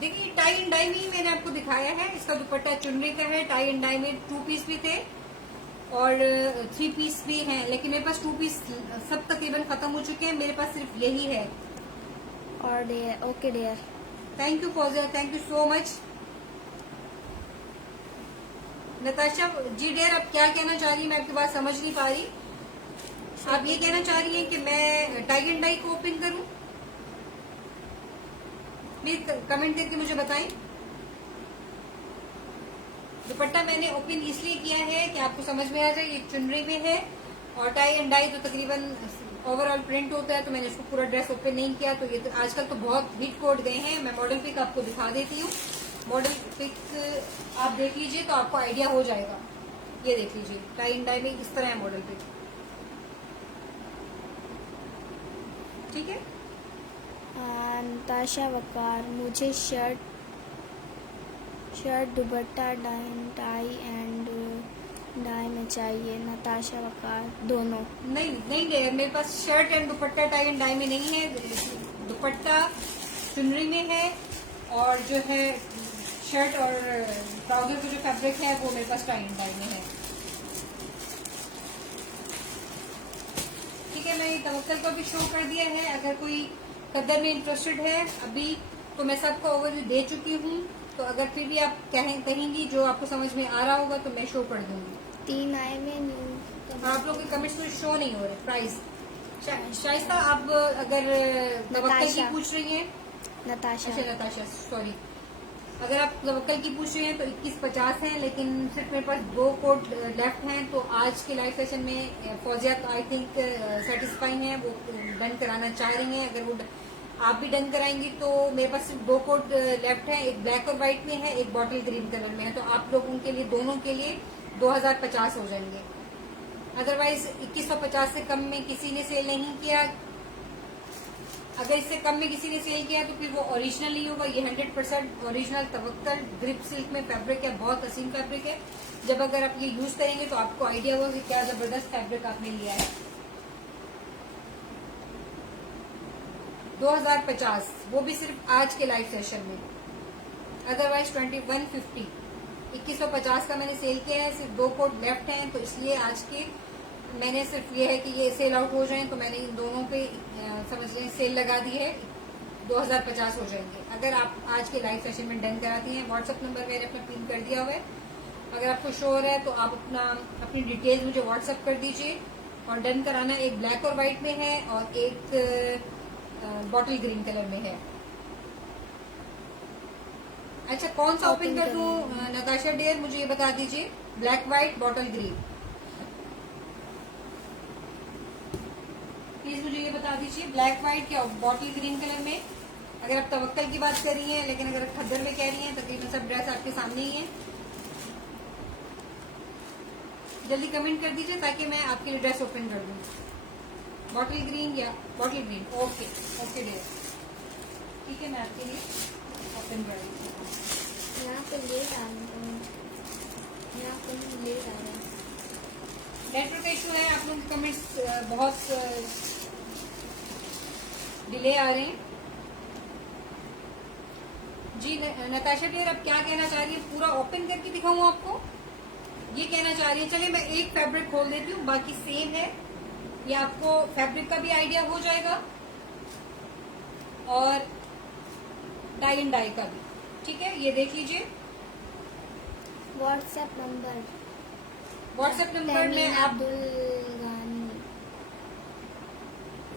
देखिए टाई एंड डाई में ही मैंने आपको दिखाया है। इसका दुपट्टा चुनरी का है। टाई एंड डाई में 2 पीस भी थे और 3 पीस भी हैं, लेकिन मेरे पास 2 पीस सब तकरीबन खत्म हो चुके हैं। मेरे पास सिर्फ यही है। और dear, okay dear, thank you Fauzia, thank you so much. Natasha ji dear, आप क्या कहना चाह रही हैं? मैं आपकी बात समझ नहीं पा रही। आप ये कहना चाह रही हैं कि मैं टाई एंड डाई को ओपन करूं? प्लीज कमेंट करके मुझे बताएं। दुपट्टा मैंने ओपन इसलिए किया है कि आपको समझ में आ जाए। ये चुनरी में है और टाई एंड डाई तो तकरीबन ओवरऑल प्रिंट होता है, तो मैंने इसको पूरा ड्रेस ओपन नहीं किया। तो ये तो आजकल तो बहुत हिट कोड गए हैं। मैं मॉडल पिक आपको दिखा देती हूँ। मॉडल पिक आप देख लीजिए तो आपको आइडिया हो जाएगा। ये देख लीजिए, टाई एंड डाई में इस तरह है मॉडल पिक। ठीक है, नताशा वकार, मुझे shirt dupatta tie and dye में चाहिए। नताशा वकार, दोनों नहीं डियर, मेरे पास shirt and dupatta tie and dye में नहीं है। दुपट्टा चुनरी में है और जो है शर्ट और ट्राउजर का जो फैब्रिक है वो मेरे पास टाई एंड डाई में है। ठीक है, मैंने तवक्कल को भी शो कर दिया है। अगर कोई कदर में इंटरेस्टेड है अभी तो मैं सबका ओवरव्यू दे चुकी हूँ। तो अगर फिर भी आप कहेंगी जो आपको समझ में आ रहा होगा तो मैं शो कर दूंगी। 3 आए में न्यू। आप लोग के कमेंट्स तो शो नहीं हो रहे। प्राइस शाइस्ता, आप अगर तवक्कल की पूछ रही हैं, नताशा, अच्छा नताशा सॉरी, अगर आप तवक्कल की पूछ रही हैं तो 2150 है, लेकिन सिर्फ मेरे पास 2 कोड लेफ्ट हैं। तो आज के लाइव सेशन में फौजिया आई थिंक सेटिस्फाई हैं, वो डन कराना चाह रही हैं। अगर वो आप भी डन कराएंगी तो मेरे पास सिर्फ 2 कोड लेफ्ट हैं। एक ब्लैक और व्हाइट में है, एक बॉटल ग्रीन कलर में है। तो आप लोगों के लिए दोनों के लिए 2050 हो जाएंगे। अदरवाइज 2150 से कम में किसी ने सेल नहीं किया। अगर इससे कम में किसी ने सेल किया तो फिर वो ओरिजिनल नहीं होगा। ये 100% ओरिजिनल तवक्कल ड्रिप सिल्क में फैब्रिक है, बहुत हसीन फैब्रिक है। जब अगर आप ये यूज करेंगे तो आपको आइडिया होगा कि क्या जबरदस्त फैब्रिक आपने लिया है। 2050, वो भी सिर्फ आज के लाइव सेशन में। अदरवाइज 2150, 2150 का मैंने सेल किया है। सिर्फ 2 कोड लेफ्ट हैं, तो इसलिए आज के मैंने सिर्फ ये है कि ये सेल आउट हो जाए तो मैंने इन दोनों पे समझ लें सेल लगा दी है। 2050 हो जाएंगे अगर आप आज के लाइव सेशन में डन कराती हैं। व्हाट्सएप नंबर मैंने अपना पिन कर दिया हुआ है। अगर आपको शो हो रहा है तो आप अपनी डिटेल्स मुझे व्हाट्सएप कर दीजिए और डन कराना। एक ब्लैक और व्हाइट में है और एक बॉटल ग्रीन कलर में है। अच्छा, कौन सा ओपन Open कर दूं करना है। नताशा डियर, मुझे ये बता दीजिए। Black, white, bottle green, please मुझे ये बता दीजिए। ब्लैक, व्हाइट या बॉटल ग्रीन कलर में? अगर आप तवक्कल की बात कर रही हैं, लेकिन अगर आप खद्दर में कह रही हैं, तकरीबन सब ड्रेस आपके सामने ही है। जल्दी कमेंट कर दीजिए ताकि मैं आपके लिए ड्रेस ओपन कर दूं। बॉटल ग्रीन या bottle green? Okay okay dear, ठीक है, मैं आपके लिए ओपन कर दूंगी। यहाँ पे लेट आ रहा है, यहाँ पे लेट आ रहा है। नेटवर्क का इशू है, आप लोगों के कमेंट्स बहुत डिले आ रहे हैं। जी नताशा डियर, अब क्या कहना चाह रही है? पूरा ओपन करके दिखाऊं आपको, ये कहना चाह रही है? चलिए मैं एक फैब्रिक खोल देती हूँ, बाकी सेम है। ये आपको फैब्रिक का भी आइडिया हो जाएगा और डाई एंड डाई का भी, ठीक है। ये देख लीजिए, व्हाट्सएप नंबर में आप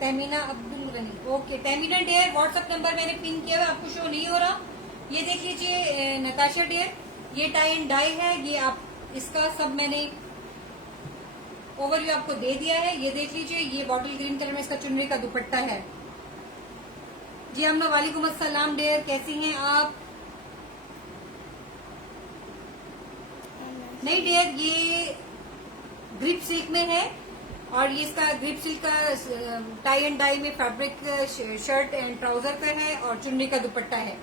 Tamina Abdul Ghani, okay Tamina dear, WhatsApp number मैंने पिन किया है, आपको शो नहीं हो रहा। ये देख लीजिए नताशा डियर, ये टाई एंड डाई है। ये आप इसका सब मैंने ओवरव्यू आपको दे दिया है। ये देख लीजिए, ये बॉटल ग्रीन कलर में इसका चुनरी का दुपट्टा है। जी अमना, वालेकुम अस्सलाम डियर, कैसी हैं आप? नहीं डियर, ये ग्रिप सिल्क में है और ये इसका ग्रिप सिल्क का टाई एंड डाई में फैब्रिक शर्ट एंड ट्राउजर का है और चुन्नी का दुपट्टा है।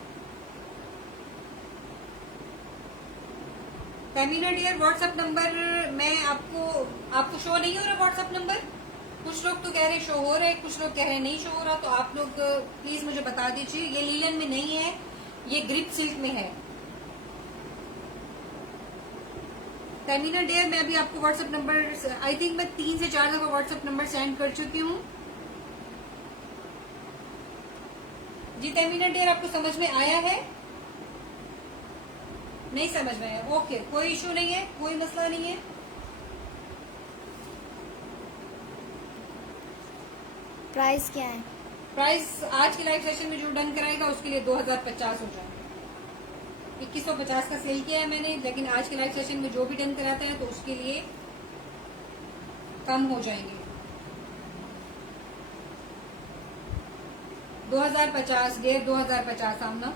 तमीना डियर, व्हाट्सएप नंबर मैं आपको शो नहीं हो रहा व्हाट्सएप नंबर? कुछ लोग तो कह रहे शो हो रहा है, कुछ लोग कह रहे नहीं शो हो रहा, तो आप लोग प्लीज मुझे बता दीजिए। ये लीलन में नहीं है, ये ग्रिप सिल्क में है। तमीना डियर, मैं अभी आपको व्हाट्सएप नंबर आई थिंक मैं 3 से 4 दफा व्हाट्सएप नंबर सेंड कर चुकी हूँ। जी तमीना डियर, आपको समझ में आया है? नहीं समझ में आया? ओके, कोई इशू नहीं है, कोई मसला नहीं है। प्राइस क्या है? प्राइस आज के लाइव सेशन में जो डन कराएगा उसके लिए 2050 हो जाएगा। 2150 का सेल किया है मैंने, लेकिन आज के लाइव सेशन में जो भी डन कराता है तो उसके लिए कम हो जाएंगे। 2050 2050 सामना।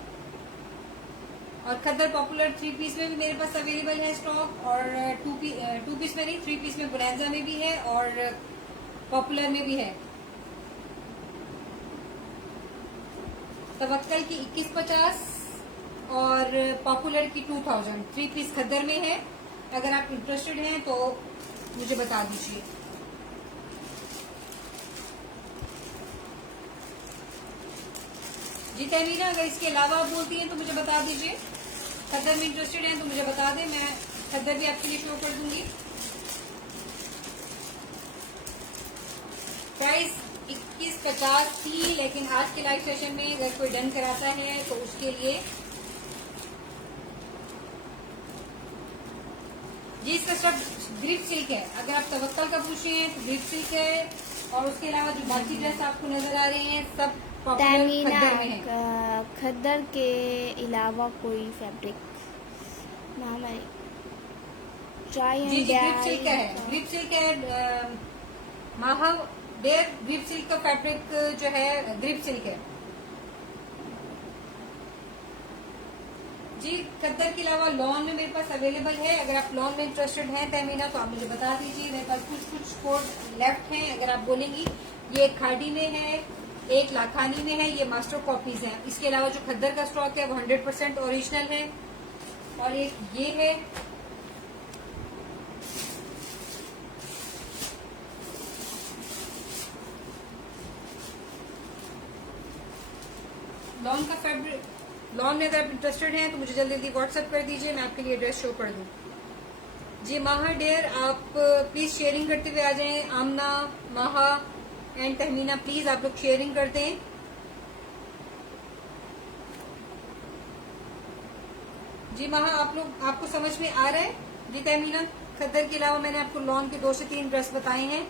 और खद्दर पॉपुलर 3 पीस में भी मेरे पास अवेलेबल है स्टॉक, और 2 पीस में नहीं, 3 पीस में बोनेंजा में भी है और पॉपुलर में भी है। तवक्कल की 2150 और पॉपुलर की 2000 3 पीस खद्दर में है। अगर आप इंटरेस्टेड हैं तो मुझे बता दीजिए। जी तमीना, अगर इसके अलावा आप बोलती हैं तो मुझे बता दीजिए। खद्दर में इंटरेस्टेड हैं तो मुझे बता दें, मैं खद्दर भी आपके लिए शो कर दूंगी। प्राइस 2150 थी, लेकिन आज के लाइव सेशन में अगर कोई डन कराता है तो उसके लिए जी इसका सब ग्रिप सिल्क है। अगर आप तवक्कल का पूछ रहे हैं तो ग्रिप सिल्क है, और उसके अलावा जो बाकी ड्रेस आपको नजर आ रहे हैं सब तमीना, खद्दर में है। खद्दर के अलावा कोई फैब्रिक नाम है? Try G and G grip silk का है, ग्रिप सिल्क है। माहव डेयर, ग्रिप सिल्क का फैब्रिक जो है ग्रिप सिल्क है। जी खद्दर के अलावा लॉन में मेरे पास अवेलेबल है। अगर आप लॉन में इंटरेस्टेड हैं तमीना तो आप मुझे बता दीजिए। मेरे पास कुछ कोड लेफ्ट हैं। अगर आप बोलेंगी, ये एक खाड़ी में है, एक लाखानी में है, ये मास्टर कॉपीज हैं। इसके अलावा जो खद्दर का स्टॉक है वो 100% ओरिजिनल है, और एक ये है। लॉन का फैब्रिक, लॉन में अगर आप इंटरेस्टेड हैं तो मुझे जल्दी जल्दी व्हाट्सएप कर दीजिए, मैं आपके लिए एड्रेस शो कर दूं। जी माहा डेयर, आप प्लीज शेयरिंग करते हुए आ जाएं। आमना, माहा एंड तहमीना, प्लीज आप लोग शेयरिंग करते हैं। जी माहा, आप लोग, आपको समझ में आ रहा है? जी तहमीना, खद्दर के अलावा मैंने आपको लॉन के 2 से 3 ड्रेस बताए हैं।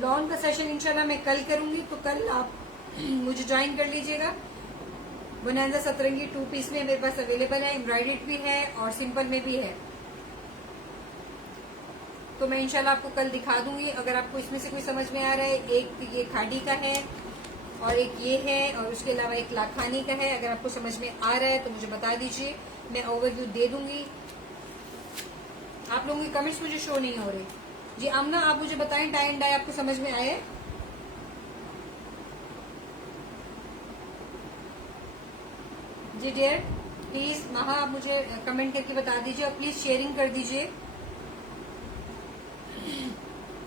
लॉन का सेशन इंशाल्लाह मैं कल करूंगी, तो कल आप मुझे ज्वाइन कर लीजिएगा। बोनांजा सतरंगी 2 पीस में मेरे पास अवेलेबल है, एम्ब्रॉयडर्ड भी है और सिंपल में भी है। तो मैं इंशाल्लाह आपको कल दिखा दूंगी। अगर आपको इसमें से कोई समझ में आ रहा है, एक ये खाड़ी का है और एक ये है और उसके अलावा एक लाखानी का है। अगर आपको समझ में आ रहा है तो मुझे बता दीजिए, मैं ओवरव्यू दे दूंगी। आप लोगों के कमेंट्स मुझे शो नहीं हो रहे। जी आमना, आप मुझे बताएं टाई एंड डाई आपको समझ में आया? जी डियर, प्लीज महा आप मुझे कमेंट करके बता दीजिए और प्लीज शेयरिंग कर दीजिए।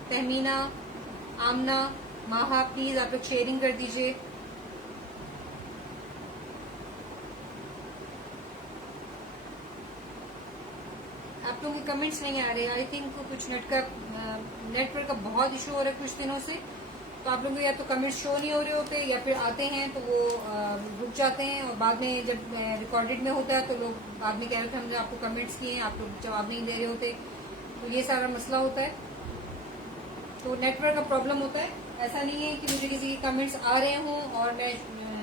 तहमीना, आमना, माहा, प्लीज आप लोग शेयरिंग कर दीजिए। आप लोगों के कमेंट्स नहीं आ रहे। आई थिंक कुछ नेटवर्क का बहुत इशू हो रहा है कुछ दिनों से। तो आप लोगों को या तो कमेंट्स शो नहीं हो रहे होते या फिर आते हैं तो वो रुक जाते हैं और बाद में जब रिकॉर्डेड में होता है तो लोग बाद में कह रहे थे हमने आपको कमेंट्स किए हैं, आप लोग जवाब नहीं दे रहे होते। तो ये सारा मसला होता है। तो नेटवर्क का प्रॉब्लम होता है। ऐसा नहीं है कि मुझे किसी के कमेंट्स आ रहे हों और मैं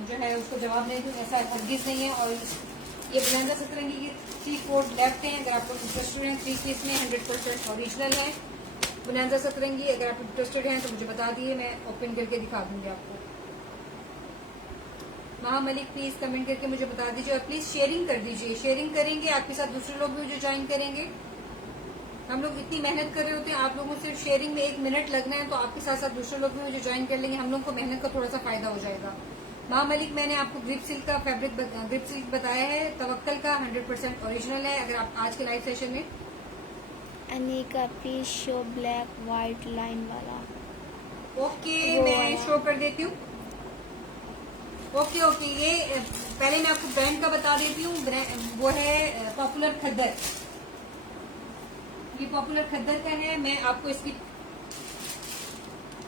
जो है उसको जवाब नहीं दूं, ऐसा हरगिज नहीं है। और ये बोनांजा सतरंगी की 3/4 लेफ्ट है। अगर आप लोग इंटरेस्टेड हैं 3 पीस में 100% ओरिजिनल है बोनांजा सतरंगी। अगर आप इंटरेस्टेड हैं तो मुझे बता दिए, मैं ओपन करके दिखा दूंगी आपको। महा मलिक प्लीज कमेंट करके मुझे बता दीजिए और प्लीज शेयरिंग कर दीजिए। शेयरिंग करेंगे आपके साथ दूसरे लोग भी जो ज्वाइन करेंगे। हम लोग इतनी मेहनत कर रहे होते हैं, आप लोगों को सिर्फ शेयरिंग में 1 मिनट लगना है तो आपके साथ साथ दूसरे लोग भी जो ज्वाइन कर लेंगे, हम लोग को मेहनत का थोड़ा सा फायदा हो जाएगा। महा मलिक, मैंने आपको ग्रिप सिल्क का फैब्रिक ग्रिप सिल्क बताया है, तवक्कल का 100% ओरिजिनल है। अगर आप आज के लाइव सेशन में Anika please show black white line वाला। ओके मैं शो कर देती हूँ। ओके ये पहले मैं आपको ब्रांड का बता देती हूँ। वो है पॉपुलर खद्दर। ये पॉपुलर खद्दर का है। मैं आपको इसकी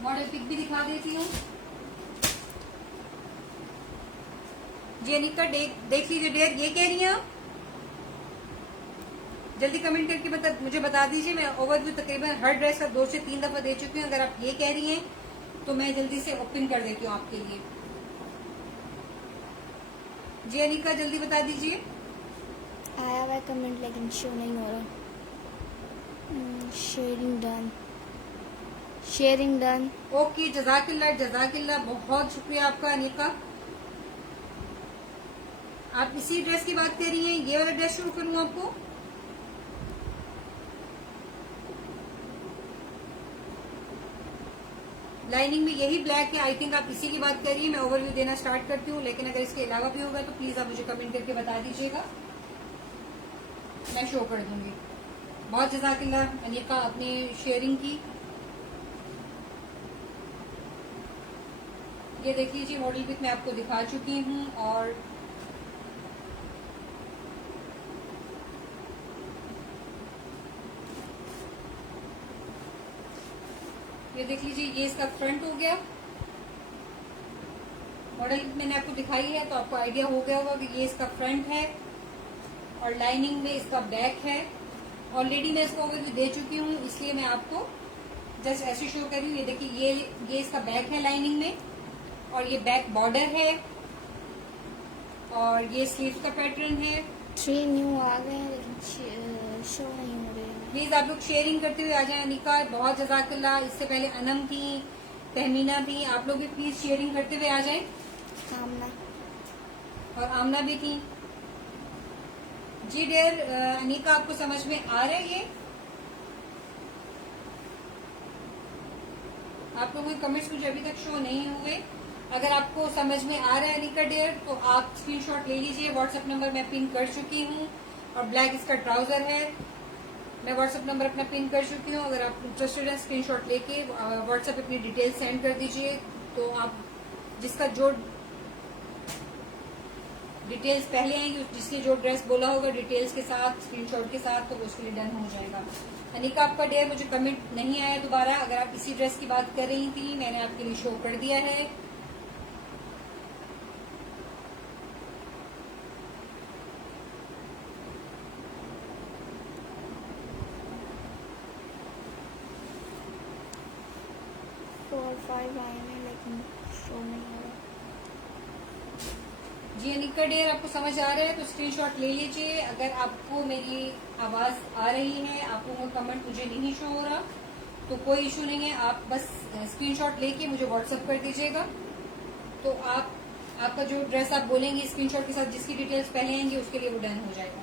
मॉडल पिक भी दिखा देती हूँ। जी अनिका देख लीजिए डियर, ये कह रही हैं आप? जल्दी कमेंट करके मुझे बता दीजिए। मैं ओवरव्यू तकरीबन हर ड्रेस का 2 से 3 दफा दे चुकी हूँ। अगर आप ये कह रही हैं तो मैं जल्दी से ओपन कर देती हूँ आपके लिए। जी अनिका जल्दी बता दीजिए। आया हुआ कमेंट लेकिन शो नहीं हो रहा। Sharing done. ओके जजाकिल्ला, बहुत शुक्रिया आपका अनिका। आप इसी ड्रेस की बात कर रही हैं? ये वाला ड्रेस शुरू करूँ आपको? लाइनिंग में यही ब्लैक है। आई थिंक आप इसी की बात कर रही हैं। मैं ओवरव्यू देना स्टार्ट करती हूँ, लेकिन अगर इसके अलावा भी होगा तो प्लीज आप मुझे कमेंट करके बता दीजिएगा, मैं शो कर दूंगी। बहुत जज़ाकिल्लाह अनिका आपने शेयरिंग की। ये देख लीजिए मॉडल पिक मैं आपको दिखा चुकी हूँ। और ये देख लीजिए, ये इसका फ्रंट हो गया। मॉडल मैंने आपको दिखाई है तो आपको आइडिया हो गया होगा कि ये इसका फ्रंट है और लाइनिंग में इसका बैक है। ऑलरेडी मैं इसको ओवरव्यू दे चुकी हूँ, इसलिए मैं आपको जस्ट ऐसे शो कर रही हूँ। ये देखिए, ये इसका बैक है लाइनिंग में और ये बैक बॉर्डर है और ये स्लीव का पैटर्न है। 3 न्यू आ गए हैं लेकिन शो नहीं हो रहे हैं। प्लीज आप लोग शेयरिंग करते हुए आ जाए। अनिका बहुत जज़ाकल्लाह। इससे पहले अनम थी, तहमीना थी, आप लोग भी प्लीज शेयरिंग करते हुए आ जाए। आमना और आमना भी थी। जी डियर अनिका, आपको समझ में आ रहा है? ये आप लोगों के कमेंट्स मुझे अभी तक शो नहीं हुए। अगर आपको समझ में आ रहा है अनिका डियर तो आप स्क्रीनशॉट ले लीजिए। व्हाट्सएप नंबर मैं पिन कर चुकी हूँ और ब्लैक इसका ट्राउजर है। मैं व्हाट्सएप नंबर अपना पिन कर चुकी हूँ। अगर आप इंटरेस्टेड हैं स्क्रीनशॉट लेके व्हाट्सएप अपनी डिटेल सेंड कर दीजिए। तो आप जिसका जो डिटेल्स पहले आएंगी, जिसने जो ड्रेस बोला होगा डिटेल्स के साथ स्क्रीनशॉट के साथ, तो वो उसके लिए डन हो जाएगा। अनिका आपका डियर मुझे कमेंट नहीं आया दोबारा। अगर आप इसी ड्रेस की बात कर रही थी, मैंने आपके लिए शो कर दिया है। और 5 आए हैं लेकिन शो नहीं हो रहा। जी अनिका डियर, आपको समझ आ रहा है तो स्क्रीनशॉट ले लीजिए। अगर आपको मेरी आवाज आ रही है, आपको वो कमेंट मुझे नहीं शो हो रहा, तो कोई इशू नहीं है। आप बस स्क्रीनशॉट लेके मुझे व्हाट्सएप कर दीजिएगा। तो आपका जो ड्रेस आप बोलेंगे स्क्रीनशॉट के साथ, जिसकी डिटेल्स पहले आएंगी उसके लिए वो डन हो जाएगा।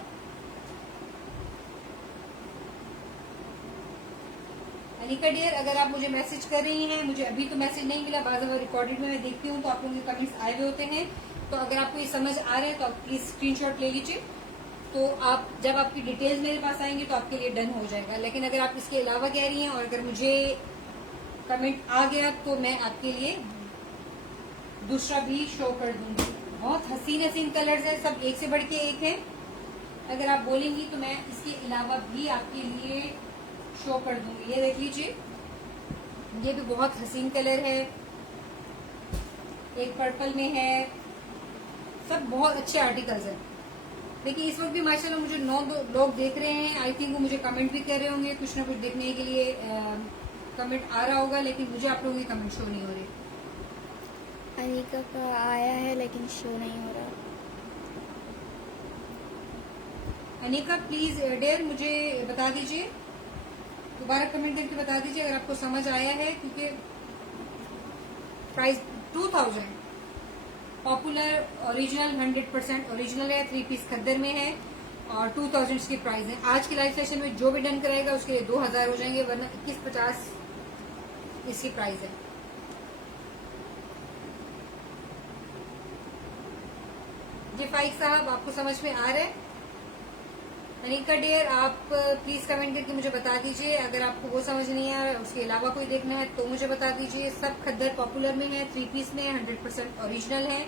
अनिका डियर, अगर आप मुझे मैसेज कर रही हैं, मुझे अभी तो मैसेज नहीं मिला, बाद में रिकॉर्डेड में मैं देखती हूँ तो आप लोगों के कमेंट्स आए हुए होते हैं। तो अगर आपको ये समझ आ रहा है तो आप प्लीज स्क्रीनशॉट ले लीजिए। तो आप जब आपकी डिटेल्स मेरे पास आएंगी तो आपके लिए डन हो जाएगा। लेकिन अगर आप इसके अलावा कह रही हैं और अगर मुझे कमेंट आ गया तो मैं आपके लिए दूसरा भी शो कर दूंगी। बहुत हसीन हसीन कलर्स है, सब एक से बढ़ के एक है। अगर आप बोलेंगी तो मैं इसके अलावा भी आपके लिए शो कर दूंगी। ये देख लीजिए, ये भी बहुत हसीन कलर है, एक पर्पल में है, सब बहुत अच्छे आर्टिकल्स हैं। देखिए इस वक्त भी माशाल्लाह मुझे 9 लोग देख रहे हैं। आई थिंक वो मुझे कमेंट भी कर रहे होंगे, कुछ ना कुछ देखने के लिए कमेंट आ रहा होगा, लेकिन मुझे आप लोगों के कमेंट शो नहीं हो रहे। अनिका का आया है लेकिन शो नहीं हो रहा। अनिका प्लीज डियर मुझे बता दीजिए, दोबारा कमेंट करके बता दीजिए अगर आपको समझ आया है। क्योंकि प्राइस 2000 पॉपुलर ओरिजिनल 100% ओरिजिनल है, 3 पीस खद्दर में है और 2000 इसकी प्राइस है। आज की लाइव सेशन में जो भी डन कराएगा उसके लिए 2000 हो जाएंगे, वरना 2150 इसकी प्राइस है। जी फाइक साहब, आपको समझ में आ रहा है? अनिका डियर, आप प्लीज कमेंट करके मुझे बता दीजिए। अगर आपको वो समझ नहीं आ रहा, उसके अलावा कोई देखना है तो मुझे बता दीजिए। सब खद्दर पॉपुलर में है, 3 पीस में 100% ओरिजिनल है।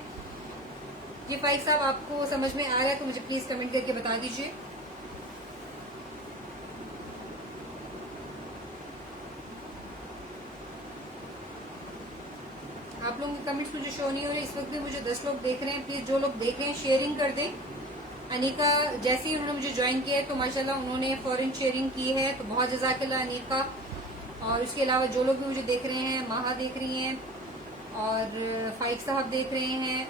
ये फाइक साहब, आपको समझ में आ रहा है तो मुझे प्लीज कमेंट करके बता दीजिए। आप लोगों के कमेंट्स मुझे शो नहीं हो रहे। इस वक्त भी मुझे 10 लोग देख रहे हैं। प्लीज जो लोग देख रहे हैं शेयरिंग कर दें। अनिका जैसे ही उन्होंने मुझे ज्वाइन किया है तो माशाल्लाह उन्होंने फॉरेन शेयरिंग की है, तो बहुत जज़ाकल्लाह अनिका। और उसके अलावा जो लोग भी मुझे देख रहे हैं, माहा देख रही हैं और फाइक साहब देख रहे हैं,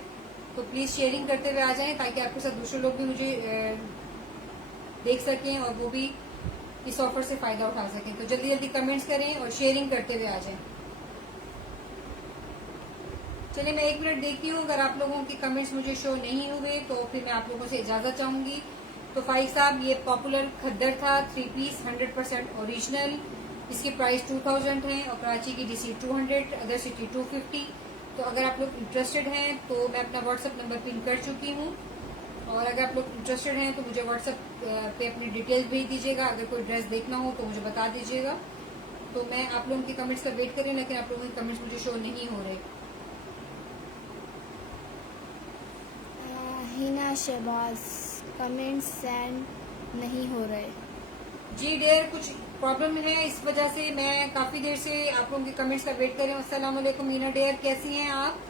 तो प्लीज शेयरिंग करते हुए आ जाएं ताकि आपके साथ दूसरे लोग भी मुझे देख सकें और वो भी इस ऑफर से फायदा उठा सकें। तो जल्दी जल्दी कमेंट्स करें और शेयरिंग करते हुए आ जाएं। चलिए मैं 1 मिनट देखती हूँ, अगर आप लोगों के कमेंट्स मुझे शो नहीं हुए तो फिर मैं आप लोगों से इजाजत चाहूंगी। तो फाइक साहब, ये पॉपुलर खद्दर था, 3 पीस 100% ओरिजिनल। इसकी प्राइस 2000 है और कराची की डीसी 200, अदर सिटी 250। तो अगर आप लोग इंटरेस्टेड हैं तो मैं अपना व्हाट्सएप नंबर पिन कर चुकी हूँ, और अगर आप लोग इंटरेस्टेड हैं तो मुझे व्हाट्सएप पे अपनी डिटेल्स भेज दीजिएगा। अगर कोई ड्रेस देखना हो तो मुझे बता दीजिएगा। तो मैं आप लोगों के कमेंट्स का वेट कर रही हूँ, लेकिन आप लोगों के कमेंट्स मुझे शो नहीं हो रहे। हिना शहबाज, कमेंट सेंड नहीं हो रहे। जी डियर, कुछ प्रॉब्लम है, इस वजह से मैं काफी देर से आप लोगों के कमेंट्स का वेट कर रही हूँ। अस्सलाम वालेकुम हीना डियर, कैसी हैं आप?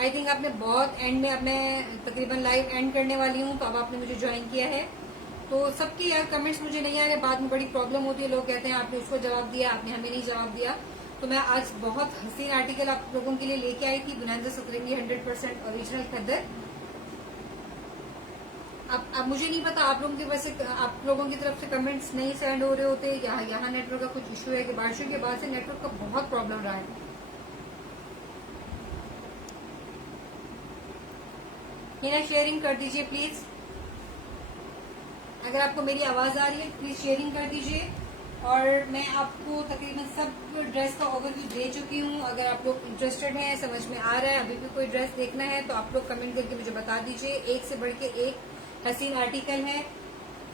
आई थिंक आपने बहुत एंड में, अब मैं तकरीबन लाइव एंड करने वाली हूँ, तो अब आपने मुझे ज्वाइन किया है। तो सबके यार कमेंट्स मुझे नहीं आ रहे, बाद में बड़ी प्रॉब्लम होती है। लोग कहते हैं आपने उसको जवाब दिया, आपने हमें नहीं जवाब दिया। तो मैं आज बहुत हसीन आर्टिकल आप लोगों के लिए लेके आई थी, बुलंदा सतरंगी 100% ओरिजिनल खद्दर। अब मुझे नहीं पता आप लोगों के वैसे आप लोगों की तरफ से कमेंट्स नहीं सेंड हो रहे होते, यहाँ नेटवर्क का कुछ इशू है कि बारिशों के बाद से नेटवर्क का बहुत प्रॉब्लम रहा है। हिना शेयरिंग कर दीजिए प्लीज। अगर आपको मेरी आवाज आ रही है प्लीज शेयरिंग कर दीजिए। और मैं आपको तकरीबन सब ड्रेस का ओवरव्यू दे चुकी हूँ। अगर आप लोग इंटरेस्टेड हैं, समझ में आ रहा है, अभी भी कोई ड्रेस देखना है तो आप लोग कमेंट करके मुझे बता दीजिए। एक से बढ़ के एक हसीन आर्टिकल है,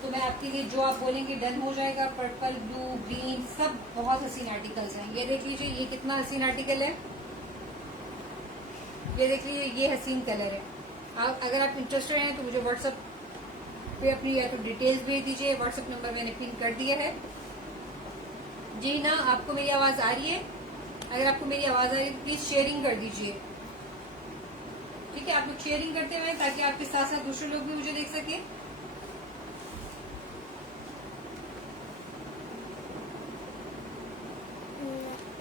तो मैं आपके लिए जो आप बोलेंगे डन हो जाएगा। पर्पल, ब्लू, ग्रीन, सब बहुत हसीन आर्टिकल्स हैं। ये देख लीजिए, ये कितना हसीन आर्टिकल है। ये देख लीजिए, ये हसीन कलर है। अगर आप इंटरेस्टेड हैं तो मुझे व्हाट्सएप पे अपनी या तो डिटेल्स भेज दीजिए। व्हाट्सएप नंबर मैंने पिन कर दिया है। जी ना, आपको मेरी आवाज आ रही है? अगर आपको मेरी आवाज आ रही है तो प्लीज शेयरिंग कर दीजिए। ठीक है, आप लोग शेयरिंग करते हुए ताकि आपके साथ साथ दूसरे लोग भी मुझे देख सके।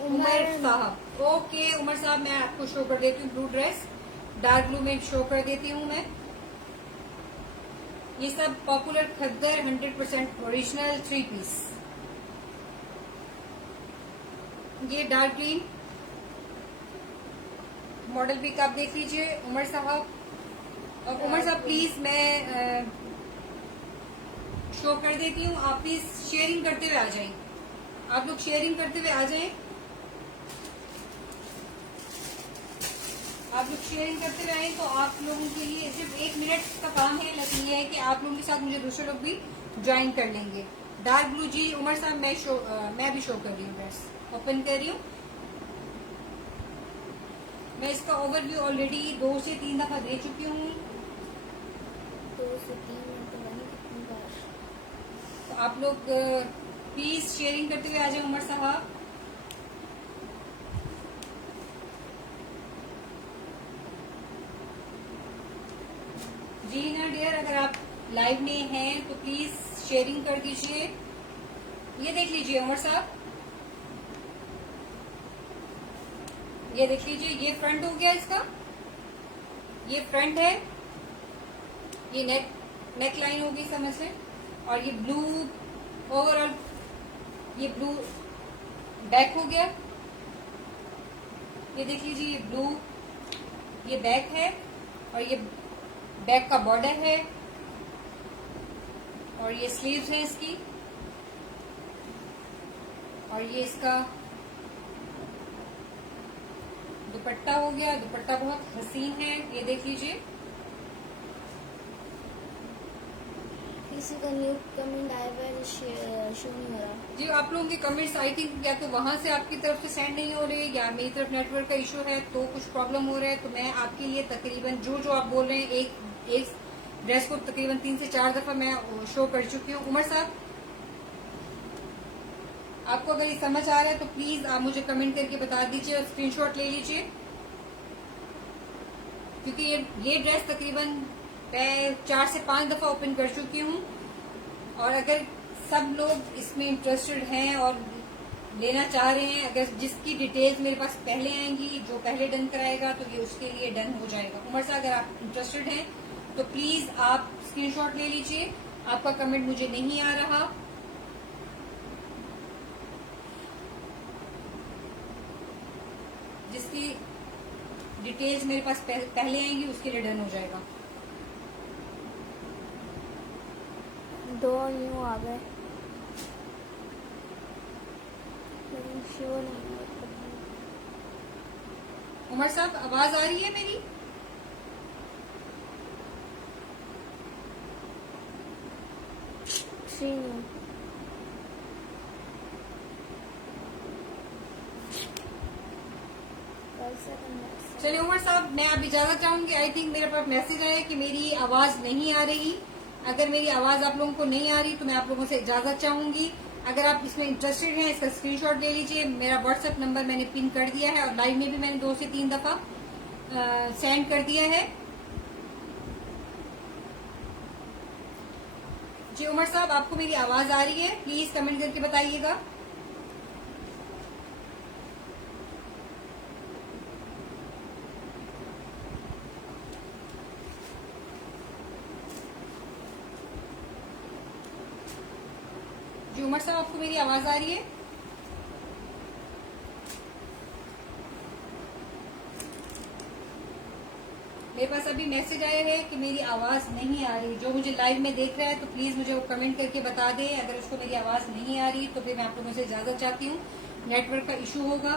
उमर साहब, ओके उमर साहब, मैं आपको शो कर देती हूँ ब्लू ड्रेस। डार्क ब्लू में शो कर देती हूँ मैं। ये सब पॉपुलर खद्दर 100% ओरिजिनल 3 पीस। ये dark green model pick up देख लीजिए उमर साहब। और उमर साहब प्लीज मैं शो कर देती हूँ, आप प्लीज शेयरिंग करते हुए आ जाएं। आप लोग शेयरिंग करते हुए आ जाएं। आप लोग शेयरिंग करते हुए आए तो आप लोगों के लिए सिर्फ 1 मिनट का काम है, लेकिन ये है कि आप लोगों के साथ मुझे दूसरे लोग भी ज्वाइन कर लेंगे। डार्क ब्लू जी उमर साहब मैं भी शो कर रही हूँ, ड्रेस ओपन कर रही हूँ। मैं इसका ओवरव्यू ऑलरेडी 2 से 3 दफा दे चुकी हूँ। 2 से 3 मिनट तो बनी कितनी बार। तो आप लोग प्लीज शेयरिंग करते हुए आ जाए उमर साहब। जी ना डियर, अगर आप लाइव में हैं तो प्लीज शेयरिंग कर दीजिए। ये देख लीजिए उमर साहब, ये देख लीजिए, ये फ्रंट हो गया इसका, ये फ्रंट है, ये नेक लाइन होगी समझ से, और ये ब्लू ओवरऑल ये ब्लू बैक हो गया। ये देख लीजिए, ये ब्लू ये बैक है और ये बैक का बॉर्डर है और ये स्लीव्स हैं इसकी, और ये इसका दुपट्टा हो गया। दुपट्टा बहुत हसीन है, ये देख लीजिए। किसी का न्यू कमेंट आया हुआ है, शो नहीं हो रहा। जी आप लोगों के कमेंट्स आई थिंक या तो वहां से आपकी तरफ से सेंड नहीं हो रहे या मेरी तरफ नेटवर्क का इशू है, तो कुछ प्रॉब्लम हो रहा है। तो मैं आपके लिए तकरीबन जो आप बोल रहे हैं एक ड्रेस को तकरीबन 3 से 4 दफा मैं शो कर चुकी हूँ। उमर साहब आपको अगर ये समझ आ रहा है तो प्लीज आप मुझे कमेंट करके बता दीजिए और स्क्रीनशॉट ले लीजिए, क्योंकि ये ड्रेस तकरीबन मैं 4 से 5 दफा ओपन कर चुकी हूँ। और अगर सब लोग इसमें इंटरेस्टेड हैं और लेना चाह रहे हैं, अगर जिसकी डिटेल्स मेरे पास पहले आएंगी, जो पहले डन कराएगा तो ये उसके लिए डन हो जाएगा। उमर साहब अगर आप इंटरेस्टेड हैं तो प्लीज आप स्क्रीनशॉट ले लीजिए। आपका कमेंट मुझे नहीं आ रहा। जिसकी डिटेल्स मेरे पास पहले आएंगी उसके लिए डन हो जाएगा। 2 न्यू आ गए, लेकिन शो नहीं हो रहा। उमर साहब आवाज आ रही है मेरी? न्यू चलिए उमर साहब मैं अब इजाजत चाहूंगी। आई थिंक मेरे पास मैसेज आया कि मेरी आवाज नहीं आ रही। अगर मेरी आवाज आप लोगों को नहीं आ रही तो मैं आप लोगों से इजाजत चाहूंगी। अगर आप इसमें इंटरेस्टेड हैं इसका स्क्रीनशॉट ले लीजिए। मेरा व्हाट्सएप नंबर मैंने पिन कर दिया है और लाइव में भी मैंने 2 से 3 दफा सेंड कर दिया है। जी उमर साहब आपको मेरी आवाज आ रही है? प्लीज कमेंट करके बताइएगा। जी उमर साहब आपको मेरी आवाज आ रही है? मेरे पास अभी मैसेज आया है कि मेरी आवाज नहीं आ रही। जो मुझे लाइव में देख रहा है तो प्लीज मुझे वो कमेंट करके बता दे। अगर उसको मेरी आवाज नहीं आ रही तो फिर मैं आप लोगों से इजाजत चाहती हूँ, नेटवर्क का इशू होगा।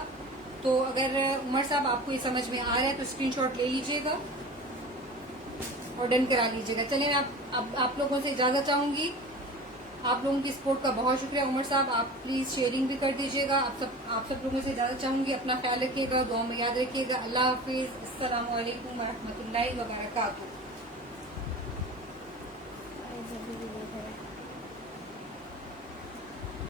तो अगर उमर साहब आपको ये समझ में आ रहा है तो स्क्रीनशॉट ले लीजिएगा और डन करा लीजिएगा। चलिए मैं आप लोगों से इजाजत चाहूंगी। आप लोगों की सपोर्ट का बहुत शुक्रिया उमर साहब। आप प्लीज शेयरिंग भी कर दीजिएगा। आप सब लोगों से इजाजत चाहूंगी। अपना ख्याल रखिएगा, दुआ में याद रखिएगा। अल्लाह हाफिज। अस्सलाम वालेकुम व रहमतुल्लाहि व बरकातुहू।